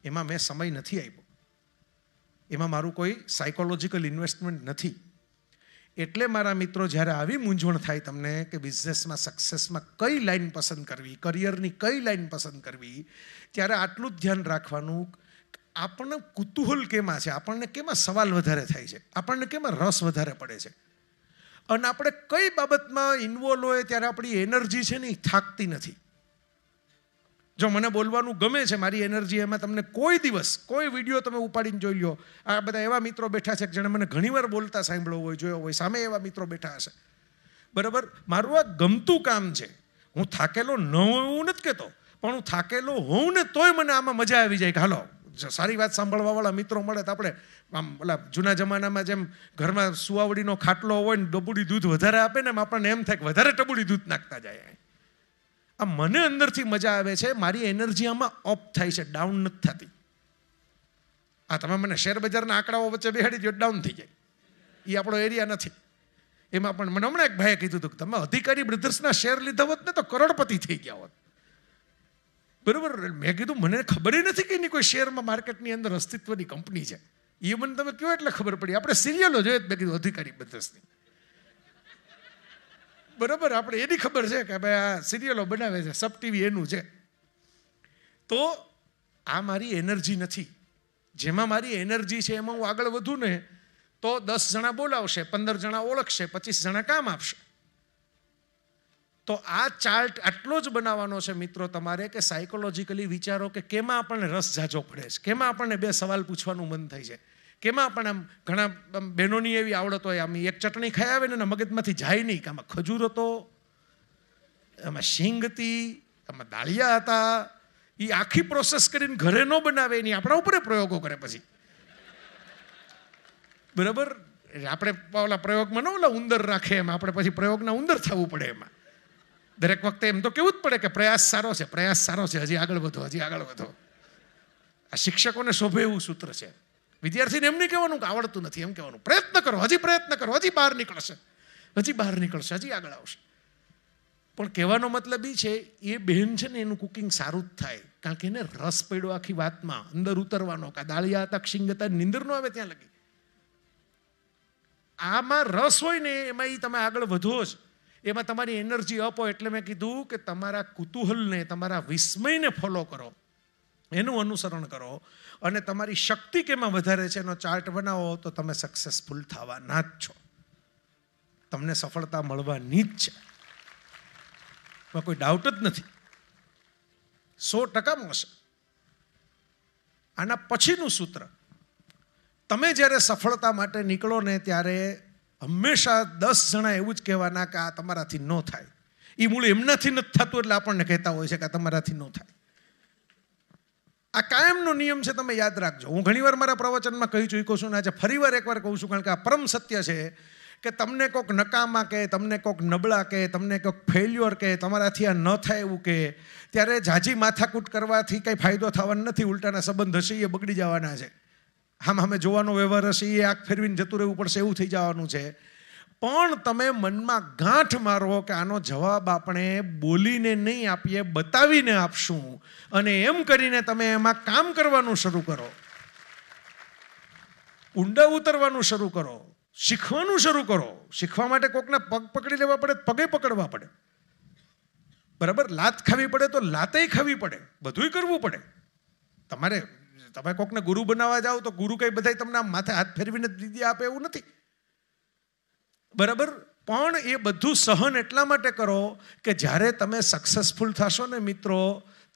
એમાં મેં સમય નથી આપ્યો, એમાં મારું કોઈ સાયકોલોજીકલ ઇન્વેસ્ટમેન્ટ નથી. એટલે મારા મિત્રો, જ્યારે આવી મૂંઝવણ થાય તમને કે બિઝનેસમાં, સક્સેસમાં કઈ લાઈન પસંદ કરવી, કરિયરની કઈ લાઈન પસંદ કરવી, ત્યારે આટલું જ ધ્યાન રાખવાનું, આપણને કુતૂહલ કેમાં છે, આપણને કેમાં સવાલ વધારે થાય છે, આપણને કેમાં રસ વધારે પડે છે, અને આપણે કઈ બાબતમાં ઇન્વોલ્વ હોય ત્યારે આપણી એનર્જી છે ને એ થાકતી નથી. જો મને બોલવાનું ગમે છે, મારી એનર્જી એમાં, તમને કોઈ દિવસ કોઈ વિડીયો તમે ઉપાડીને જોઈ લો, આ બધા એવા મિત્રો બેઠા છે કે જેણે મને ઘણીવાર બોલતા સાંભળ્યો હોય, જોયો હોય, સામે એવા મિત્રો બેઠા હશે, બરાબર. મારું આ ગમતું કામ છે, હું થાકેલો ન હોઉં એવું નથી કહેતો, પણ હું થાકેલો હોઉં ને તોય મને આમાં મજા આવી જાય કે હાલો સારી વાત સાંભળવાવાળા મિત્રો મળે તો આપણે આમ ઓલા જૂના જમાનામાં જેમ ઘરમાં સુવાવડીનો ખાટલો હોય ને ડબુડી દૂધ વધારે આપે ને, આપણને એમ થાય કે વધારે ટબુડી દૂધ નાખતા જાય. આ મને અંદરથી મજા આવે છે, મારી એનર્જી આમાં અપ થાય છે, ડાઉન નથી થતી. આ તમે મને શેર બજારના આંકડાઓ વચ્ચે બેહાડી દો, ડાઉન થઈ જાય, એ આપણો એરિયા નથી. એમાં પણ મને હમણાં એક ભાઈએ કીધું હતું કે તમે અધિકારી બ્રધર્સના શેર લીધા હોત ને તો કરોડપતિ થઈ ગયા હોત. બરાબર. મેં કીધું મને ખબર નથી કે એની કોઈ શેરમાં માર્કેટની અંદર અસ્તિત્વની કંપની છે. એ મને તમે કહો એટલે ખબર પડી. આપણે સિરિયલો જોઈએ, મેં કીધું અધિકારી બ્રધર્સની, બરાબર. આપણે એની ખબર છે કે ભાઈ આ સિરિયલો બનાવે છે, સબ ટીવી એનું છે. તો આ મારી એનર્જી નથી. જેમાં મારી એનર્જી છે એમાં હું આગળ વધું ને તો 10 જણા બોલાવશે, 15 જણા ઓળખશે, 25 જણા કામ આપશે. તો આ ચાર્ટ આટલો જ બનાવવાનો છે મિત્રો તમારે કે સાયકોલોજીકલી વિચારો કે કેમાં આપણને રસ જાજો પડે છે, કેમાં આપણને 2 સવાલ પૂછવાનું મન થાય છે, કેમાં આપણને આમ ઘણા બહેનોની એવી આવડત હોય, આમ એક ચટણી ખાઈ આવે ને મગજમાંથી જાય નહીં કે આમાં ખજૂર હતો, આમાં શીંગ હતી, આમાં દાળિયા હતા. એ આખી પ્રોસેસ કરીને ઘરે ન બનાવે, એની આપણા ઉપર પ્રયોગો કરે પછી, બરાબર. આપણે ઓલા પ્રયોગમાં ન ઓલા ઉંદર રાખે, એમ આપણે પછી પ્રયોગના ઉંદર થવું પડે. એમાં દરેક વખતે એમ તો કેવું જ પડે કે પ્રયાસ સારો છે, પ્રયાસ સારો છે, હજી આગળ વધો, હજી આગળ વધો. આ શિક્ષકોને શોભે એવું સૂત્ર છે. વિદ્યાર્થીને એમ નહીં કહેવાનું કે આવડતું નથી, એમ કહેવાનું પ્રયત્ન કરો, હજી પ્રયત્ન કરો, હજી બહાર નીકળશે, હજી બહાર નીકળશે, હજી આગળ આવશે. પણ કહેવાનો મતલબ એ છે, એ બહેન છે ને એનું કુકિંગ સારું જ થાય, કારણ કે એને રસ પડ્યો આખી વાતમાં, અંદર ઉતરવાનો. કે દાળિયા હતા, ક્ષીંગ હતા, નીંદર ન આવે ત્યાં લગી. આમાં રસ હોય ને એમાં એ તમે આગળ વધો જ, એમાં તમારી એનર્જી અપ હોય. એટલે મેં કીધું કે તમારા કુતૂહલને, તમારા વિસ્મયને ફોલો કરો, એનું અનુસરણ કરો, અને તમારી શક્તિ કેમાં વધારે છે એનો ચાર્ટ બનાવો, તો તમે સક્સેસફુલ થવાના જ છો. તમને સફળતા મળવાની જ છે, એમાં કોઈ ડાઉટ જ નથી, 100% મળશે. આના પછીનું સૂત્ર, તમે જ્યારે સફળતા માટે નીકળો ને ત્યારે હંમેશા 10 જણા એવું જ કહેવાના કે આ તમારાથી ન થાય. એ મૂળ એમનાથી નથી થતું એટલે આપણને કહેતા હોય છે કે આ તમારાથી ન થાય. આ કાયમનો નિયમ છે, તમે યાદ રાખજો. હું ઘણીવાર મારા પ્રવચનમાં કહી ચૂક્યો છું ને આજે ફરીવાર એકવાર કહું છું, કારણ કે આ પરમ સત્ય છે કે તમને કોઈક નકામા કહે, તમને કોઈક નબળા કહે, તમને કોઈક ફેલ્યોર કહે, તમારાથી આ ન થાય એવું કહે, ત્યારે ઝાઝી માથાકૂટ કરવાથી કંઈ ફાયદો થવાનો નથી. ઉલટાના સંબંધ હશે એ બગડી જવાના છે. આમ જોવાનો વ્યવહાર હશે એ આંખ ફેરવીને જતું રહેવું પડશે, એવું થઈ જવાનું છે. પણ તમે મનમાં ગાંઠ મારો કે આનો જવાબ આપણે બોલીને નહીં આપીએ, બતાવીને આપશું, અને એમ કરીને તમે એમાં કામ કરવાનું શરૂ કરો, ઊંડા ઉતરવાનું શરૂ કરો, શીખવાનું શરૂ કરો. શીખવા માટે કોકના પગ પકડી લેવા પડે, પગે પકડવા પડે, બરાબર. લાત ખાવી પડે તો લાતેય ખાવી પડે, બધુંય કરવું પડે. તમે કોકને ગુરુ બનાવવા જાઓ તો ગુરુ કંઈ બધા તમને માથે હાથ ફેરવીને દીદી આપે એવું નથી, બરાબર? પણ એ બધું સહન એટલા માટે કરો કે જ્યારે તમે સક્સેસફુલ થશો ને મિત્રો,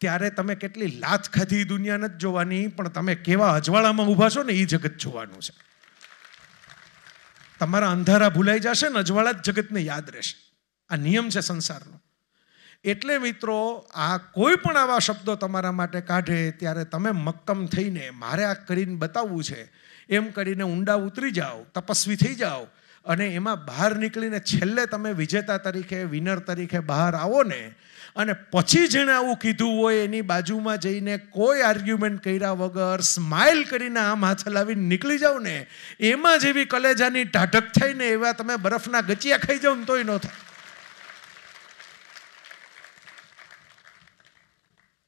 ત્યારે તમે કેટલી લાત ખાધી દુનિયા નથી જોવાની, પણ તમે કેવા અજવાળામાં ઊભા છો ને એ જગત જોવાનું છે. તમારા અંધારા ભૂલાઈ જશે ને અજવાળા જ જગતને યાદ રહેશે. આ નિયમ છે સંસારનો. એટલે મિત્રો, આ કોઈ પણ આવા શબ્દો તમારા માટે કાઢે ત્યારે તમે મક્કમ થઈને મારે આ કરીને બતાવવું છે એમ કરીને ઊંડા ઉતરી જાઓ, તપસ્વી થઈ જાઓ, અને એમાં બહાર નીકળીને છેલ્લે તમે વિજેતા તરીકે, વિનર તરીકે બહાર આવો ને, અને પછી જેણે આવું કીધું હોય એની બાજુમાં જઈને કોઈ આર્ગ્યુમેન્ટ કર્યા વગર સ્માઇલ કરીને આમ હાથ હલાવીને નીકળી જાઓ ને, એમાં જેવી કલેજાની ટાઢક થાય ને એવા તમે બરફના ગચિયા ખાઈ જાઓ ને તોય ન થાય.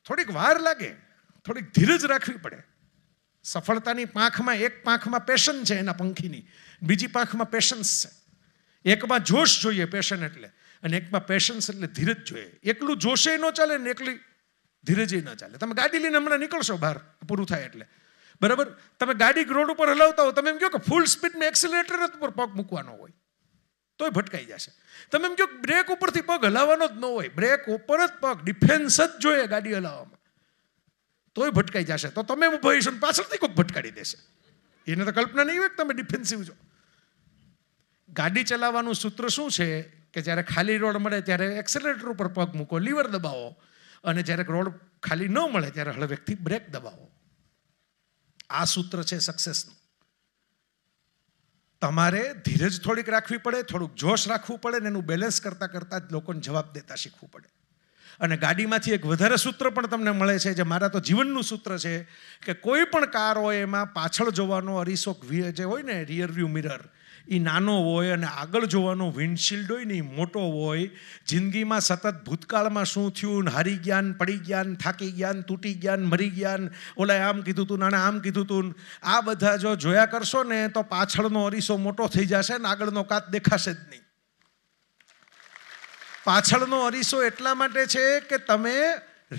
થોડીક વાર લાગે, થોડીક ધીરજ રાખવી પડે. સફળતાની પાંખમાં એક પાંખમાં પેશન છે એના પંખીની, બીજી પાંખમાં પેશન્સ છે. એકમાં જોશ જોઈએ પેશન એટલે, અને એકમાં પેશન્સ એટલે ધીરજ જોઈએ. એકલું જોશે ન ચાલે ને એકલી ધીરજ ન ચાલે. તમે ગાડી લઈને હમણાં નીકળશો બહાર પૂરું થાય એટલે, બરાબર? તમે ગાડી રોડ ઉપર હલાવતા હો, તમે એમ કહો કે ફૂલ સ્પીડમાં એક્સિલેટર ઉપર પગ મૂકવાનો હોય તોય ભટકાઈ જશે. તમે એમ કહો બ્રેક ઉપરથી પગ હલાવવાનો જ ન હોય, બ્રેક ઉપર જ પગ, ડિફેન્સ જ જોઈએ ગાડી હલાવવામાં, તોય ભટકાઈ જશે. તો તમે ઊભા હશો ને પાછળથી કોઈક ભટકાડી દેશે. એને તો કલ્પના નહીં હોય કે તમે ડિફેન્સિવ છો. ગાડી ચલાવવાનું સૂત્ર શું છે કે જ્યારે ખાલી રોડ મળે ત્યારે એક્સેલેટર ઉપર પગ મૂકો, લીવર દબાવો, અને જ્યારે રોડ ખાલી ન મળે ત્યારે હળવેકથી બ્રેક દબાવો. આ સૂત્ર છે સક્સેસનું. તમારે ધીરજ થોડીક રાખવી પડે, થોડુંક જોશ રાખવું પડે, ને એનું બેલેન્સ કરતાં કરતાં જ લોકોને જવાબ દેતા શીખવું પડે. અને ગાડીમાંથી એક વધારે સૂત્ર પણ તમને મળે છે, જે મારા તો જીવનનું સૂત્ર છે, કે કોઈ પણ કાર હોય એમાં પાછળ જોવાનો અરીસો જે હોય ને, રિયર વ્યૂ મિરર, એ નાનો હોય, અને આગળ જોવાનો વિન્ડશીલ્ડ હોય ને એ મોટો હોય. જિંદગીમાં સતત ભૂતકાળમાં શું થયું, હારી ગયા, પડી ગયા, થાકી ગયા, તૂટી ગયા, મરી ગયા, ઓલા આમ કીધું તું, નાના આમ કીધું તું, આ બધા જો જોયા કરશો ને તો પાછળનો અરીસો મોટો થઈ જશે ને આગળનો કાચ દેખાશે જ નહીં. પાછળનો અરીસો એટલા માટે છે કે તમે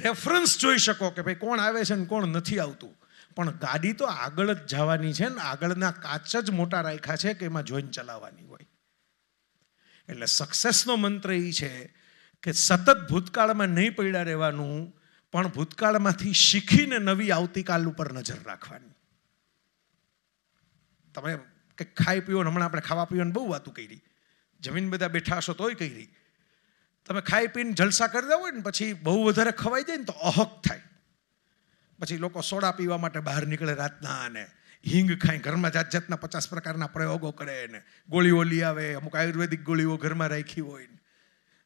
રેફરન્સ જોઈ શકો કે ભાઈ કોણ આવે છે ને કોણ નથી આવતું. પણ ગાડી તો આગળ જ જવાની છે ને આગળના કાચ જ મોટા રાખ્યા છે કે એમાં જોઈને ચલાવવાની હોય. એટલે સક્સેસનો મંત્ર એ છે કે સતત ભૂતકાળમાં નહીં પડ્યા રહેવાનું, પણ ભૂતકાળમાંથી શીખીને નવી આવતીકાલ ઉપર નજર રાખવાની. તમે કંઈક ખાઈ પીવો, હમણાં આપણે ખાવા પીવાની બહુ વાતો કરી, જમીન બધા બેઠા હશો તોય કરી. તમે ખાઈ પીને જલસા કરી દો હોય ને પછી બહુ વધારે ખવાઈ જાય ને તો અહક થાય. પછી લોકો સોડા પીવા માટે બહાર નીકળે રાતના, અને હિંગ ખાઈ, ઘરમાં જાત જાતના 50 પ્રકારના પ્રયોગો કરે, ને ગોળીઓ લઈ આવે, અમુક આયુર્વેદિક ગોળીઓ ઘરમાં રાખી હોય ને,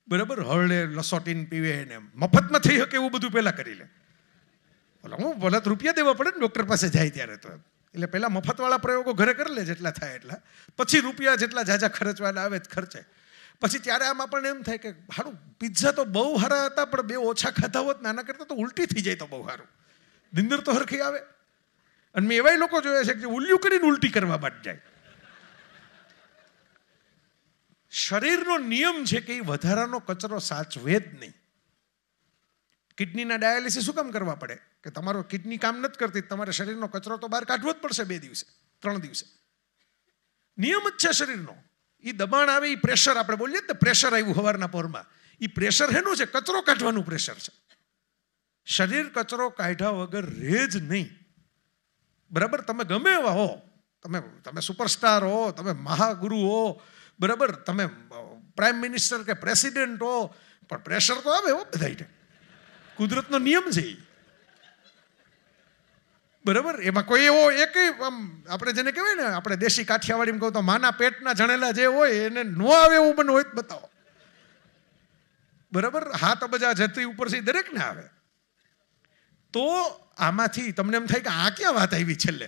બરાબર, હળે લસોટીને પીવે ને, મફતમાં થઈ શકે એવું બધું પહેલાં કરી લે. બોલો હું ભલે રૂપિયા દેવા પડે ને ડૉક્ટર પાસે જાય ત્યારે, તો એટલે પહેલાં મફતવાળા પ્રયોગો ઘરે કરી લે જેટલા થાય એટલા, પછી રૂપિયા જેટલા ઝાઝા ખર્ચવાના આવે ખર્ચે. પછી ત્યારે આમ આપણને એમ થાય કે સારું પિઝા તો બહુ સારા હતા, પણ 2 ઓછા ખાધા હોત નાના કરતાં તો ઉલટી થઈ જાય તો બહુ સારું, નિંદર તો હરખી આવે. અને મેં એવાય લોકો જોયા છે કે ઉલ્યું કરીને ઉલટી કરવા માટે જાય. શરીરનો નિયમ છે કે એ વધારાનો કચરો સાચવે જ નહીં. કિડનીના ડાયાલિસિસ શું કામ કરવા પડે? કે તમારો કિડની કામ નથી કરતી, તમારે શરીરનો કચરો તો બહાર કાઢવો જ પડશે 2 દિવસે 3 દિવસે. નિયમ જ છે શરીરનો. એ દબાણ આવે, એ પ્રેશર, આપણે બોલીએ ને પ્રેશર આવ્યું સવારના પોરમાં, એ પ્રેશર શેનું છે? કચરો કાઢવાનું પ્રેશર છે. શરીર કચરો કાઢ્યા વગર રહે જ નહીં, બરાબર? તમે ગમે એવા હો, તમે સુપરસ્ટાર હો, તમે મહાગુરુ હો, બરાબર, તમે પ્રાઇમ મિનિસ્ટર કે પ્રેસિડેન્ટ હો, પણ પ્રેશર તો આવે હો બધાને. કુદરતનો નિયમ છે એ, બરાબર? એમાં કોઈ એવો એક આપણે જેને કહેવાય ને, આપણે દેશી કાઠિયાવાડીમાં કહું તો માના પેટના જણેલા જે હોય એને ન આવે એવું બને હોય તો બતાવો, બરાબર? હાથ બજા જતી ઉપરથી દરેકને આવે. તો આમાંથી તમને એમ થાય કે આ ક્યાં વાત આવી છેલ્લે?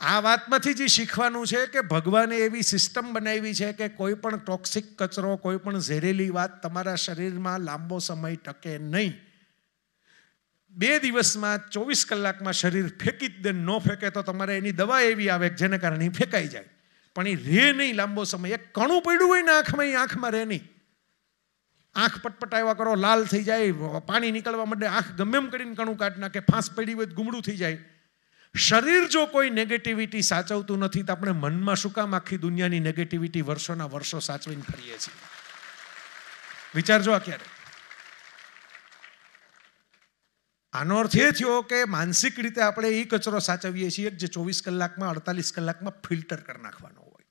આ વાતમાંથી જે શીખવાનું છે કે ભગવાને એવી સિસ્ટમ બનાવી છે કે કોઈ પણ ટોક્સિક કચરો, કોઈ પણ ઝેરેલી વાત તમારા શરીરમાં લાંબો સમય ટકે નહીં. 2 દિવસમાં 24 કલાકમાં શરીર ફેંકી જ દે. ન ફેંકે તો તમારે એની દવા એવી આવે જેને કારણે એ ફેંકાઈ જાય, પણ એ રહે નહીં લાંબો સમય. એક કણું પડ્યું હોય ને આંખમાં, એ આંખમાં રહે નહીં. આંખ પટપટાવ્યા કરો, લાલ થઈ જાય, પાણી નીકળવા માંડે, આંખ ગમે એમ કરીને કણું કાઢ નાખે, ફાંસ પડી હોય ગુમડું થઈ જાય. શરીર જો કોઈ નેગેટિવિટી સાચવતું નથી તો આપણે મનમાં શું કામ આખી દુનિયાની નેગેટિવિટી વર્ષોના વર્ષો સાચવીને ફરીએ છીએ? વિચારજો આ ક્યારે. આનો અર્થ એ થયો કે માનસિક રીતે આપણે એ કચરો સાચવીએ છીએ જે 24 કલાકમાં 48 કલાકમાં ફિલ્ટર કરી નાખવાનો હોય.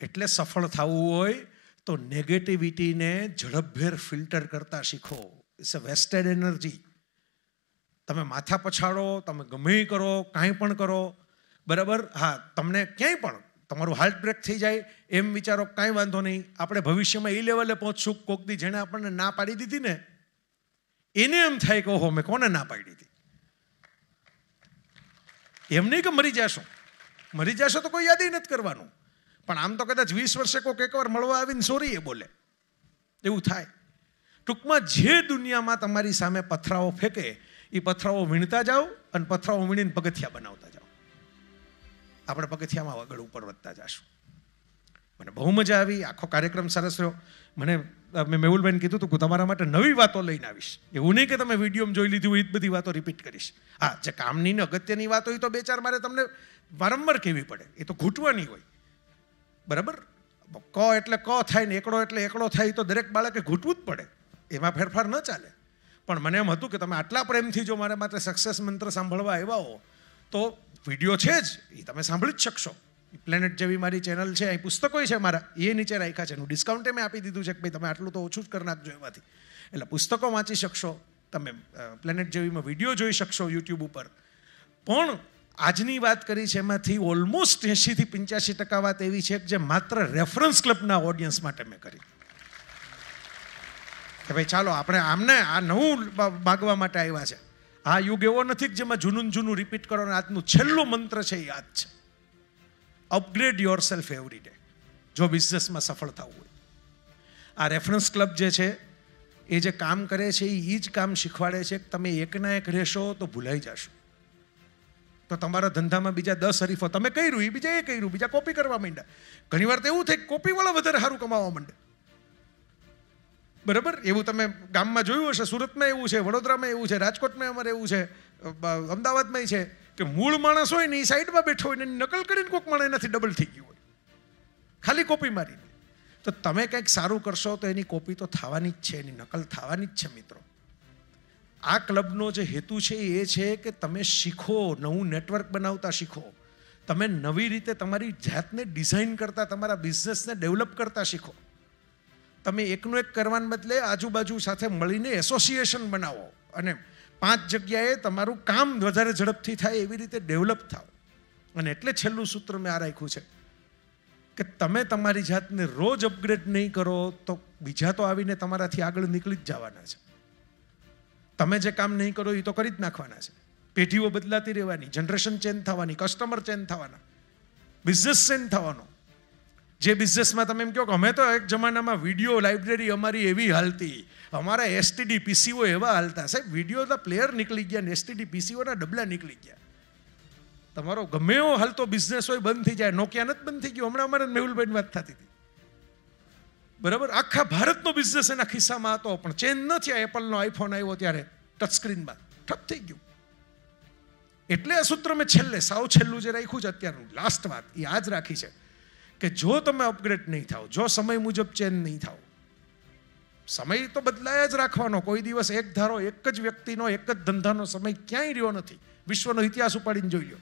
એટલે સફળ થવું હોય તો નેગેટિવિટીને ઝડપભેર ફિલ્ટર કરતા શીખો. It's a wasted energy. તમે માથા પછાડો, તમે ગમે કરો, કાંઈ પણ કરો, બરાબર. હા, તમને ક્યાંય પણ તમારું હાર્ટ બ્રેક થઈ જાય એમ વિચારો, કાંઈ વાંધો નહીં. આપણે ભવિષ્યમાં એ લેવલે પહોંચશું કોક દી જેણે આપણને ના પાડી દીધી ને એને એમ થાય કે ઓહો મેં કોને ના પાડી હતી. એમ નહીં કે મરી જશો તો કોઈ યાદ નથી કરવાનું, પણ આમ તો કદાચ 20 વર્ષે કોઈક એકવાર મળવા આવીને સોરી એ બોલે એવું થાય. ટૂંકમાં જે દુનિયામાં તમારી સામે પથરાઓ ફેંકે એ પથરાઓ વીણતા જાઓ અને પથરાઓ વીણીને પગથિયા બનાવતા જાઓ. આપણે પગથિયામાં આગળ ઉપર વધતા જશું. મને બહુ મજા આવી, આખો કાર્યક્રમ સરસ રહ્યો. મેં મેહુલભાઈને કીધું હતું કે તમારા માટે નવી વાતો લઈને આવીશ. એવું નહીં કે તમે વિડીયોમાં જોઈ લીધી હોય એ જ બધી વાતો રિપીટ કરીશ. હા, જે કામની ને અગત્યની વાત હોય તો 2-4 મારે તમને વારંવાર કહેવી પડે, એ તો ઘૂંટવાની હોય, બરાબર. ક એટલે ક થાય ને એકડો એટલે એકડો થાય તો દરેક બાળકે ઘૂંટવું જ પડે, એમાં ફેરફાર ન ચાલે. પણ મને એમ હતું કે તમે આટલા પ્રેમથી જો મારા માટે સક્સેસ મંત્ર સાંભળવા આવ્યા હો તો વિડીયો છે જ એ તમે સાંભળી જ શકશો. પ્લેનેટ જેવી મારી ચેનલ છે, અહીં પુસ્તકો છે મારા, એ નીચે રાખ્યા છે. એનું ડિસ્કાઉન્ટ મેં આપી દીધું છે કે ભાઈ તમે આટલું તો ઓછું જ કરી નાખજો એમાંથી. એટલે પુસ્તકો વાંચી શકશો, તમે પ્લેનેટ જેવીમાં વિડીયો જોઈ શકશો યુટ્યુબ ઉપર. પણ આજની વાત કરી છે એમાંથી ઓલમોસ્ટ 80 થી 85% વાત એવી છે જે માત્ર રેફરન્સ ક્લબના ઓડિયન્સ માટે મેં કરી કે ભાઈ ચાલો આપણે આમને આ નવું માગવા માટે આવ્યા છે. આ યુગ એવો નથી કે જેમાં જૂનું રિપીટ કરો. આજનું છેલ્લું મંત્ર છે એ યાદ છે, upgrade your self every day જો બિઝનેસમાં સફળ થવું હોય. આ રેફરન્સ ક્લબ જે છે એ જે કામ કરે છે એ જ કામ શીખવાડે છે કે તમે એકના એક રહેશો તો ભૂલાઈ જશો. તો તમારા ધંધામાં બીજા 10 હરીફો, તમે કર્યું એ બીજા એ કર્યું, બીજા કોપી કરવા માંડ્યા. ઘણીવાર તો એવું થાય કોપીવાળા વધારે સારું કમાવા માંડે, બરાબર. એવું તમે ગામમાં જોયું હશે, સુરતમાં એવું છે, વડોદરામાં એવું છે, રાજકોટમાં અમારે એવું છે, અમદાવાદમાં છે કે મૂળ માણસ હોય ને એ સાઈડમાં બેઠો હોય ને નકલ કરીને કોઈક માણસ એનાથી ડબલ થઈ ગયું હોય ખાલી કોપી મારીને. તો તમે કંઈક સારું કરશો તો એની કોપી તો થવાની જ છે, એની નકલ થવાની જ છે. મિત્રો, આ ક્લબનો જે હેતુ છે એ છે કે તમે શીખો, નવું નેટવર્ક બનાવતા શીખો, તમે નવી રીતે તમારી જાતને ડિઝાઇન કરતા, તમારા બિઝનેસને ડેવલપ કરતા શીખો. તમે એકનું એક કરવાને બદલે આજુબાજુ સાથે મળીને એસોસિએશન બનાવો અને 5 જગ્યાએ તમારું કામ વધારે ઝડપથી થાય એવી રીતે ડેવલપ થાવ. અને એટલે છેલ્લું સૂત્ર મેં આ રાખ્યું છે કે તમે તમારી જાતને રોજ અપગ્રેડ નહીં કરો તો બીજા તો આવીને તમારાથી આગળ નીકળી જ જવાના છે. તમે જે કામ નહીં કરો એ તો કરી જ નાખવાના છે. પેઢીઓ બદલાતી રહેવાની, જનરેશન ચેન્જ થવાની, કસ્ટમર ચેન્જ થવાના, બિઝનેસ ચેન્જ થવાનો. જે બિઝનેસમાં તમે એમ કહો કે અમે તો એક જમાનામાં વિડીયો લાઇબ્રેરી અમારી એવી હાલતી, અમારા એસટીડી પીસીઓ એવા હાલતા. સાહેબ, વિડીયોના પ્લેયર નીકળી ગયા ને એસટીડી પીસીઓના ડબલા નીકળી ગયા. તમારો ગમે એવો હાલતો બિઝનેસ હોય બંધ થઈ જાય. નોકિયા નથી બંધ થઈ ગયું. હમણાં અમારે મેહુલભાઈની વાત થતી હતી, બરાબર. આખા ભારતનો બિઝનેસ એના ખિસ્સામાં હતો પણ ચેન્જ ન થયા. એપલનો આઈફોન આવ્યો ત્યારે ટચ સ્ક્રીનમાં ઠપ થઈ ગયું. એટલે આ સૂત્ર મેં સાવ છેલ્લું જે રાખ્યું છે અત્યારનું, લાસ્ટ વાત એ આ જ રાખી છે કે જો તમે અપગ્રેડ નહીં થાવ, જો સમય મુજબ ચેન્જ નહીં થાવ, સમય તો બદલાયા જ રાખવાનો. કોઈ દિવસ એક ધારો એક જ વ્યક્તિનો એક જ ધંધાનો સમય ક્યાંય રહ્યો નથી. વિશ્વનો ઇતિહાસ ઉપાડીને જોઈ લો.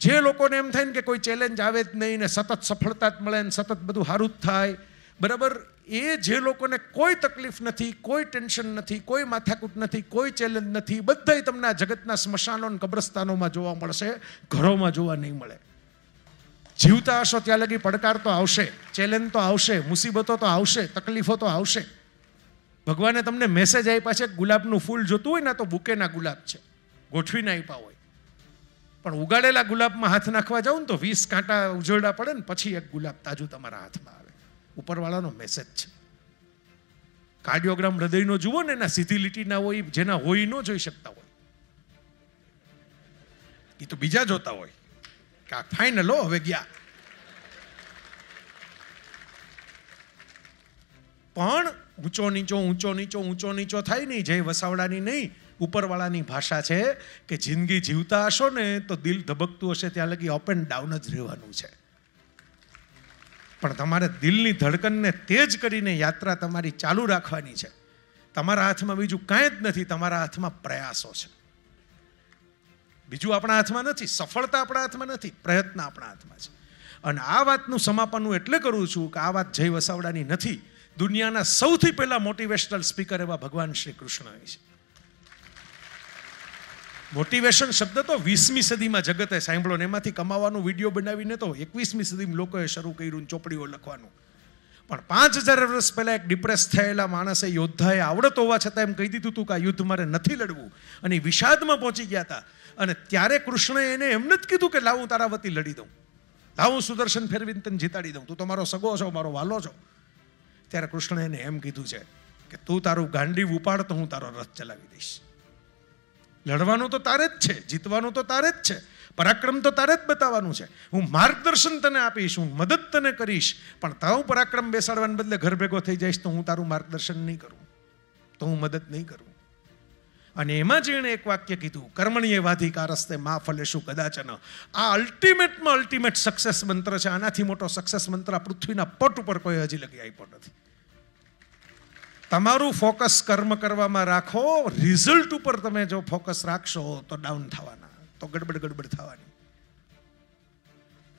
જે લોકોને એમ થાય ને કે કોઈ ચેલેન્જ આવે જ નહીં ને સતત સફળતા જ મળે ને સતત બધું સારું જ થાય, બરાબર, એ જે લોકોને કોઈ તકલીફ નથી, કોઈ ટેન્શન નથી, કોઈ માથાકૂટ નથી, કોઈ ચેલેન્જ નથી, બધાય તમને આ જગતના સ્મશાનો અને કબ્રસ્તાનોમાં જોવા મળશે, ઘરોમાં જોવા નહીં મળે. જીવતા હશો ત્યાં લગી પડકાર તો આવશે, ચેલેન્જ તો આવશે, મુસીબતો તો આવશે, તકલીફો તો આવશે. ભગવાને તમને મેસેજ આપ્યા છે, ગુલાબનું ફૂલ જોતું હોય ને તો બુકેના ગુલાબ છે, ગોઠવીને આપ્યા હોય. પણ ઉગાડેલા ગુલાબમાં હાથ નાખવા જાવ ને તો 20 કાંટા ઉજળડા પડે ને પછી એક ગુલાબ તાજું તમારા હાથમાં આવે. ઉપરવાળાનો મેસેજ છે. કાર્ડિયોગ્રામ હૃદયનો જુઓ ને, એના સીધી લીટીના હોય, જેના હોય ન જોઈ શકતા હોય, એ તો બીજા જોતા હોય. ફાઇનલ હવે ગયા. પણ ઊંચો નીચો થાય નહીં. જય વસાવડાની નહીં, ઉપરવાળાની ભાષા છે કે જિંદગી જીવતા હશો ને તો દિલ ધબકતું હશે ત્યાં લગી અપ એન્ડ ડાઉન જ રહેવાનું છે. પણ તમારે દિલની ધડકનને તેજ કરીને યાત્રા તમારી ચાલુ રાખવાની છે. તમારા હાથમાં બીજું કાંઈ જ નથી, તમારા હાથમાં પ્રયાસો છે. બીજું આપણા હાથમાં નથી, સફળતા આપણા હાથમાં નથી, પ્રયત્ન આપણા હાથમાં છે. અને આ વાતનું સમાપન હું એટલે કરું છું કે આ વાત જય વસાવડાની નથી. દુનિયાના સૌથી પહેલા મોટિવેશનલ સ્પીકર એવા ભગવાન શ્રી કૃષ્ણ છે. મોટિવેશન શબ્દ તો 20મી સદીમાં જગતે સાંભળ્યો ને એમાંથી કમાવાનું વિડીયો બનાવીને તો 21મી સદીમાં લોકોએ શરૂ કર્યું ચોપડીઓ લખવાનું. પણ 5000 વર્ષ પહેલા એક ડિપ્રેસ થયેલા માણસે યોદ્ધાએ આવડત હોવા છતાં એમ કહી દીધું હતું કે આ યુદ્ધ મારે નથી લડવું, અને વિષાદમાં પહોંચી ગયા હતા. અને ત્યારે કૃષ્ણએ એને એમ નથી કીધું કે લાવ હું તારા વતી લડી દઉં, લાવ હું સુદર્શન ફેરવીને તને જીતાડી દઉં, તું તો મારો સગો છો, મારો વાલો છો. ત્યારે કૃષ્ણએ એને એમ કીધું છે કે તું તારું ગાંડીવ ઉપાડ તો હું તારો રથ ચલાવી દઈશ. લડવાનું તો તારે જ છે, જીતવાનું તો તારે જ છે, પરાક્રમ તો તારે જ બતાવવાનું છે. હું માર્ગદર્શન તને આપીશ, હું મદદ તને કરીશ, પણ તારું પરાક્રમ બેસાડવાને બદલે ઘર ભેગો થઈ જઈશ તો હું તારું માર્ગદર્શન નહીં કરું, તો હું મદદ નહીં કરું. અને એમાં જ એણે એક વાક્ય કીધું, કર્મણીય વાધિકારસ્તે મા ફલેશુ કદાચન. આ અલ્ટિમેટમાં અલ્ટિમેટ સક્સેસ મંત્ર છે. આનાથી મોટો સક્સેસ મંત્ર આ પૃથ્વીના પટ ઉપર કોઈ હજી લગી આપ્યો નથી. તમારું ફોકસ કર્મ કરવામાં રાખો, રિઝલ્ટ ઉપર તમે જો ફોકસ રાખશો તો ડાઉન થવાના, તો ગડબડ થવાની.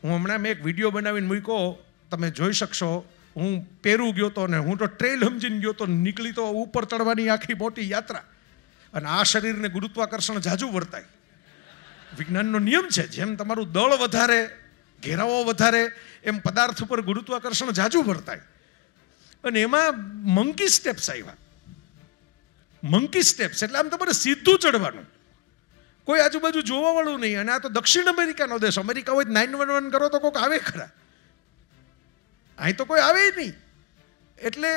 હું હમણાં મેં એક વિડીયો બનાવીને મૂક્યો, તમે જોઈ શકશો. હું પેરુ ગયો તો ને હું તો ટ્રેલ સમજીને ગયો તો, નીકળી તો ઉપર ચડવાની આખી મોટી યાત્રા. અને આ શરીરને ગુરુત્વાકર્ષણ જાજુ વર્તાય. વિજ્ઞાનનો નિયમ છે, જેમ તમારું દળ વધારે, ઘેરાવો વધારે, એમ પદાર્થ ઉપર ગુરુત્વાકર્ષણ જાજુ વર્તાય. અને એમાં મંકી સ્ટેપ્સ આવ્યા. મંકી સ્ટેપ્સ એટલે આમ તમારે સીધું ચડવાનું, કોઈ આજુબાજુ જોવા વાળું નહીં. અને આ તો દક્ષિણ અમેરિકાનો દેશ. અમેરિકા હોય 911 કરો તો કોઈક આવે ખરા, અહીં તો કોઈ આવે નહીં. એટલે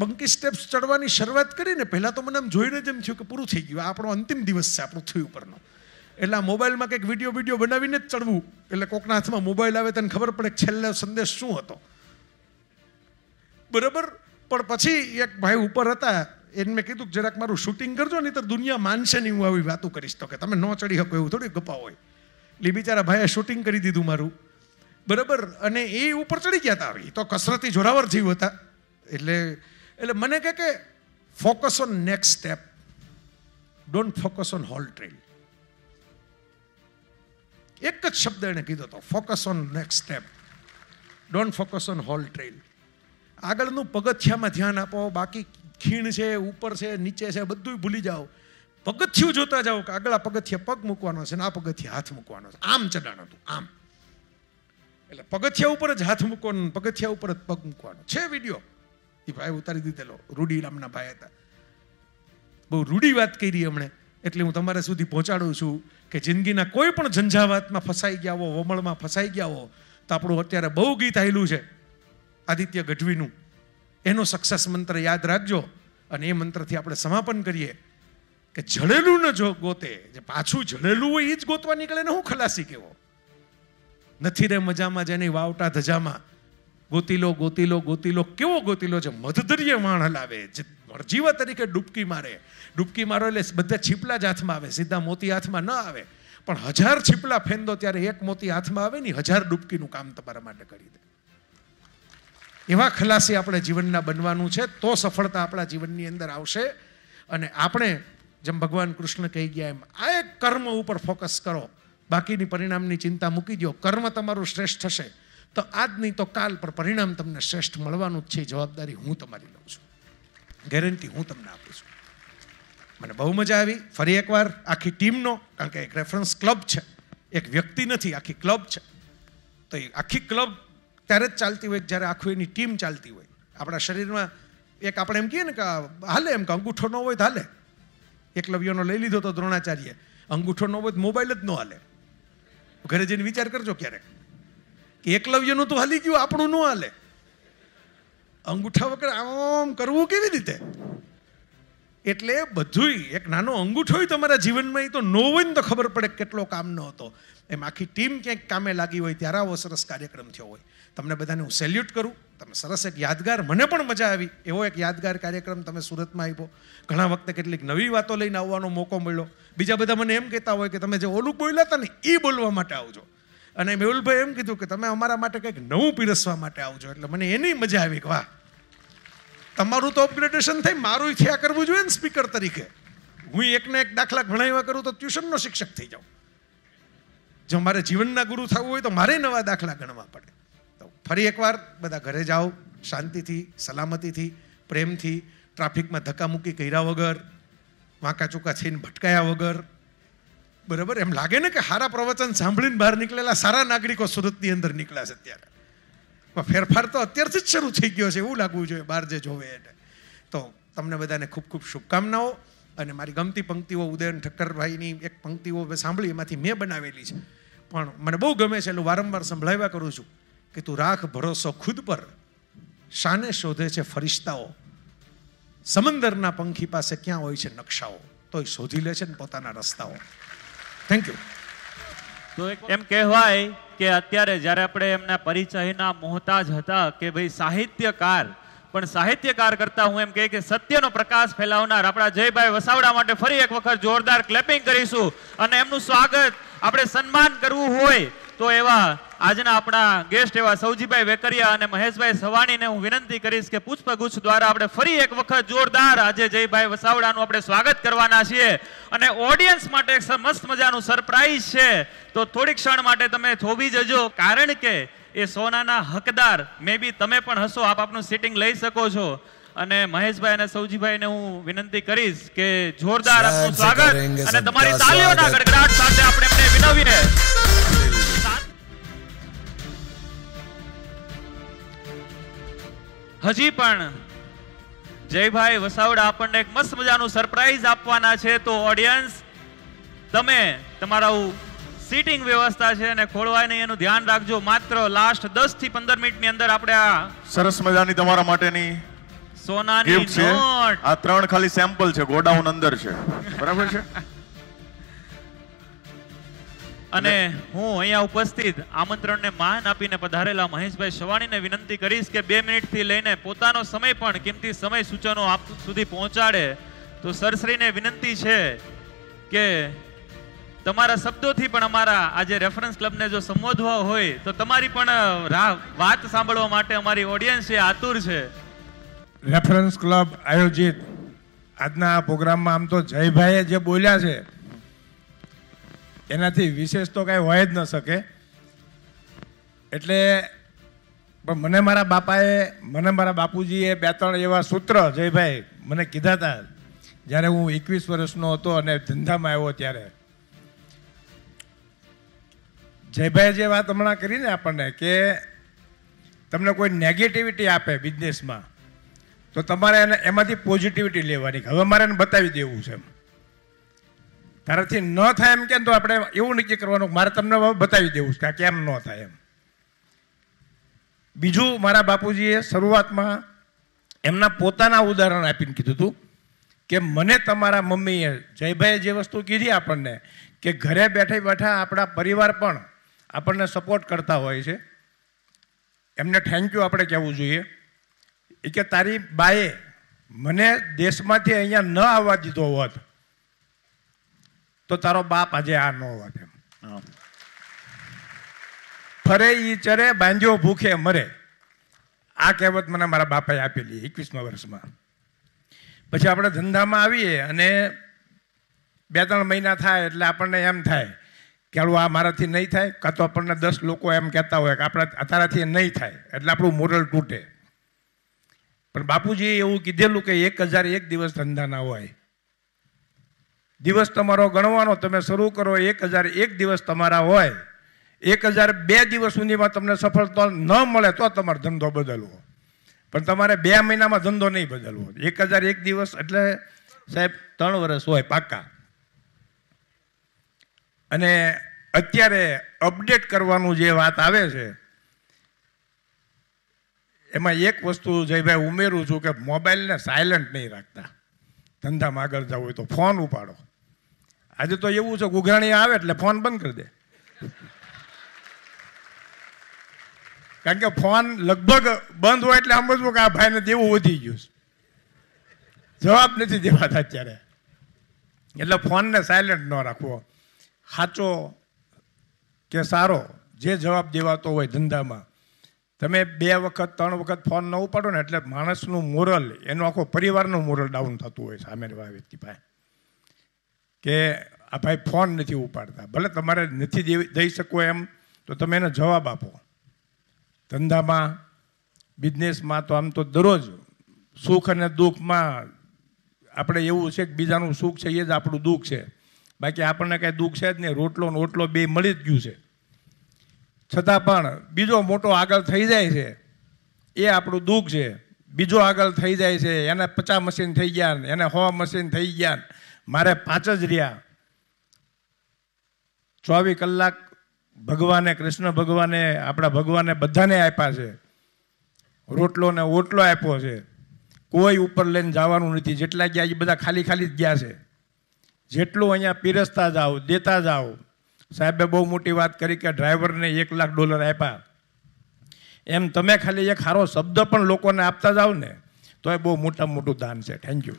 મંકી સ્ટેપ્સ ચડવાની શરૂઆત કરીને પહેલાં તો મને આમ જોઈને જ એમ થયું કે પૂરું થઈ ગયું, આ આપણો અંતિમ દિવસ છે આ પૃથ્વી ઉપરનો. એટલે આ મોબાઈલમાં કંઈક વિડીયો બનાવીને જ ચડવું, એટલે કોકના હાથમાં મોબાઈલ આવે તને ખબર પડે કે છેલ્લો સંદેશ શું હતો. બરાબર. પણ પછી એક ભાઈ ઉપર હતા, એને મેં કીધું કે જરાક મારું શૂટિંગ કરજો, નહીં તો દુનિયા માનશે નહીં હું આવી વાતો કરીશ તો, કે તમે ન ચડી શકો એવું થોડી ગપ્પા હોય. એટલે બિચારા ભાઈએ શૂટિંગ કરી દીધું મારું. બરાબર. અને એ ઉપર ચડી ગયા હતા. એ તો કસરતી જોરાવર જીવ હતા. એટલે મને કહે કે focus on next step, don't focus on whole trail. એક જ શબ્દ એને કીધો હતો, focus on next step, don't focus on whole trail. આગળનું પગથિયામાં ધ્યાન આપો, બાકી ખીણ છે, ઉપર છે, નીચે છે, બધું ભૂલી જાઓ. પગથિયું જોતા જાઓ કે આગળ આ પગથિયા પગ મૂકવાનો છે ને આ પગથિયા હાથ મૂકવાનો છે. આમ ચડાણ હતું, આમ. એટલે પગથિયા ઉપર જ હાથ મૂકવાનો, પગથિયા ઉપર જ પગ મૂકવાનો છે. વિડીયો એ ભાઈ ઉતારી દીધેલો, રૂડી નામના ભાઈ હતા. બહુ રૂડી વાત કરી હમણે. એટલે હું તમારા સુધી પહોંચાડું છું કે જિંદગીના કોઈ પણ ઝંઝાવાતમાં ફસાઈ ગયા હો, વમળમાં ફસાઈ ગયા હો, તો આપણું અત્યારે બહુ ગીત આવેલું છે આદિત્ય ગઢવીનું. એનો સક્સેસ મંત્ર યાદ રાખજો અને એ મંત્રથી આપણે સમાપન કરીએ કે જળેલું ન જો ગોતે, જે પાછું જળેલું હોય એ જ ગોતવા નીકળે ને હું ખલાસી કેવો. નથી રે મજામાં જેની વાવટા ધજામાં, ગોતીલો ગોતીલો ગોતીલો, કેવો ગોતીલો છે મધદરિયે વાણ હલાવે, જે જીવા તરીકે ડૂબકી મારે. ડૂબકી મારો એટલે બધા છીપલા જ હાથમાં આવે, સીધા મોતી હાથમાં ન આવે. પણ 1000 છીપલા ફેંદો ત્યારે એક મોતી હાથમાં આવે ને 1000 ડૂબકીનું કામ તમારા માટે કરી દે. એવા ખલાસી આપણે જીવનના બનવાનું છે, તો સફળતા આપણા જીવનની અંદર આવશે. અને આપણે જેમ ભગવાન કૃષ્ણ કહી ગયા એમ આ એક કર્મ ઉપર ફોકસ કરો, બાકીની પરિણામની ચિંતા મૂકી દો. કર્મ તમારું શ્રેષ્ઠ થશે તો આજ નહીં તો કાલ પર પરિણામ તમને શ્રેષ્ઠ મળવાનું જ છે. જવાબદારી હું તમારી લઉં છું, ગેરંટી હું તમને આપું છું. મને બહુ મજા આવી. ફરી એકવાર આખી ટીમનો, કારણ કે એક રેફરન્સ ક્લબ છે, એક વ્યક્તિ નથી, આખી ક્લબ છે. તો એ આખી ક્લબ ત્યારે જ ચાલતી હોય જ્યારે આખું એની ટીમ ચાલતી હોય. આપણા શરીરમાં એક આપણે એમ કહીએ ને કે હાલે, એમ કે અંગૂઠો ન હોય તો હાલે. એકલવ્યનો લઈ લીધો તો દ્રોણાચાર્ય, અંગૂઠો ન હોય તો મોબાઈલ જ ન હાલે. ઘરે જઈને વિચાર કરજો ક્યારેક કે એકલવ્યનું તો હાલી ગયું, આપણું ન હાલે. અંગૂઠા વગર આમ કરવું કેવી રીતે? એટલે બધુંય એક નાનો અંગૂઠો હોય તમારા જીવનમાં, એ તો ન હોય ને તો ખબર પડે કેટલો કામ ન હતો. એમ આખી ટીમ ક્યાંક કામે લાગી હોય ત્યારે આવો સરસ કાર્યક્રમ થયો હોય. તમને બધાને હું સેલ્યુટ કરું. તમે સરસ એક યાદગાર, મને પણ મજા આવી એવો એક યાદગાર કાર્યક્રમ તમે સુરતમાં આપ્યો. ઘણા વખતે કેટલીક નવી વાતો લઈને આવવાનો મોકો મળ્યો. બીજા બધા મને એમ કહેતા હોય કે તમે જે ઓલું બોલ્યા હતા ને એ બોલવા માટે આવજો, અને મેહુલભાઈ એમ કીધું કે તમે અમારા માટે કંઈક નવું પીરસવા માટે આવજો. એટલે મને એની મજા આવી કે વાહ, તમારું તો અપગ્રેડેશન થઈ, મારું થયા કરવું જોઈએ ને સ્પીકર તરીકે. હું એકને એક દાખલા ભણાવ્યા કરું તો ટ્યુશનનો શિક્ષક થઈ જાઉં. જો મારે જીવનના ગુરુ થવું હોય તો મારે નવા દાખલા ગણવા પડે. તો ફરી એકવાર બધા ઘરે જાઓ શાંતિથી, સલામતીથી, પ્રેમથી, ટ્રાફિકમાં ધક્કામુક્કી કર્યા વગર, વાંકા ચૂકા થઈને ભટકાયા વગર. બરાબર, એમ લાગે ને કે સારા પ્રવચન સાંભળીને બહાર નીકળેલા સારા નાગરિકો સુરતની અંદર નીકળ્યા છે અત્યારે. ફેરફાર તો અત્યારથી જ શરૂ થઈ ગયો છે એવું લાગવું જોઈએ બહાર જે જોવે એને. તો તમને બધાને ખૂબ ખૂબ શુભકામનાઓ. અને મારી ગમતી પંક્તિઓ ઉદયન ઠક્કરભાઈની એક પંક્તિઓ સાંભળી, એમાંથી મેં બનાવેલી છે, પણ મને બહુ ગમે છે, એટલે વારંવાર સંભળાવ્યા કરું છું કે તું રાખ ભરોસો ખુદ પર, શાને શોધે છે ફરિશ્તાઓ, સમંદરના પંખી પાસે ક્યાં હોય છે નકશાઓ, તોય શોધી લે છે ને પોતાના રસ્તાઓ. Thank you. તો એમ કહેવાય કે અત્યારે જ્યારે આપણે એમના પરિચયના મોહતાજ હતા કે ભાઈ સાહિત્યકાર, પણ સાહિત્યકાર કરતા હું એમ કહે કે સત્યનો પ્રકાશ ફેલાવનાર આપણા જયભાઈ વસાવડા માટે ફરી એક વખત જોરદાર ક્લેપિંગ કરીશું. અને એમનું સ્વાગત, આપણે સન્માન કરવું હોય તો એવા આજના આપણા ગેસ્ટ એવા સૌજીભાઈ વેકરિયા અને મહેશભાઈ સવાણીને હું વિનંતી કરીશ કે પુષ્પગુચ્છ દ્વારા આપણે ફરી એક વખત જોરદાર આજે જયભાઈ વસાવડાનું આપણે સ્વાગત કરવાના છીએ. અને ઓડિયન્સ માટે એક મસ્ત મજાનું સરપ્રાઈઝ છે, તો થોડીક ક્ષણ માટે તમે થોભી જજો, કારણ કે એ સોનાના હકદાર મે બી તમે પણ હશો. આપ આપનું સીટિંગ લઈ શકો છો. અને મહેશભાઈ અને સૌજીભાઈને હું વિનંતી કરીશ કે જોરદાર આપનું સ્વાગત અને તમારી તાળીઓના ગડગડાટ સાથે આપણે એમને વિનવીએ. હજી પણ જયભાઈ વસાવડા આપણને એક મસ્ત મજાનું સરપ્રાઈઝ આપવાના છે. તો ઓડિયન્સ, તમે તમારું સીટિંગ વ્યવસ્થા છે અને ખોળવાય નહીં એનું ધ્યાન રાખજો. માત્ર લાસ્ટ 10 થી 15 મિનિટની અંદર આપણે આ સરસ મજાની તમારા માટેની સોનાની ગિફ્ટ છે. નોટ, આ 3 ખાલી સેમ્પલ છે, ગોડાઉન અંદર છે, બરાબર છે. અને હું અહીંયા ઉપસ્થિત આમંત્રણને માન આપીને પધારેલા મહેશભાઈ સવાણીને વિનંતી કરીશ કે 2 મિનિટથી લઈને પોતાનો સમય પણ કિંમતી સમય સૂચનો આપ સુધી પહોંચાડે. તો સરશ્રીને વિનંતી છે કે તમારા શબ્દોથી પણ અમારા આજે રેફરન્સ ક્લબને જો સંબોધવા હોય તો તમારી પણ વાત સાંભળવા માટે અમારી ઓડિયન્સ છે આતુર છે. રેફરન્સ ક્લબ આયોજિત આજના આ પ્રોગ્રામમાં આમ તો જયભાઈએ જે બોલ્યા છે એનાથી વિશેષ તો કાંઈ હોય જ ન શકે. એટલે પણ મને મારા બાપુજીએ 2-3 એવા સૂત્ર જયભાઈ મને કીધા હતા જ્યારે હું 21 વર્ષનો હતો અને ધંધામાં આવ્યો ત્યારે. જયભાઈ જે વાત હમણાં કરીને આપણને કે તમને કોઈ નેગેટિવિટી આપે બિઝનેસમાં તો તમારે એને એમાંથી પોઝિટિવિટી લેવાની. હવે મારે એને બતાવી દેવું છે, તારાથી ન થાય એમ કેમ તો આપણે એવું નક્કી કરવાનું મારે તમને બતાવી દેવું છે કે કેમ ન થાય એમ. બીજું, મારા બાપુજીએ શરૂઆતમાં એમના પોતાના ઉદાહરણ આપીને કીધું હતું કે મને તમારા મમ્મીએ, જયભાઈએ જે વસ્તુ કીધી આપણને કે ઘરે બેઠા બેઠા આપણા પરિવાર પણ આપણને સપોર્ટ કરતા હોય છે, એમને થેન્ક યુ આપણે કહેવું જોઈએ. એ કે તારી બાએ મને દેશમાંથી અહીંયા ન આવવા દીધો હોત તો તારો બાપ આજે આ ન હોત એમ. ફરે ઈ ચરે બાંધ્યો ભૂખે મરે, આ કહેવત મને મારા બાપાએ આપેલી 21મા વર્ષમાં. પછી આપણે ધંધામાં આવીએ અને 2-3 મહિના થાય એટલે આપણને એમ થાય કે આ મારાથી નહીં થાય, કાં તો આપણને 10 લોકો એમ કહેતા હોય કે આપણા તારાથી નહીં થાય, એટલે આપણું મોરલ તૂટે. પણ બાપુજીએ એવું કીધેલું કે 1001 દિવસ ધંધા ના હોય. દિવસ તમારો ગણવાનો, તમે શરૂ કરો 1001 દિવસ તમારા હોય, 1002 દિવસ સુધીમાં તમને સફળતા ન મળે તો તમારો ધંધો બદલવો, પણ તમારે 2 મહિનામાં ધંધો નહીં બદલવો. 1001 દિવસ એટલે સાહેબ 3 વર્ષ હોય પાકા. અને અત્યારે અપડેટ કરવાનું જે વાત આવે છે એમાં એક વસ્તુ જયભાઈ ઉમેરું છું કે મોબાઈલને સાયલન્ટ નહીં રાખતા. ધંધામાં આગળ જવું હોય તો ફોન ઉપાડો. આજે તો એવું છે ઉઘરાણી આવે એટલે ફોન બંધ કરી દે. કારણ કે ફોન લગભગ બંધ હોય એટલે સમજવું કે આ ભાઈને દેવું વધી ગયું છે. જવાબ નથી દેવાતા અત્યારે. એટલે ફોનને સાયલેન્ટ ન રાખવો. સાચો કે સારો જે જવાબ દેવાતો હોય ધંધામાં, તમે 2 વખત 3 વખત ફોન ન ઉપાડો ને એટલે માણસનું મોરલ, એનું આખો પરિવારનું મોરલ ડાઉન થતું હોય સામેવાળા વ્યક્તિ પાસે, કે આ ભાઈ ફોન નથી ઉપાડતા. ભલે તમારે નથી દઈ શકો એમ તો તમે એને જવાબ આપો. ધંધામાં, બિઝનેસમાં તો આમ તો દરરોજ સુખ અને દુઃખમાં આપણે એવું છે કે બીજાનું સુખ છે એ જ આપણું દુઃખ છે. બાકી આપણને કાંઈ દુઃખ છે જ નહીં. રોટલો ને ઓટલો બે મળી જ ગયું છે. છતાં પણ બીજો મોટો આગળ થઈ જાય છે એ આપણું દુઃખ છે. બીજો આગળ થઈ જાય છે, એને 50 મશીન થઈ ગયા, એને 100 મશીન થઈ ગયા, મારે 5 જ રહ્યા. 24 કલાક ભગવાને, કૃષ્ણ ભગવાને, આપણા ભગવાને બધાને આપ્યા છે. રોટલો ને ઓટલો આપ્યો છે. કોઈ ઉપર લઈને જવાનું નથી. જેટલા ગયા એ બધા ખાલી ખાલી જ ગયા છે. જેટલું અહીંયા પીરસતા જાઓ, દેતા જાઓ. સાહેબે બહુ મોટી વાત કરી કે ડ્રાઈવરને $1 લાખ આપ્યા. એમ તમે ખાલી એક સારો શબ્દ પણ લોકોને આપતા જાઓ ને તો એ બહુ મોટામાં મોટું દાન છે. Thank you.